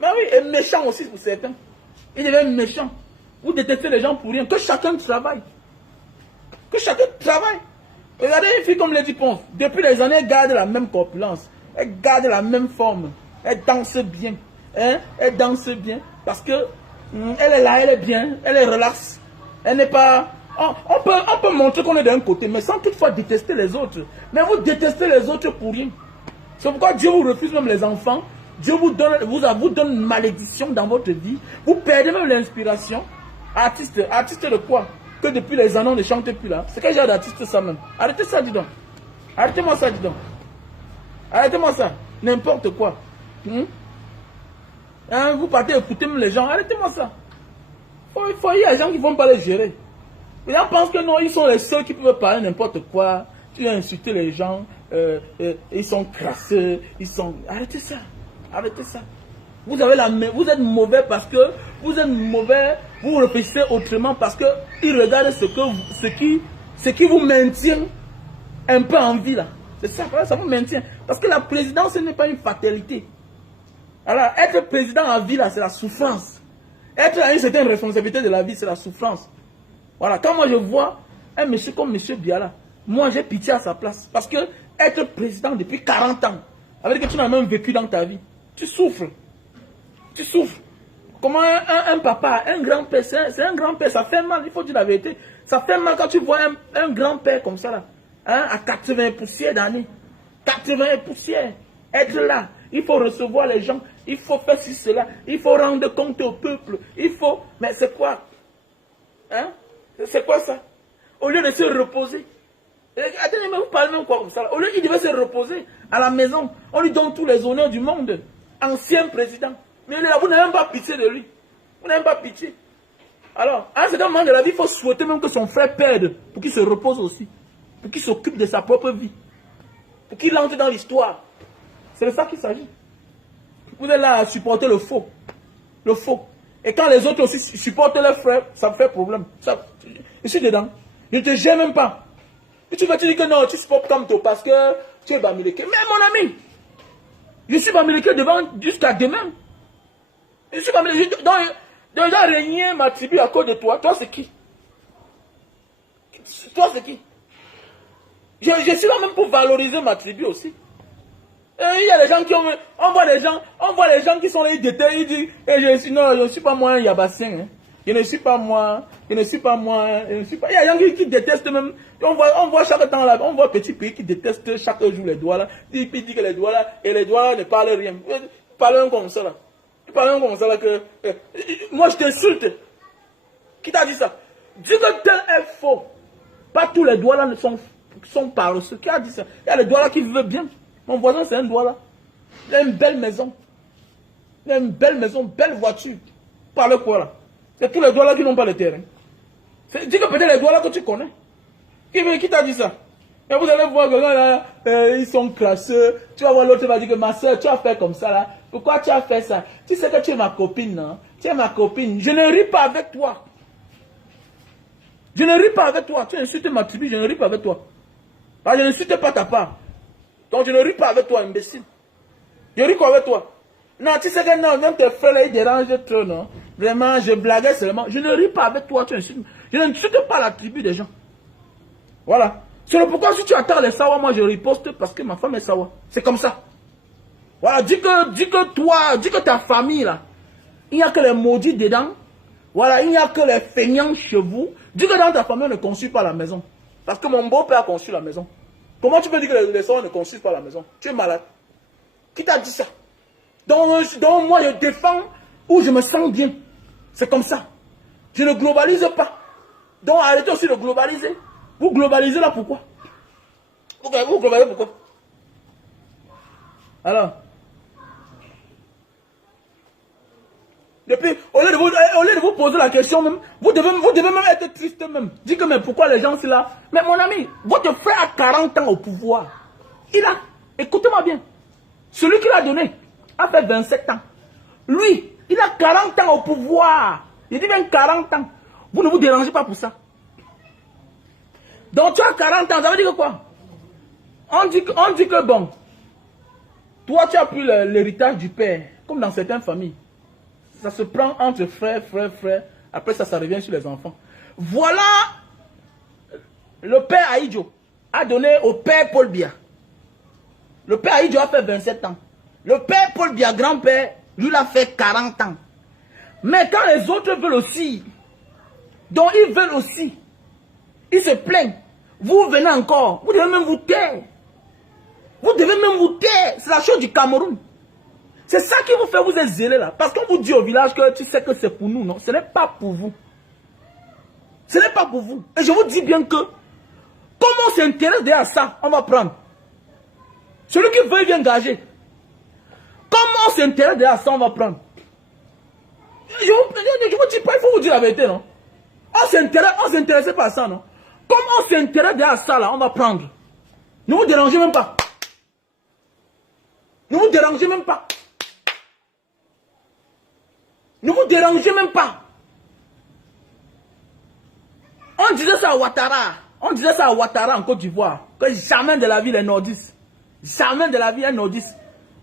Mais oui, et méchants aussi pour certains. Ils deviennent méchants. Vous détestez les gens pour rien. Que chacun travaille. Que chacun travaille. Regardez une fille comme Lady Ponce. Depuis les années, elle garde la même corpulence. Elle garde la même forme. Elle danse bien. Hein? Elle danse bien. Parce que elle est là, elle est bien. Elle est relaxe. Elle n'est pas... On peut montrer qu'on est d'un côté, mais sans toutefois détester les autres. Mais vous détestez les autres pour rien. C'est pourquoi Dieu vous refuse même les enfants. Dieu vous donne une malédiction dans votre vie. Vous perdez même l'inspiration. Artiste de quoi? Que depuis les années on ne chante plus là. C'est quel genre d'artiste ça même? Arrêtez ça, dis donc. Arrêtez-moi ça, dis donc. Arrêtez-moi ça. N'importe quoi. Hein, vous partez écouter même les gens. Arrêtez-moi ça. Il y a des gens qui ne vont pas les gérer. Les gens pensent que non, ils sont les seuls qui peuvent parler n'importe quoi. Tu as insulté les gens. Ils sont crasseux. Ils sont... Arrêtez ça. Arrêtez ça. Vous êtes mauvais parce que vous êtes mauvais. Vous réfléchissez autrement parce que ils regardent ce qui vous maintient un peu en vie là. C'est ça, ça vous maintient. Parce que la présidence, ce n'est pas une fatalité. Alors, être président en vie là, c'est la souffrance. Être à une certaine responsabilité de la vie, c'est la souffrance. Voilà, quand moi je vois un monsieur comme monsieur Biala, moi j'ai pitié à sa place. Parce que être président depuis 40 ans, avec que tu n'as même vécu dans ta vie, tu souffres. Tu souffres. Comment un papa, un grand-père, c'est un grand-père, ça fait mal, il faut dire la vérité. Ça fait mal quand tu vois un grand-père comme ça là, hein, à 80 poussières d'années. 80 poussières. Être là, il faut recevoir les gens, il faut faire ci, cela, il faut rendre compte au peuple, il faut... Mais c'est quoi? Hein? C'est quoi ça? Au lieu de se reposer. Attendez, mais vous parlez même quoi comme ça là? Au lieu qu'il devait se reposer à la maison, on lui donne tous les honneurs du monde. Ancien président. Mais là, vous n'avez même pas pitié de lui. Vous n'avez même pas pitié. Alors, à un certain moment de la vie, il faut souhaiter même que son frère perde pour qu'il se repose aussi. Pour qu'il s'occupe de sa propre vie. Pour qu'il entre dans l'histoire. C'est de ça qu'il s'agit. Vous êtes là à supporter le faux. Le faux. Et quand les autres aussi supportent leurs frères, ça me fait problème. Ça, je suis dedans. Je ne te gêne même pas. Et tu vas te dire que non, tu supportes comme toi parce que tu es Bamileke. Mais mon ami, je suis Bamileke devant jusqu'à demain. Je suis Bamileke. Donc, je dois régner ma tribu à cause de toi. Toi, c'est qui? Toi, c'est qui? Je suis là même pour valoriser ma tribu aussi. Il y a des gens qui ont... On voit les gens qui sont là, ils détestent, ils disent, non, je ne suis pas moi un Yabassien. Hein. Je ne suis pas moi, je ne suis pas moi, je ne suis pas... Il y a des gens qui détestent même. On voit chaque temps là, on voit petit pays qui déteste chaque jour les doigts là. Il dit que les doigts là, et les doigts là ne parlent rien. Ils parlent comme ça là. Ils parlent comme ça là que... moi je t'insulte. Qui t'a dit ça? Dis que tel est faux. Pas tous les doigts là sont paresseux. Qui a dit ça? Il y a les doigts là qui vivent bien. Mon voisin, c'est un doigt là. Il a une belle maison. Il a une belle maison, belle voiture. Parle quoi là? C'est tous les doigts là qui n'ont pas le terrain. Dis que peut-être les doigts là que tu connais. Qui t'a dit ça? Et vous allez voir que là, ils sont crasseux. Tu vas voir l'autre qui va dire que ma soeur, tu as fait comme ça là. Pourquoi tu as fait ça? Tu sais que tu es ma copine, non? Tu es ma copine. Je ne ris pas avec toi. Je ne ris pas avec toi. Tu insultes ma tribu, je ne ris pas avec toi. Parce que je n'insulte pas ta part. Donc je ne ris pas avec toi, imbécile. Je ris quoi avec toi? Non, tu sais que non, même tes frères là, ils dérangent trop, non? Vraiment, je blaguais seulement. Je ne ris pas avec toi, tu insultes. Je n'insulte pas la tribu des gens. Voilà. C'est pourquoi si tu attends les sawa, moi je riposte parce que ma femme est sawa. C'est comme ça. Voilà, dis que ta famille là, il n'y a que les maudits dedans. Voilà, il n'y a que les feignants chez vous. Dis que dans ta famille, on ne construit pas la maison. Parce que mon beau-père a construit la maison. Comment tu peux dire que les soeurs ne construisent pas la maison? Tu es malade. Qui t'a dit ça? Donc moi je défends où je me sens bien. C'est comme ça. Je ne globalise pas. Donc arrêtez aussi de globaliser. Vous globalisez là pourquoi? Vous globalisez pourquoi? Alors. Depuis, au lieu de vous poser la question même, vous devez même être triste même. Dites que mais pourquoi les gens sont là? Mais mon ami, votre frère a 40 ans au pouvoir. Il a, écoutez-moi bien, celui qui l'a donné a fait 27 ans. Lui, il a 40 ans au pouvoir. Il dit même 40 ans. Vous ne vous dérangez pas pour ça. Donc tu as 40 ans, ça veut dire que quoi? On dit que bon, toi tu as pris l'héritage du père, comme dans certaines familles. Ça se prend entre frères, après ça revient sur les enfants. Voilà, le père Aïdjo a donné au père Paul Biya. Le père Aïdjo a fait 27 ans. Le père Paul Biya, grand-père, lui il a fait 40 ans. Mais quand les autres veulent aussi, donc ils veulent aussi, ils se plaignent. Vous venez encore, vous devez même vous taire. Vous devez même vous taire. C'est la chose du Cameroun. C'est ça qui vous fait vous être zélé là. Parce qu'on vous dit au village que tu sais que c'est pour nous. Non, ce n'est pas pour vous. Ce n'est pas pour vous. Et je vous dis bien que, comme on s'intéresse déjà à ça, on va prendre. Celui qui veut, il vient engager. Comme on s'intéresse déjà à ça, on va prendre. Je vous dis pas, il faut vous dire la vérité, non? On s'intéressait pas à ça, non? Comme on s'intéresse déjà à ça, là, on va prendre. Ne vous dérangez même pas. Ne vous dérangez même pas. Ne vous dérangez même pas. On disait ça à Ouattara. On disait ça à Ouattara en Côte d'Ivoire. Que jamais de la vie les nordistes. Jamais de la vie un nordiste.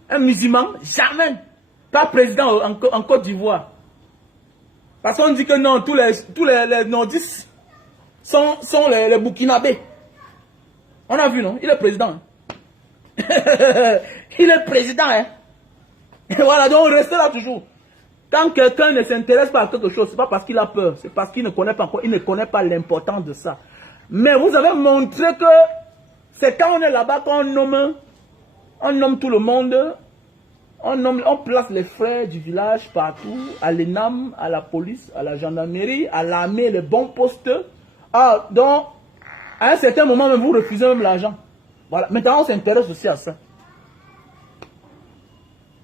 Un musulman, jamais. Pas président en Côte d'Ivoire. Parce qu'on dit que non, tous les nordistes sont les Burkinabés. On a vu, non? Il est président. Hein? Il est président, hein? Et voilà, donc restez là toujours. Quand quelqu'un ne s'intéresse pas à quelque chose, ce n'est pas parce qu'il a peur, c'est parce qu'il ne connaît pas encore, il ne connaît pas l'importance de ça. Mais vous avez montré que c'est quand on est là-bas qu'on nomme tout le monde, on place les frères du village partout, à l'ENAM, à la police, à la gendarmerie, à l'armée, les bons postes. Ah, donc, à un certain moment, même vous refusez même l'argent. Voilà. Maintenant, on s'intéresse aussi à ça.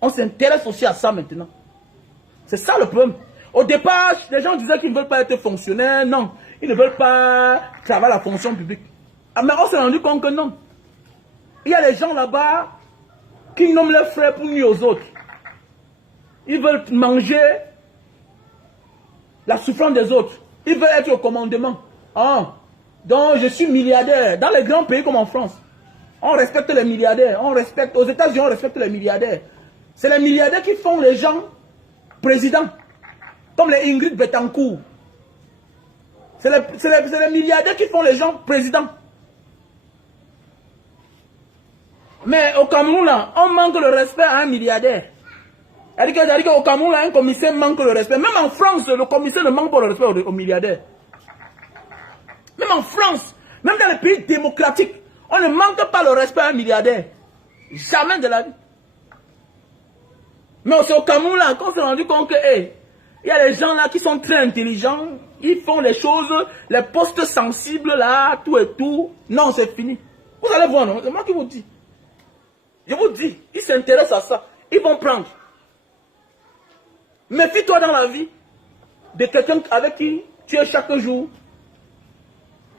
On s'intéresse aussi à ça maintenant. C'est ça le problème. Au départ, les gens disaient qu'ils ne veulent pas être fonctionnaires. Non, ils ne veulent pas travailler à la fonction publique. Ah, mais on s'est rendu compte que non. Il y a des gens là-bas qui nomment leurs frères pour nuire aux autres. Ils veulent manger la souffrance des autres. Ils veulent être au commandement. Ah, donc je suis milliardaire. Dans les grands pays comme en France, on respecte les milliardaires. Aux États-Unis, on respecte les milliardaires. C'est les milliardaires qui font les gens présidents. Comme les Ingrid Betancourt. C'est les milliardaires qui font les gens présidents. Mais au Cameroun, là, on manque le respect à un milliardaire. C'est-à-dire qu'au Cameroun, là, un commissaire manque le respect. Même en France, le commissaire ne manque pas le respect aux milliardaires. Même en France, même dans les pays démocratiques, on ne manque pas le respect à un milliardaire. Jamais de la vie. Mais c'est au Cameroun, là, qu'on s'est rendu compte que, hey, il y a des gens là qui sont très intelligents, ils font les choses, les postes sensibles là, tout et tout. Non, c'est fini. Vous allez voir, non? C'est moi qui vous dis. Je vous dis, ils s'intéressent à ça. Ils vont prendre. Méfie-toi dans la vie de quelqu'un avec qui tu es chaque jour.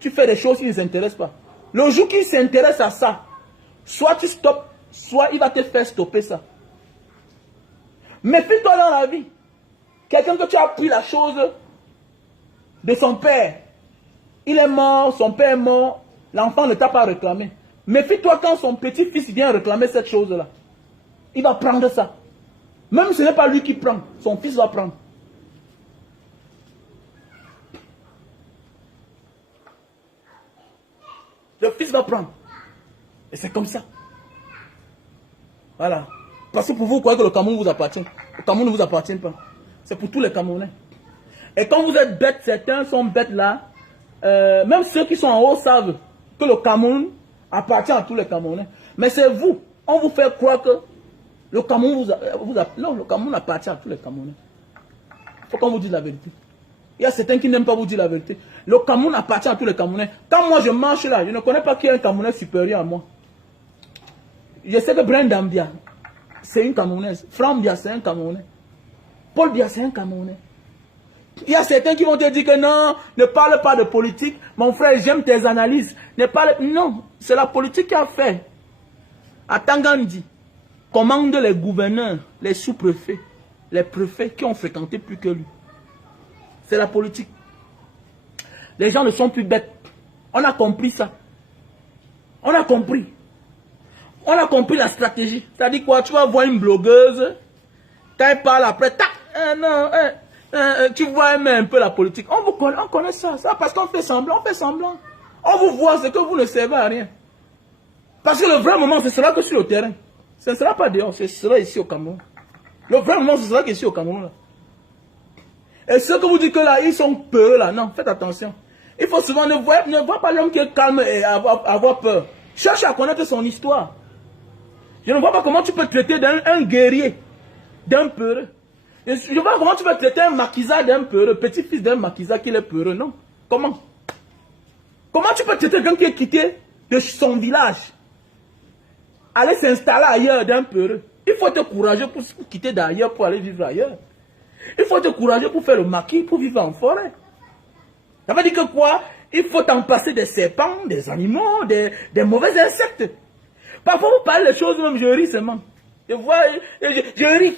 Tu fais des choses qui ne s'intéressent pas. Le jour qu'il s'intéresse à ça, soit tu stoppes, soit il va te faire stopper ça. Méfie-toi dans la vie. Quelqu'un que tu as pris la chose de son père. Il est mort, son père est mort, l'enfant ne t'a pas réclamé. Méfie-toi quand son petit-fils vient réclamer cette chose-là. Il va prendre ça. Même si ce n'est pas lui qui prend, son fils va prendre. Le fils va prendre. Et c'est comme ça. Voilà. Parce que pour vous, croyez que le Cameroun vous appartient. Le Cameroun ne vous appartient pas. C'est pour tous les Camerounais. Et quand vous êtes bêtes, certains sont bêtes là. Même ceux qui sont en haut savent que le Cameroun appartient à tous les Camerounais. Mais c'est vous. On vous fait croire que le Cameroun non, le Cameroun appartient à tous les Camerounais. Il faut qu'on vous dise la vérité. Il y a certains qui n'aiment pas vous dire la vérité. Le Cameroun appartient à tous les Camerounais. Quand moi je marche là, je ne connais pas qui est un Camerounais supérieur à moi. Je sais que Brenda Mbia, c'est une Camerounaise. Franck Mbia, c'est un Camerounais. Paul Biya, c'est un Camerounais. Il y a certains qui vont te dire que non, ne parle pas de politique. Mon frère, j'aime tes analyses. Ne parle... Non, c'est la politique qui a fait. À Tangandi, commande les gouverneurs, les sous-préfets, les préfets qui ont fréquenté plus que lui. C'est la politique. Les gens ne sont plus bêtes. On a compris ça. On a compris. On a compris la stratégie. C'est-à-dire quoi? Tu vas voir une blogueuse, quand elle parle après, tac, tu vois aimer un peu la politique. On connaît ça. Ça parce qu'on fait semblant, on fait semblant. On vous voit ce que vous ne servez à rien. Parce que le vrai moment, ce sera que sur le terrain. Ce ne sera pas dehors, ce sera ici au Cameroun. Le vrai moment, ce sera qu'ici au Cameroun. Là. Et ceux que vous dites que là, ils sont peureux là, non, faites attention. Il faut souvent ne voir pas l'homme qui est calme et avoir peur. Cherche à connaître son histoire. Je ne vois pas comment tu peux traiter d'un guerrier, d'un peureux. Je ne vois pas comment tu peux traiter un maquisard d'un peureux, petit-fils d'un maquisard qui est peureux, non. Comment? Comment tu peux traiter quelqu'un qui est quitté de son village, aller s'installer ailleurs d'un peureux? Il faut être courageux pour quitter d'ailleurs, pour aller vivre ailleurs. Il faut être courageux pour faire le maquis, pour vivre en forêt. Ça veut dire que quoi? Il faut embrasser des serpents, des animaux, des mauvais insectes. Parfois, vous parlez des choses, même je ris seulement. Je vois, je ris.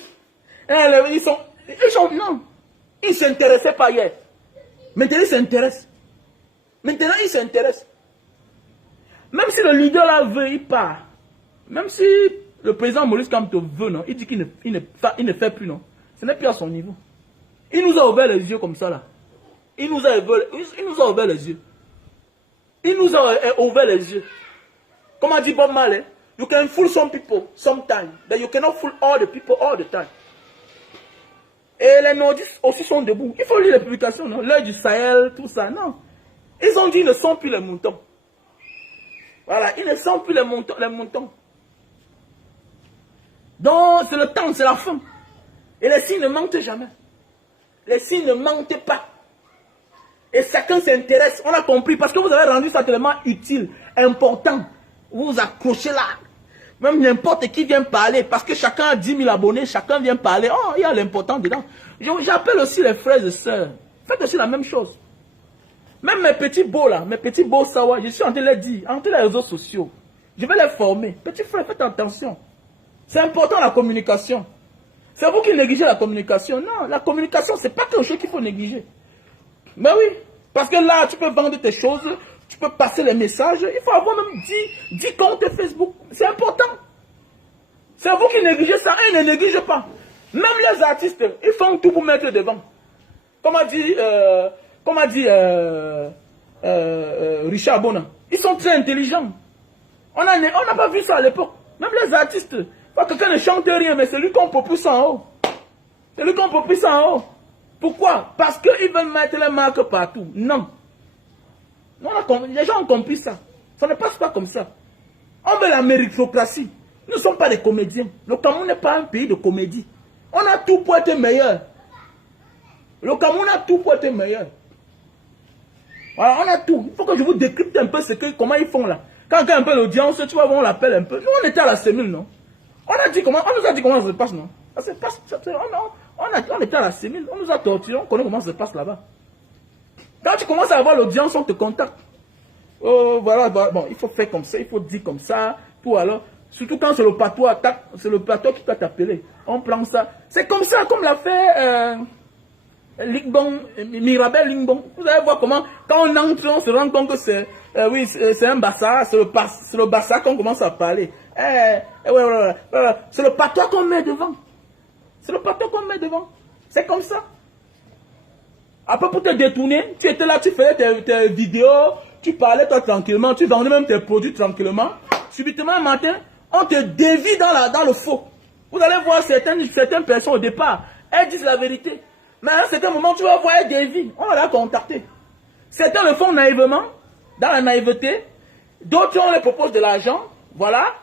Non. Ils ne s'intéressaient pas hier. Maintenant, ils s'intéressent. Maintenant, ils s'intéressent. Même si le leader là veut, il part. Même si le président Maurice Kamto veut, non, il dit qu'il ne fait plus, non. Ce n'est plus à son niveau. Il nous a ouvert les yeux comme ça, là. Il nous a ouvert les yeux. Il nous a ouvert les yeux. Comme a dit Bob Marley, you can fool some people sometimes, but you cannot fool all the people all the time. Et les nordistes aussi sont debout. Il faut lire les publications, non? L'œil du Sahel, tout ça, non. Ils ont dit qu'ils ne sont plus les moutons. Voilà, ils ne sont plus les moutons. Donc, c'est le temps, c'est la fin. Et les signes ne mentent jamais. Les signes ne mentent pas. Et chacun s'intéresse. On a compris parce que vous avez rendu ça tellement utile, important. Vous vous accrochez là. Même n'importe qui vient parler. Parce que chacun a 10 000 abonnés. Chacun vient parler. Oh, il y a l'important dedans. J'appelle aussi les frères et sœurs. Faites aussi la même chose. Même mes petits beaux là. Mes petits beaux sawa. Je suis en train de les dire. Entre les réseaux sociaux. Je vais les former. Petits frères, faites attention. C'est important la communication. C'est vous qui négligez la communication. Non, la communication, c'est pas quelque chose qu'il faut négliger. Mais oui, parce que là, tu peux vendre tes choses, tu peux passer les messages. Il faut avoir même 10 comptes Facebook. C'est important. C'est vous qui négligez ça. Ils ne négligent pas. Même les artistes, ils font tout pour mettre devant. Comme a dit Richard Bona. Ils sont très intelligents. On n'a pas vu ça à l'époque. Même les artistes. Quelqu'un ne chante rien, mais c'est lui qu'on propulse en haut. C'est lui qu'on propulse en haut. Pourquoi? Parce qu'ils veulent mettre les marques partout. Non. Les gens ont compris ça. Ça ne passe pas comme ça. On veut la méritocratie. Nous ne sommes pas des comédiens. Le Cameroun n'est pas un pays de comédie. On a tout pour être meilleur. Le Cameroun a tout pour être meilleur. Voilà, on a tout. Il faut que je vous décrypte un peu comment ils font là. Quand il y a un peu l'audience, tu vois, on l'appelle un peu. Nous, on était à la cellule, non? On nous a dit comment ça se passe, non? Ça se passe, on était à la cellule, on nous a torturé, on connaît comment ça se passe là-bas. Quand tu commences à avoir l'audience, on te contacte. Oh, voilà, bon, il faut faire comme ça, il faut dire comme ça, pour alors, surtout quand c'est le patois, c'est le patois qui peut t'appeler. On prend ça. C'est comme ça, comme l'a fait Lingbong, Mirabel Lingbong. Vous allez voir comment, quand on entre, on se rend compte que c'est un bassa, c'est le bassa qu'on commence à parler. C'est le patois qu'on met devant. C'est le patois qu'on met devant. C'est comme ça. Après, pour te détourner, tu étais là, tu faisais tes vidéos, tu parlais toi tranquillement, tu vendais même tes produits tranquillement. Subitement, un matin, on te dévie dans le faux. Vous allez voir certaines personnes au départ, elles disent la vérité. Mais à un certain moment, tu vas voir, elles dévient. On va la contacter. Certains le font naïvement, dans la naïveté. D'autres, on les propose de l'argent. Voilà.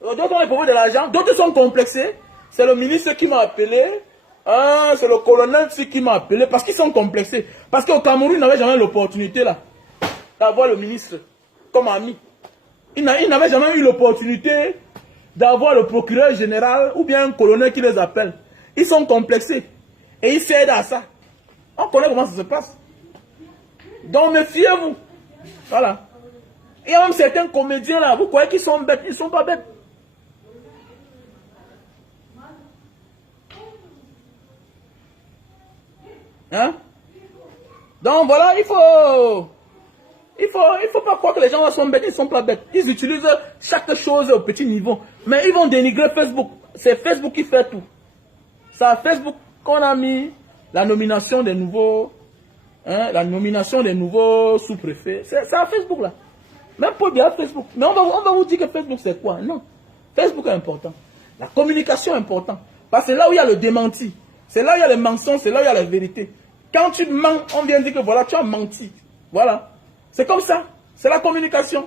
D'autres, on les propose de l'argent. D'autres sont complexés. C'est le ministre qui m'a appelé. C'est le colonel qui m'a appelé. Parce qu'ils sont complexés. Parce qu'au Cameroun, ils n'avaient jamais l'opportunité là d'avoir le ministre comme ami. Ils n'avaient jamais eu l'opportunité d'avoir le procureur général ou bien un colonel qui les appelle. Ils sont complexés. Et ils cèdent à ça. On connaît comment ça se passe. Donc méfiez-vous. Voilà. Il y a même certains comédiens là, vous croyez qu'ils sont bêtes, ils ne sont pas bêtes. Hein? Donc voilà, il faut pas croire que les gens sont bêtes, ils ne sont pas bêtes. Ils utilisent chaque chose au petit niveau. Mais ils vont dénigrer Facebook. C'est Facebook qui fait tout. C'est à Facebook qu'on a mis la nomination des nouveaux, sous-préfets. C'est à Facebook là. Même pour dire Facebook. Mais on va vous dire que Facebook c'est quoi? Non. Facebook est important. La communication est importante. Parce que c'est là où il y a le démenti. C'est là où il y a les mensonges, c'est là où il y a la vérité. Quand tu mens, on vient dire que voilà, tu as menti. Voilà. C'est comme ça. C'est la communication.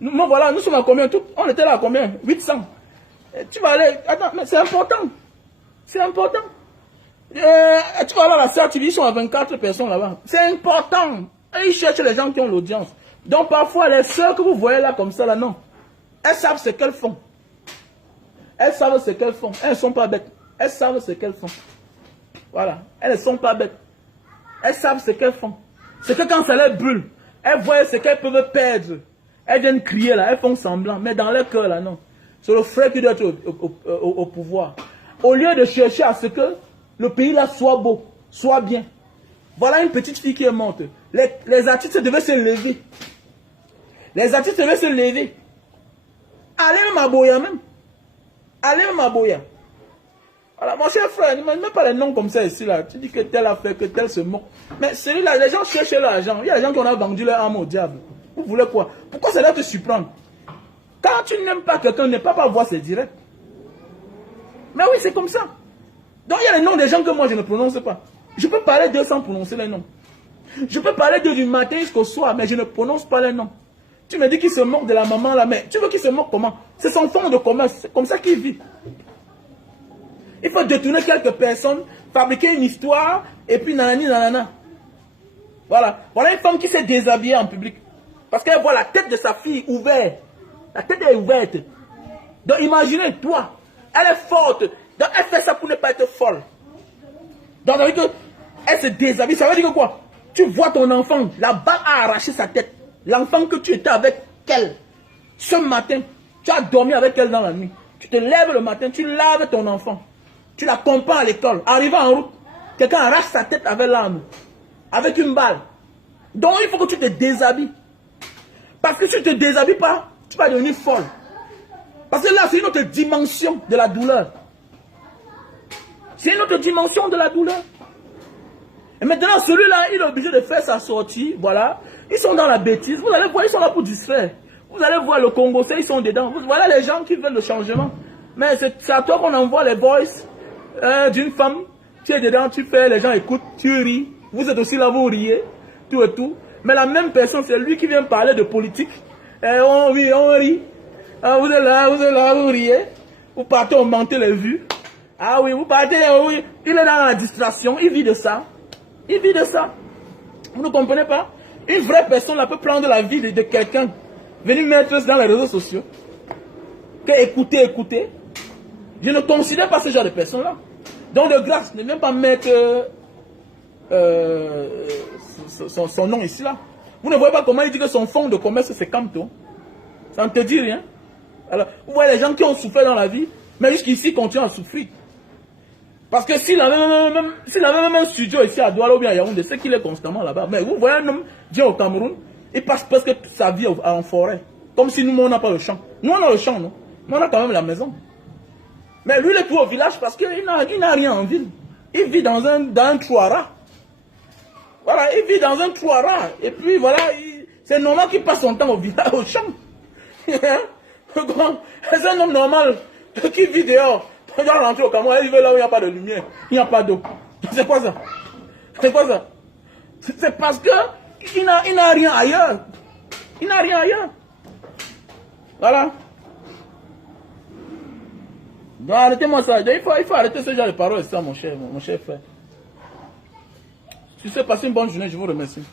Voilà, nous sommes à combien? On était là à combien? 800. Et tu vas aller... Attends, mais c'est important. C'est important. Tu vas voir la sœur, tu dis, ils sont à 24 personnes là-bas. C'est important. Et ils cherchent les gens qui ont l'audience. Donc parfois, les sœurs que vous voyez là comme ça, là, non. Elles savent ce qu'elles font. Elles savent ce qu'elles font. Elles ne sont pas bêtes. Elles savent ce qu'elles font. Voilà. Elles ne sont pas bêtes. Elles savent ce qu'elles font. C'est que quand ça les brûle, elles voient ce qu'elles peuvent perdre. Elles viennent crier là, elles font semblant. Mais dans leur cœur là, non. C'est le frère qui doit être au pouvoir. Au lieu de chercher à ce que le pays là soit beau, soit bien. Voilà une petite fille qui est morte. Les artistes devaient se lever. Les artistes devaient se lever. Allez même à Boya même. Allez même à Boya. Voilà, mon cher frère, ne mets pas les noms comme ça ici là. Tu dis que tel a fait, que tel se moque. Mais celui-là, les gens cherchent l'argent. Il y a des gens qui ont vendu leur âme au diable. Vous voulez quoi? Pourquoi ça doit te surprendre? Quand tu n'aimes pas quelqu'un, ne pas voir ses directs. Mais oui, c'est comme ça. Donc il y a les noms des gens que moi je ne prononce pas. Je peux parler d'eux sans prononcer les noms. Je peux parler d'eux du matin jusqu'au soir, mais je ne prononce pas les noms. Tu me dis qu'il se moque de la maman là, mais tu veux qu'il se moque comment? C'est son fonds de commerce, c'est comme ça qu'il vit. Il faut détourner quelques personnes, fabriquer une histoire, et puis nanani nanana. Voilà. Voilà une femme qui s'est déshabillée en public. Parce qu'elle voit la tête de sa fille ouverte. La tête est ouverte. Donc imaginez, toi, elle est forte. Donc elle fait ça pour ne pas être folle. Donc ça veut dire qu'elle se déshabille. Ça veut dire que quoi? Tu vois ton enfant, la balle a arraché sa tête. L'enfant que tu étais avec elle, ce matin, tu as dormi avec elle dans la nuit. Tu te lèves le matin, tu laves ton enfant. Tu l'accompagnes à l'école. Arrivant en route, quelqu'un arrache sa tête avec l'arme. Avec une balle. Donc il faut que tu te déshabilles. Parce que si tu ne te déshabilles pas, tu vas devenir folle. Parce que là, c'est une autre dimension de la douleur. C'est une autre dimension de la douleur. Et maintenant, celui-là, il est obligé de faire sa sortie. Voilà. Ils sont dans la bêtise. Vous allez voir, ils sont là pour distraire. Vous allez voir le Congo, ils sont dedans. Voilà les gens qui veulent le changement. Mais c'est à toi qu'on envoie les voices d'une femme. Tu es dedans, tu fais, les gens écoutent, tu ris. Vous êtes aussi là, vous riez. Tout et tout. Mais la même personne, c'est lui qui vient parler de politique. Et on rit. Ah, vous êtes là, vous riez. Vous partez augmenter les vues. Ah oui, vous partez, oui. Il est dans la distraction, il vit de ça. Il vit de ça. Vous ne comprenez pas? Une vraie personne là, peut prendre la vie de quelqu'un, venir mettre dans les réseaux sociaux. Que écoutez. Je ne considère pas ce genre de personne là. Donc de grâce, ne viens pas mettre son nom ici là. Vous ne voyez pas comment il dit que son fonds de commerce c'est Camto. Ça ne te dit rien. Alors, vous voyez les gens qui ont souffert dans la vie, mais jusqu'ici continuent à souffrir. Parce que s'il avait même un studio ici à Douala ou bien à Yaoundé, c'est qu'il est constamment là-bas. Mais vous voyez un homme vient au Cameroun, il passe presque toute sa vie en forêt. Comme si nous, on n'a pas le champ. Nous, on a le champ, non? Mais on a quand même la maison. Mais lui, il est tout au village parce qu'il n'a rien en ville. Il vit dans un trouara. Voilà, il vit dans un trouara. Et puis voilà, c'est normal qu'il passe son temps au village, au champ. C'est un homme normal qui vit dehors. Il doit rentrer au Cameroun, il veut là où il n'y a pas de lumière, il n'y a pas d'eau. C'est quoi ça? C'est quoi ça? C'est parce qu'il n'a rien ailleurs. Il n'a rien ailleurs. Voilà. Donc arrêtez-moi ça. Il faut arrêter ce genre de paroles, ça, mon cher frère. Si c'est passé une bonne journée, je vous remercie.